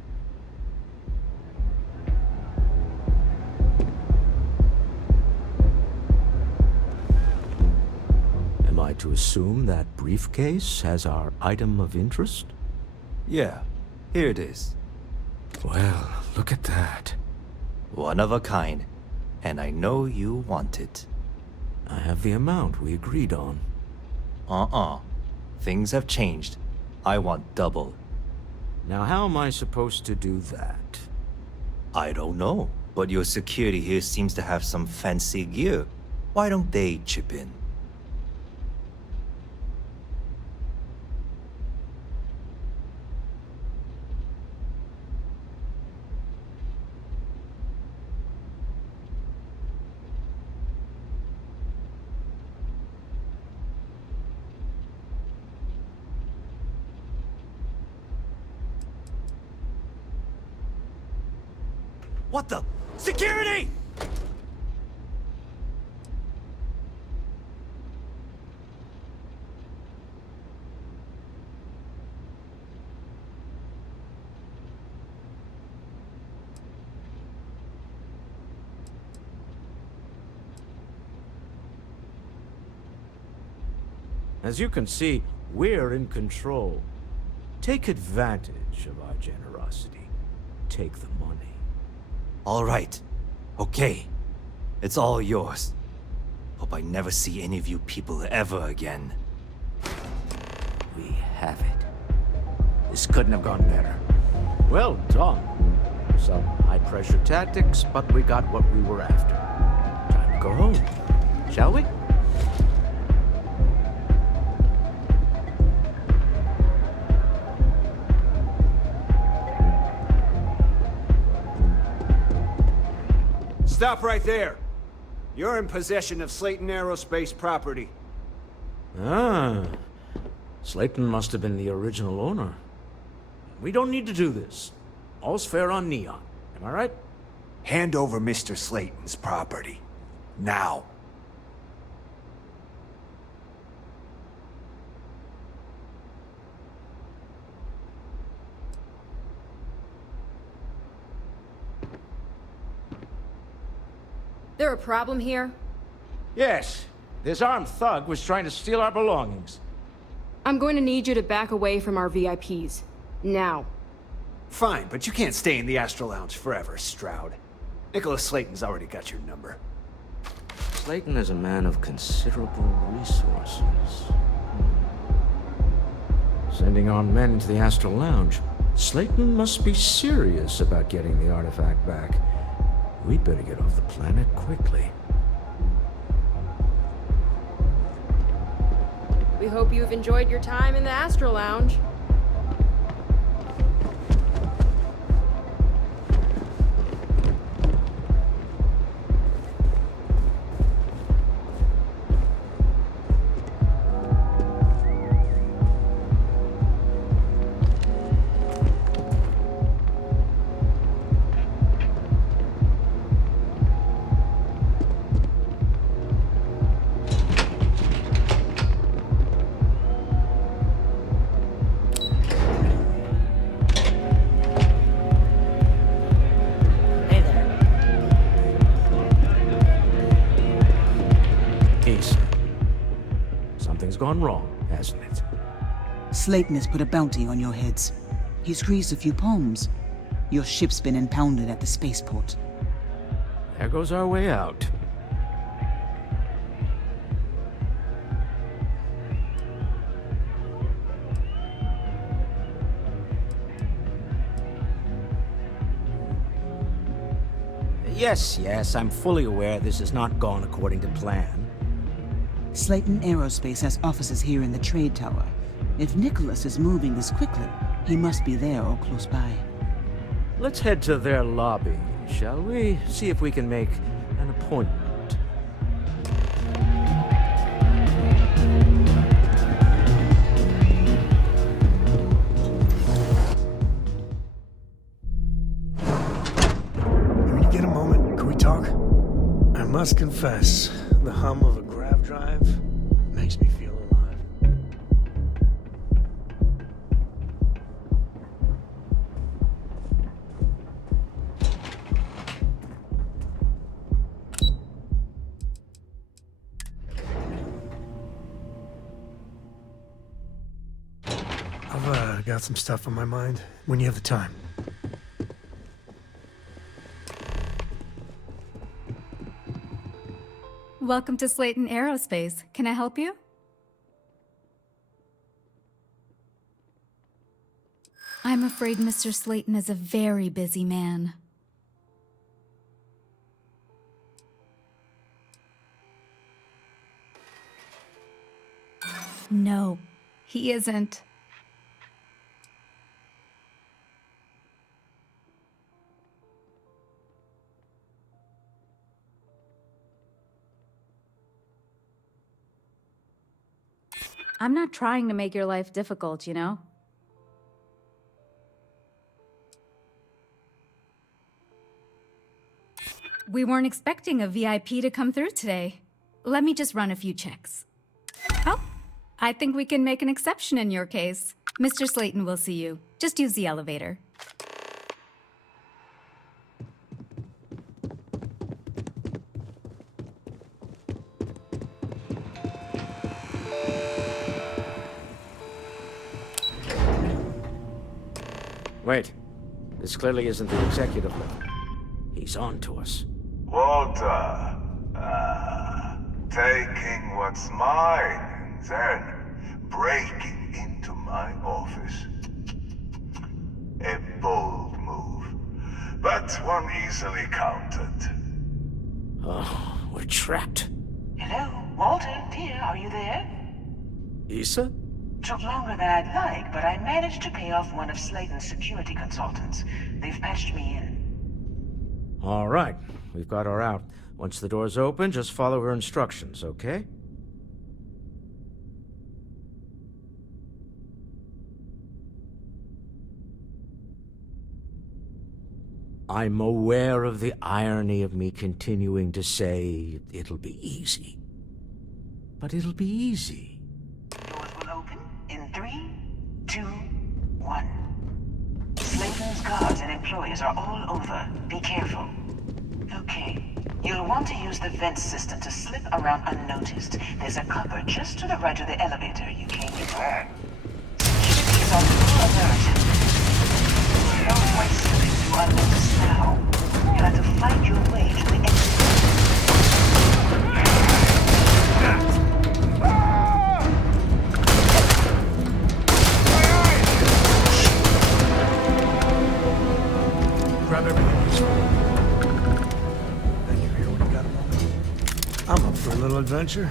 Am I to assume that briefcase has our item of interest? Yeah, here it is. Well, look at that. One of a kind, and I know you want it. I have the amount we agreed on. Things have changed. I want double. Now how am I supposed to do that? I don't know, but your security here seems to have some fancy gear. Why don't they chip in? What the? Security! As you can see, we're in control. Take advantage of our generosity. Take the money. All right. Okay. It's all yours. Hope I never see any of you people ever again. We have it. This couldn't have gone better. Well done. Some high-pressure tactics, but we got what we were after. Time to go home, shall we? Stop right there. You're in possession of Slayton Aerospace property. Ah. Slayton must have been the original owner. We don't need to do this. All's fair on Neon. Am I right? Hand over Mr. Slayton's property. Now. There a problem here? Yes. This armed thug was trying to steal our belongings. I'm going to need you to back away from our VIPs. Now. Fine, but you can't stay in the Astral Lounge forever, Stroud. Nicholas Slayton's already got your number. Slayton is a man of considerable resources. Sending armed men into the Astral Lounge. Slayton must be serious about getting the artifact back. We'd better get off the planet quickly. We hope you've enjoyed your time in the Astral Lounge. Something's gone wrong, hasn't it? Slayton has put a bounty on your heads. He's greased a few palms. Your ship's been impounded at the spaceport. There goes our way out. Yes, I'm fully aware this has not gone according to plan. Slayton Aerospace has offices here in the trade tower. If Nicholas is moving this quickly, he must be there or close by. Let's head to their lobby, shall we? See if we can make an appointment. When you get a moment, can we talk? I must confess, the hum of a grav drive makes me feel alive. I've got some stuff on my mind when you have the time. Welcome to Slayton Aerospace. Can I help you? I'm afraid Mr. Slayton is a very busy man. No, he isn't. I'm not trying to make your life difficult, you know? We weren't expecting a VIP to come through today. Let me just run a few checks. Oh, I think we can make an exception in your case. Mr. Slayton will see you. Just use the elevator. Wait. This clearly isn't the executive level. He's on to us. Walter. Taking what's mine and then breaking into my office. A bold move, but one easily countered. Oh, we're trapped. Hello, Walter, dear, are you there? Issa? Took longer than I'd like, but I managed to pay off one of Slayton's security consultants. They've patched me in. All right, we've got her out. Once the door's open, just follow her instructions, okay? I'm aware of the irony of me continuing to say it'll be easy. But it'll be easy. Doors will open in 3, 2, 1. Slayton's guards and employees are all over. Be careful. Okay. You'll want to use the vent system to slip around unnoticed. There's a cupboard just to the right of the elevator you came in. Security is on full alert. No point slipping through unnoticed now. You'll have to fight your way to the exit. I'm up for a little adventure.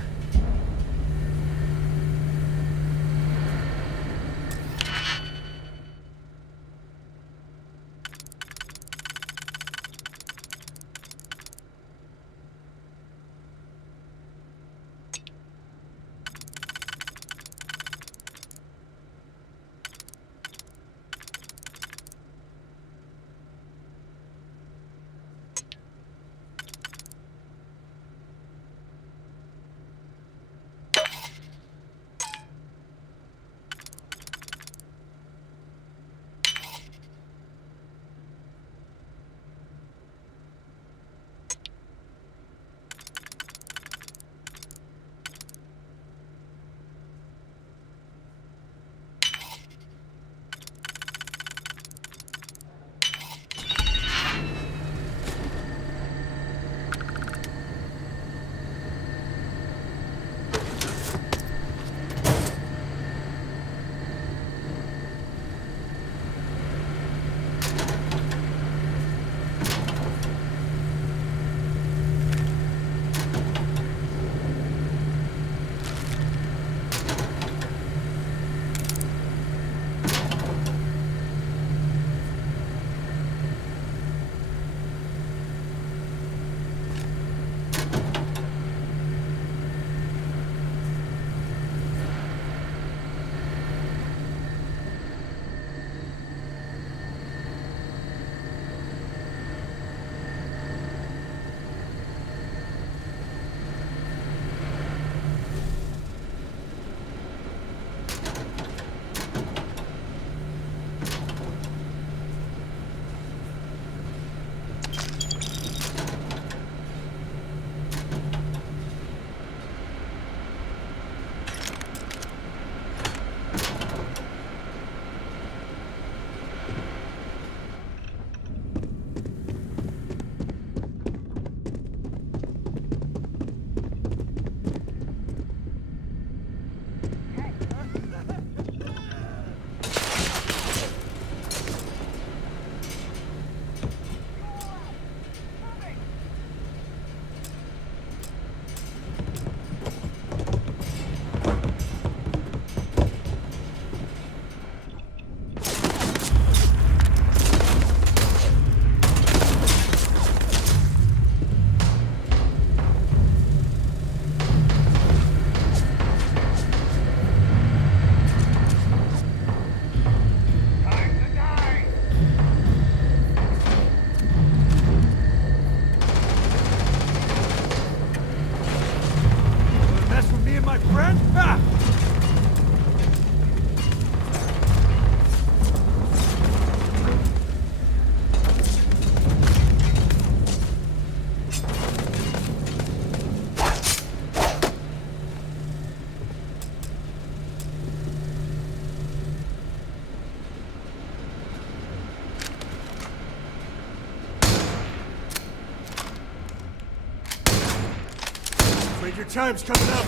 Afraid your time's coming up.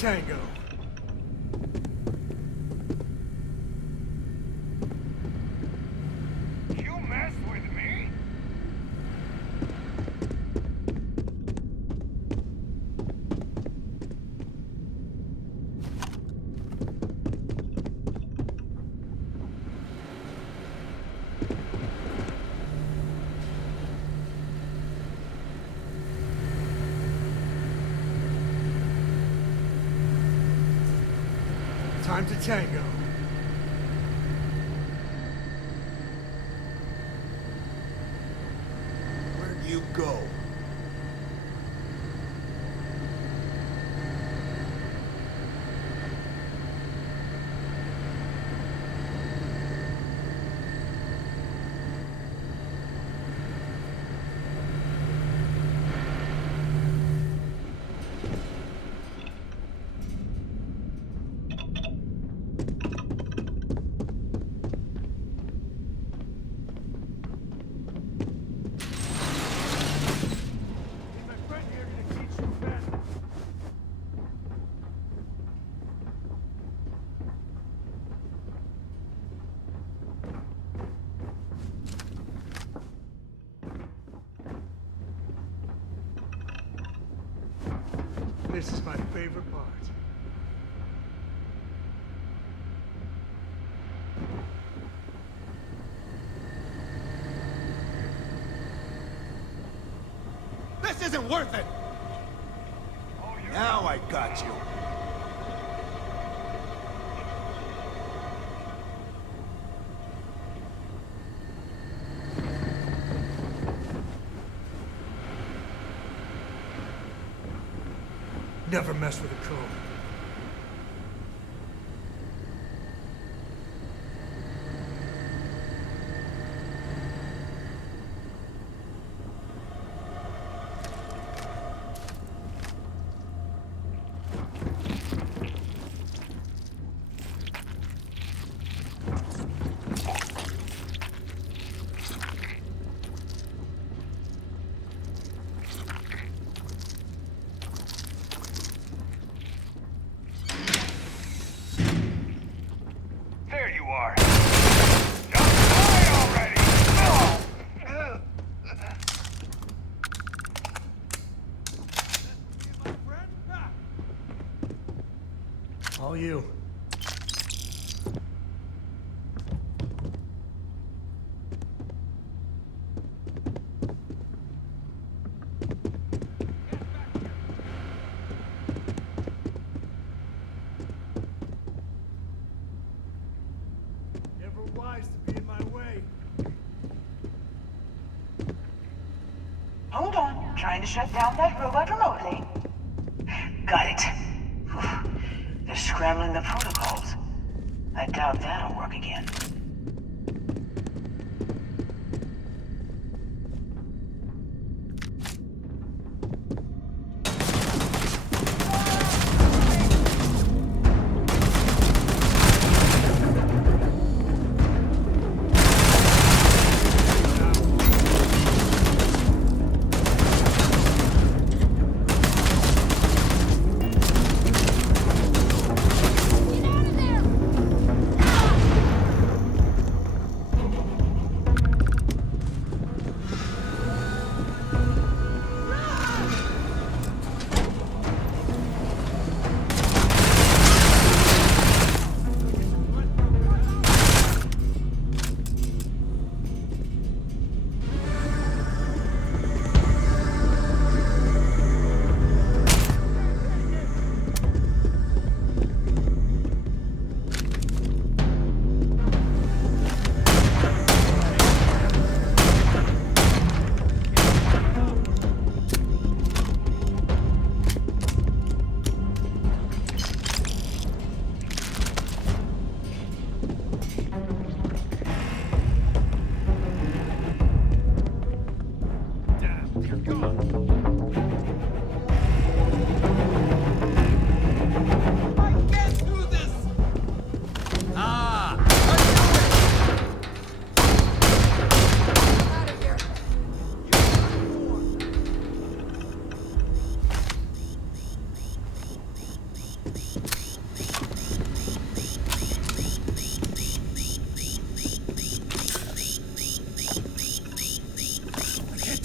tango. You mess with me? Time to tango. Where'd you go? This is my favorite part. This isn't worth it! Now I got you. Never mess with a code. There you are. Just die already! All you. Never wise to be in my way. Hold on. Trying to shut down that robot remotely. Got it. Whew. They're scrambling the protocols. I doubt that'll work again.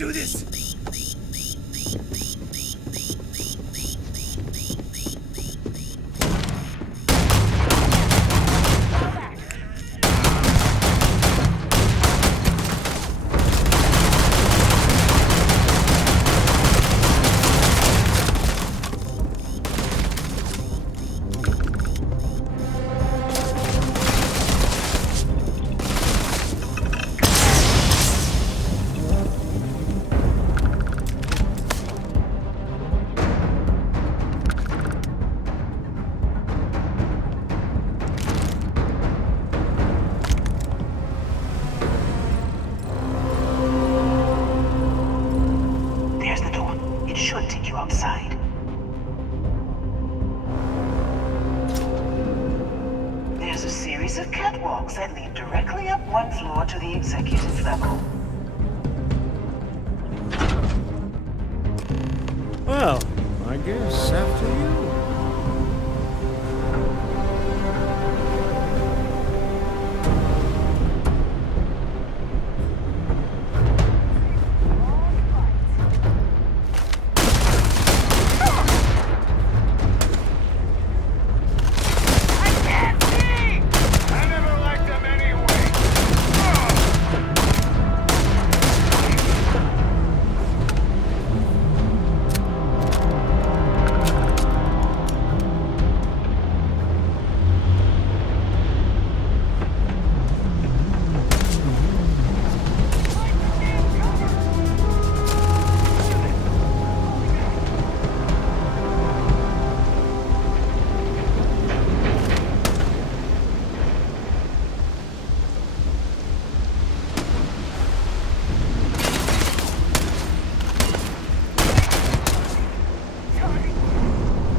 do this! There's the door. It should take you outside. There's a series of catwalks that lead directly up one floor to the executive level. Well, I guess after you.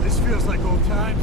This feels like old times.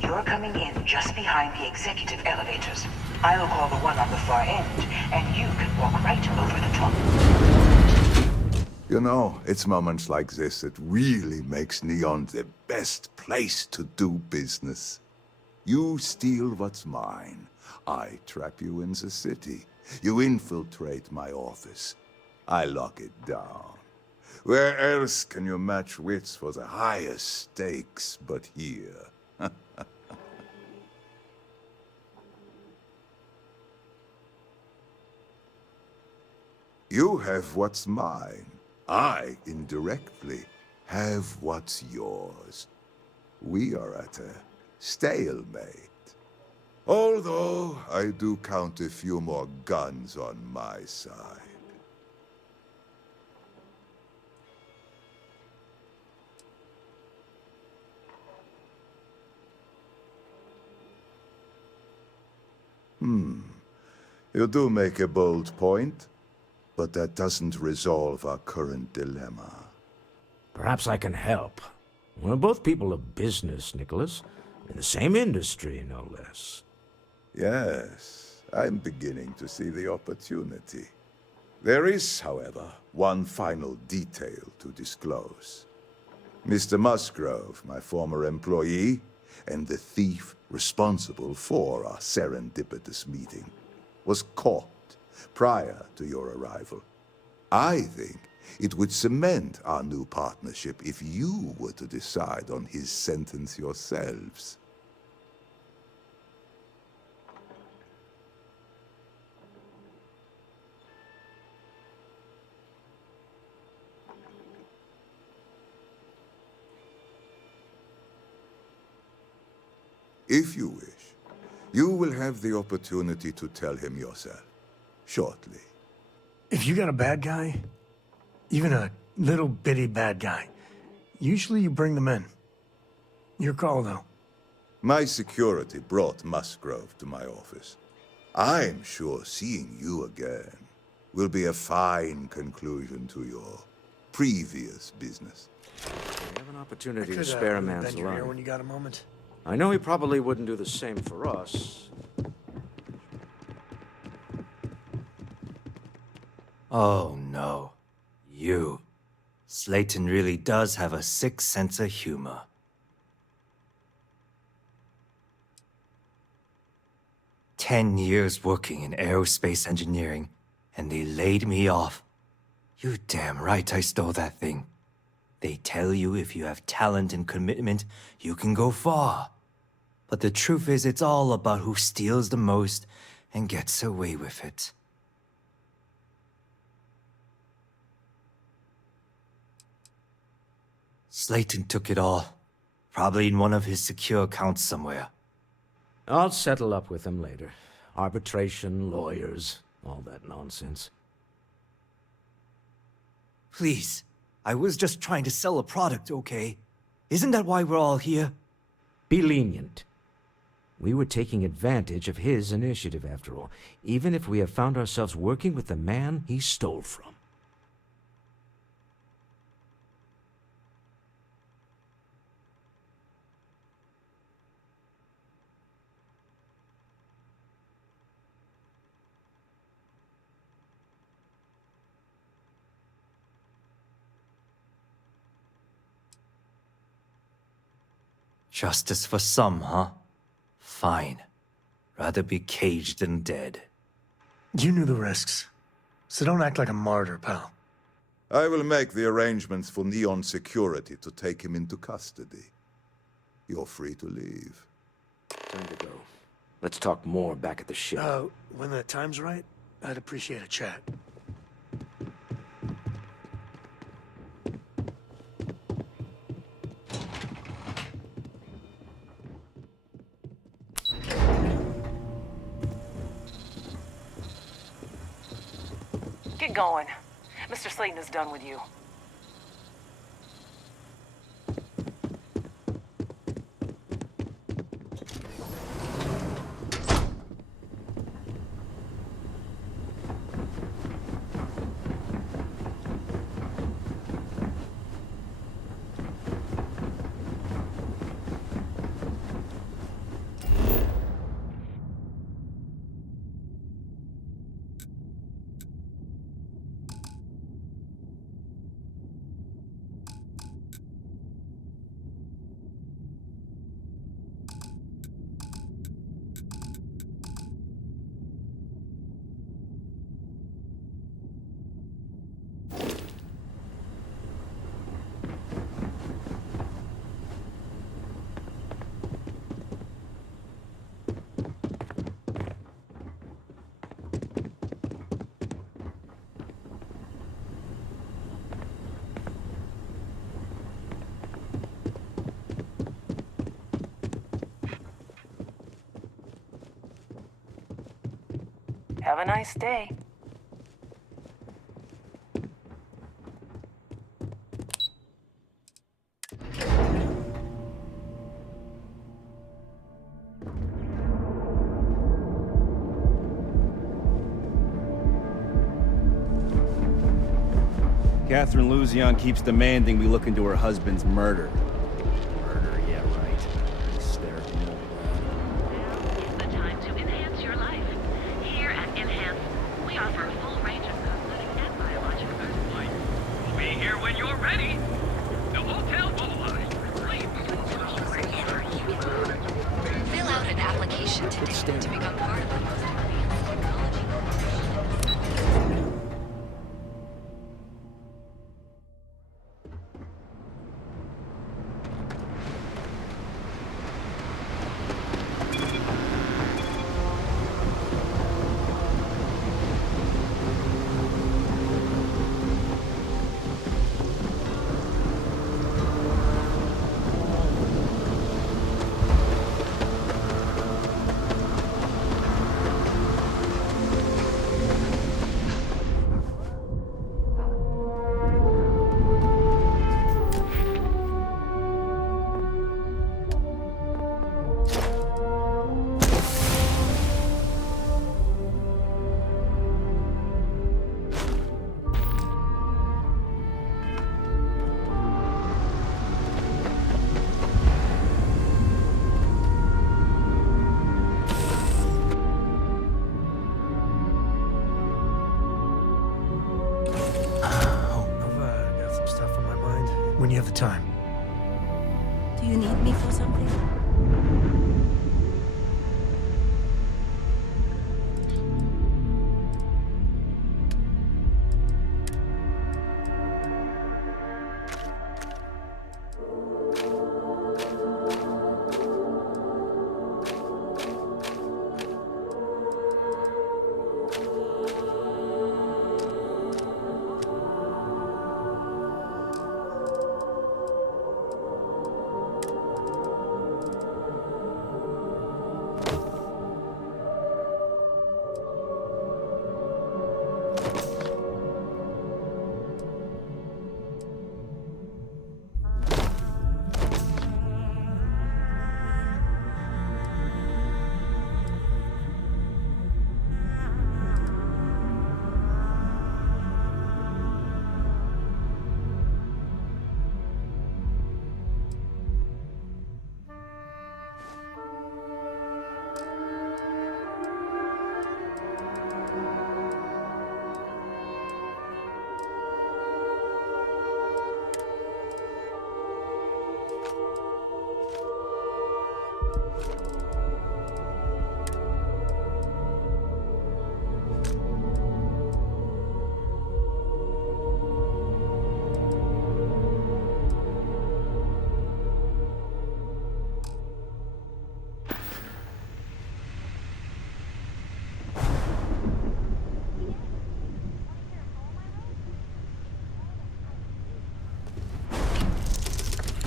You're coming in just behind the executive elevators. I'll call the one on the far end, and you can walk right over the top. You know, it's moments like this that really makes Neon the best place to do business. You steal what's mine. I trap you in the city. You infiltrate my office. I lock it down. Where else can you match wits for the highest stakes but here? You have what's mine. I, indirectly, have what's yours. We are at a stalemate. Although, I do count a few more guns on my side. You do make a bold point, but that doesn't resolve our current dilemma. Perhaps I can help. We're both people of business, Nicholas. In the same industry, no less. Yes, I'm beginning to see the opportunity. There is, however, one final detail to disclose. Mr. Musgrove, my former employee, and the thief responsible for our serendipitous meeting, was caught prior to your arrival. I think it would cement our new partnership if you were to decide on his sentence yourselves. If you wish, you will have the opportunity to tell him yourself, shortly. If you got a bad guy, even a little bitty bad guy, usually you bring them in. Your call, though. My security brought Musgrove to my office. I'm sure seeing you again will be a fine conclusion to your previous business. We have an opportunity to spare a man's bend your ear life. when you got a moment. I know he probably wouldn't do the same for us. Oh no. You. Slayton really does have a sick sense of humor. "10 years working in aerospace engineering, and they laid me off. You damn right I stole that thing. They tell you if you have talent and commitment, you can go far. But the truth is, it's all about who steals the most and gets away with it." Slayton took it all. Probably in one of his secure accounts somewhere. I'll settle up with him later. Arbitration, lawyers, all that nonsense. Please, I was just trying to sell a product, okay? Isn't that why we're all here? Be lenient. We were taking advantage of his initiative, after all, even if we have found ourselves working with the man he stole from. Justice for some, huh? Fine. Rather be caged than dead. You knew the risks, so don't act like a martyr, pal. I will make the arrangements for Neon Security to take him into custody. You're free to leave. Time to go. Let's talk more back at the ship. When the time's right, I'd appreciate a chat. Get going. Mr. Slayton is done with you. Have a nice day. Catherine Luzion keeps demanding we look into her husband's murder. when you're ready, the hotel will Fill out an application today to become part of the most advanced technology. When you have the time. Do you need me for something?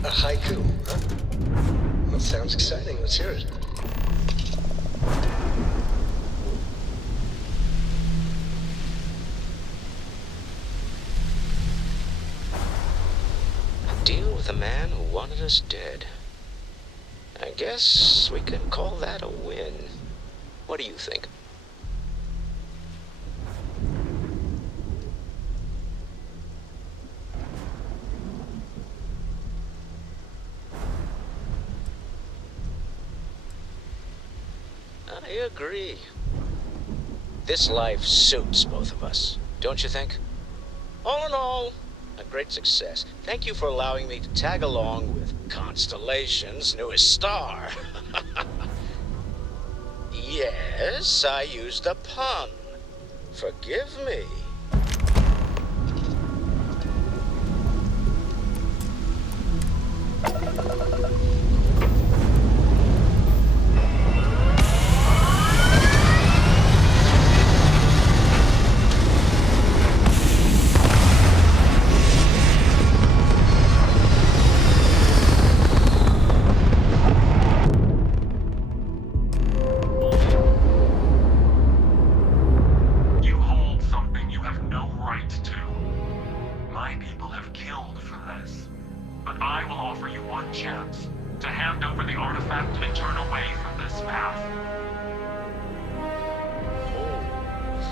A haiku, huh? That sounds exciting. Let's hear it. Deal with a man who wanted us dead. I guess we can call that a win. What do you think? I agree. This life suits both of us, don't you think? All in all, a great success. Thank you for allowing me to tag along with Constellation's newest star. Yes, I used a pun. Forgive me.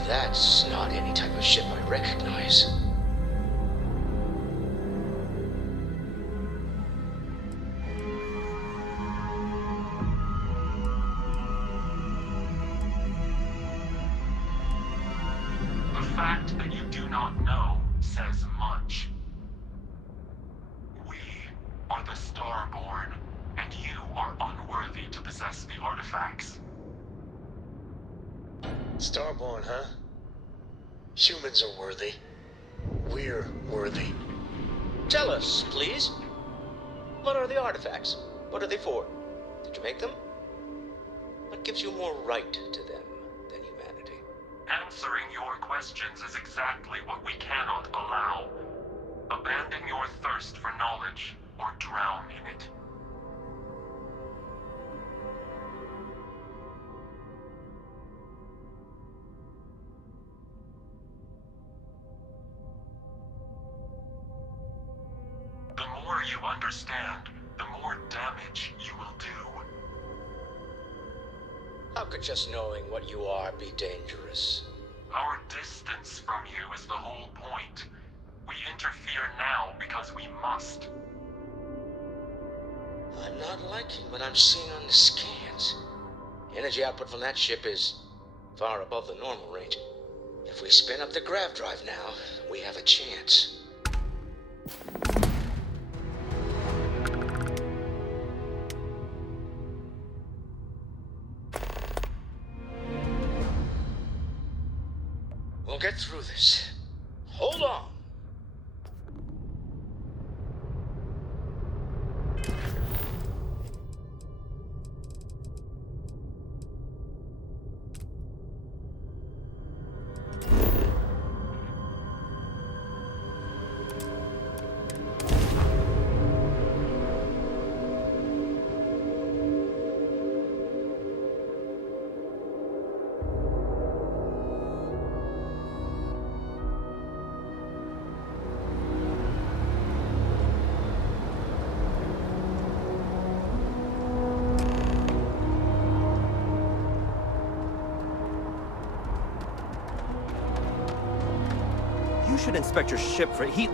That's not any type of ship I recognize. The fact that you do not know says much. possess the artifacts. Starborn, huh? Humans are worthy. We're worthy. Tell us, please. What are the artifacts? What are they for? Did you make them? What gives you more right to them than humanity? Answering your questions is exactly what we cannot allow. Abandon your thirst for knowledge, or drown in it. The more you understand, the more damage you will do. How could just knowing what you are be dangerous? Our distance from you is the whole point. We interfere now because we must. I'm not liking what I'm seeing on the scans. Energy output from that ship is far above the normal range. If we spin up the grav drive now, we have a chance. We'll get through this. Hold on. You should inspect your ship for heat.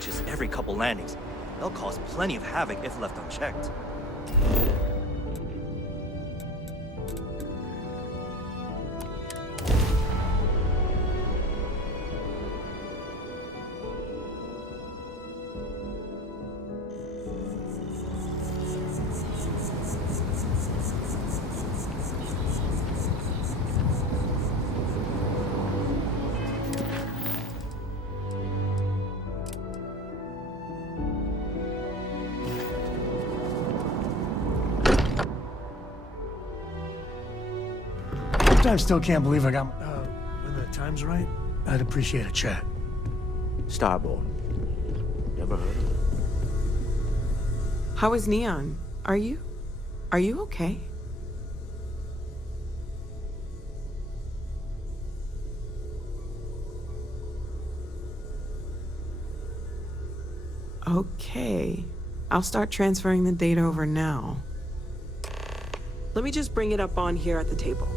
Just every couple landings. They'll cause plenty of havoc if left unchecked. sometimes still can't believe I got when the time's right. I'd appreciate a chat. Starborn. Never heard of it. How is Neon? Are you okay? Okay. I'll start transferring the data over now. Let me just bring it up on here at the table.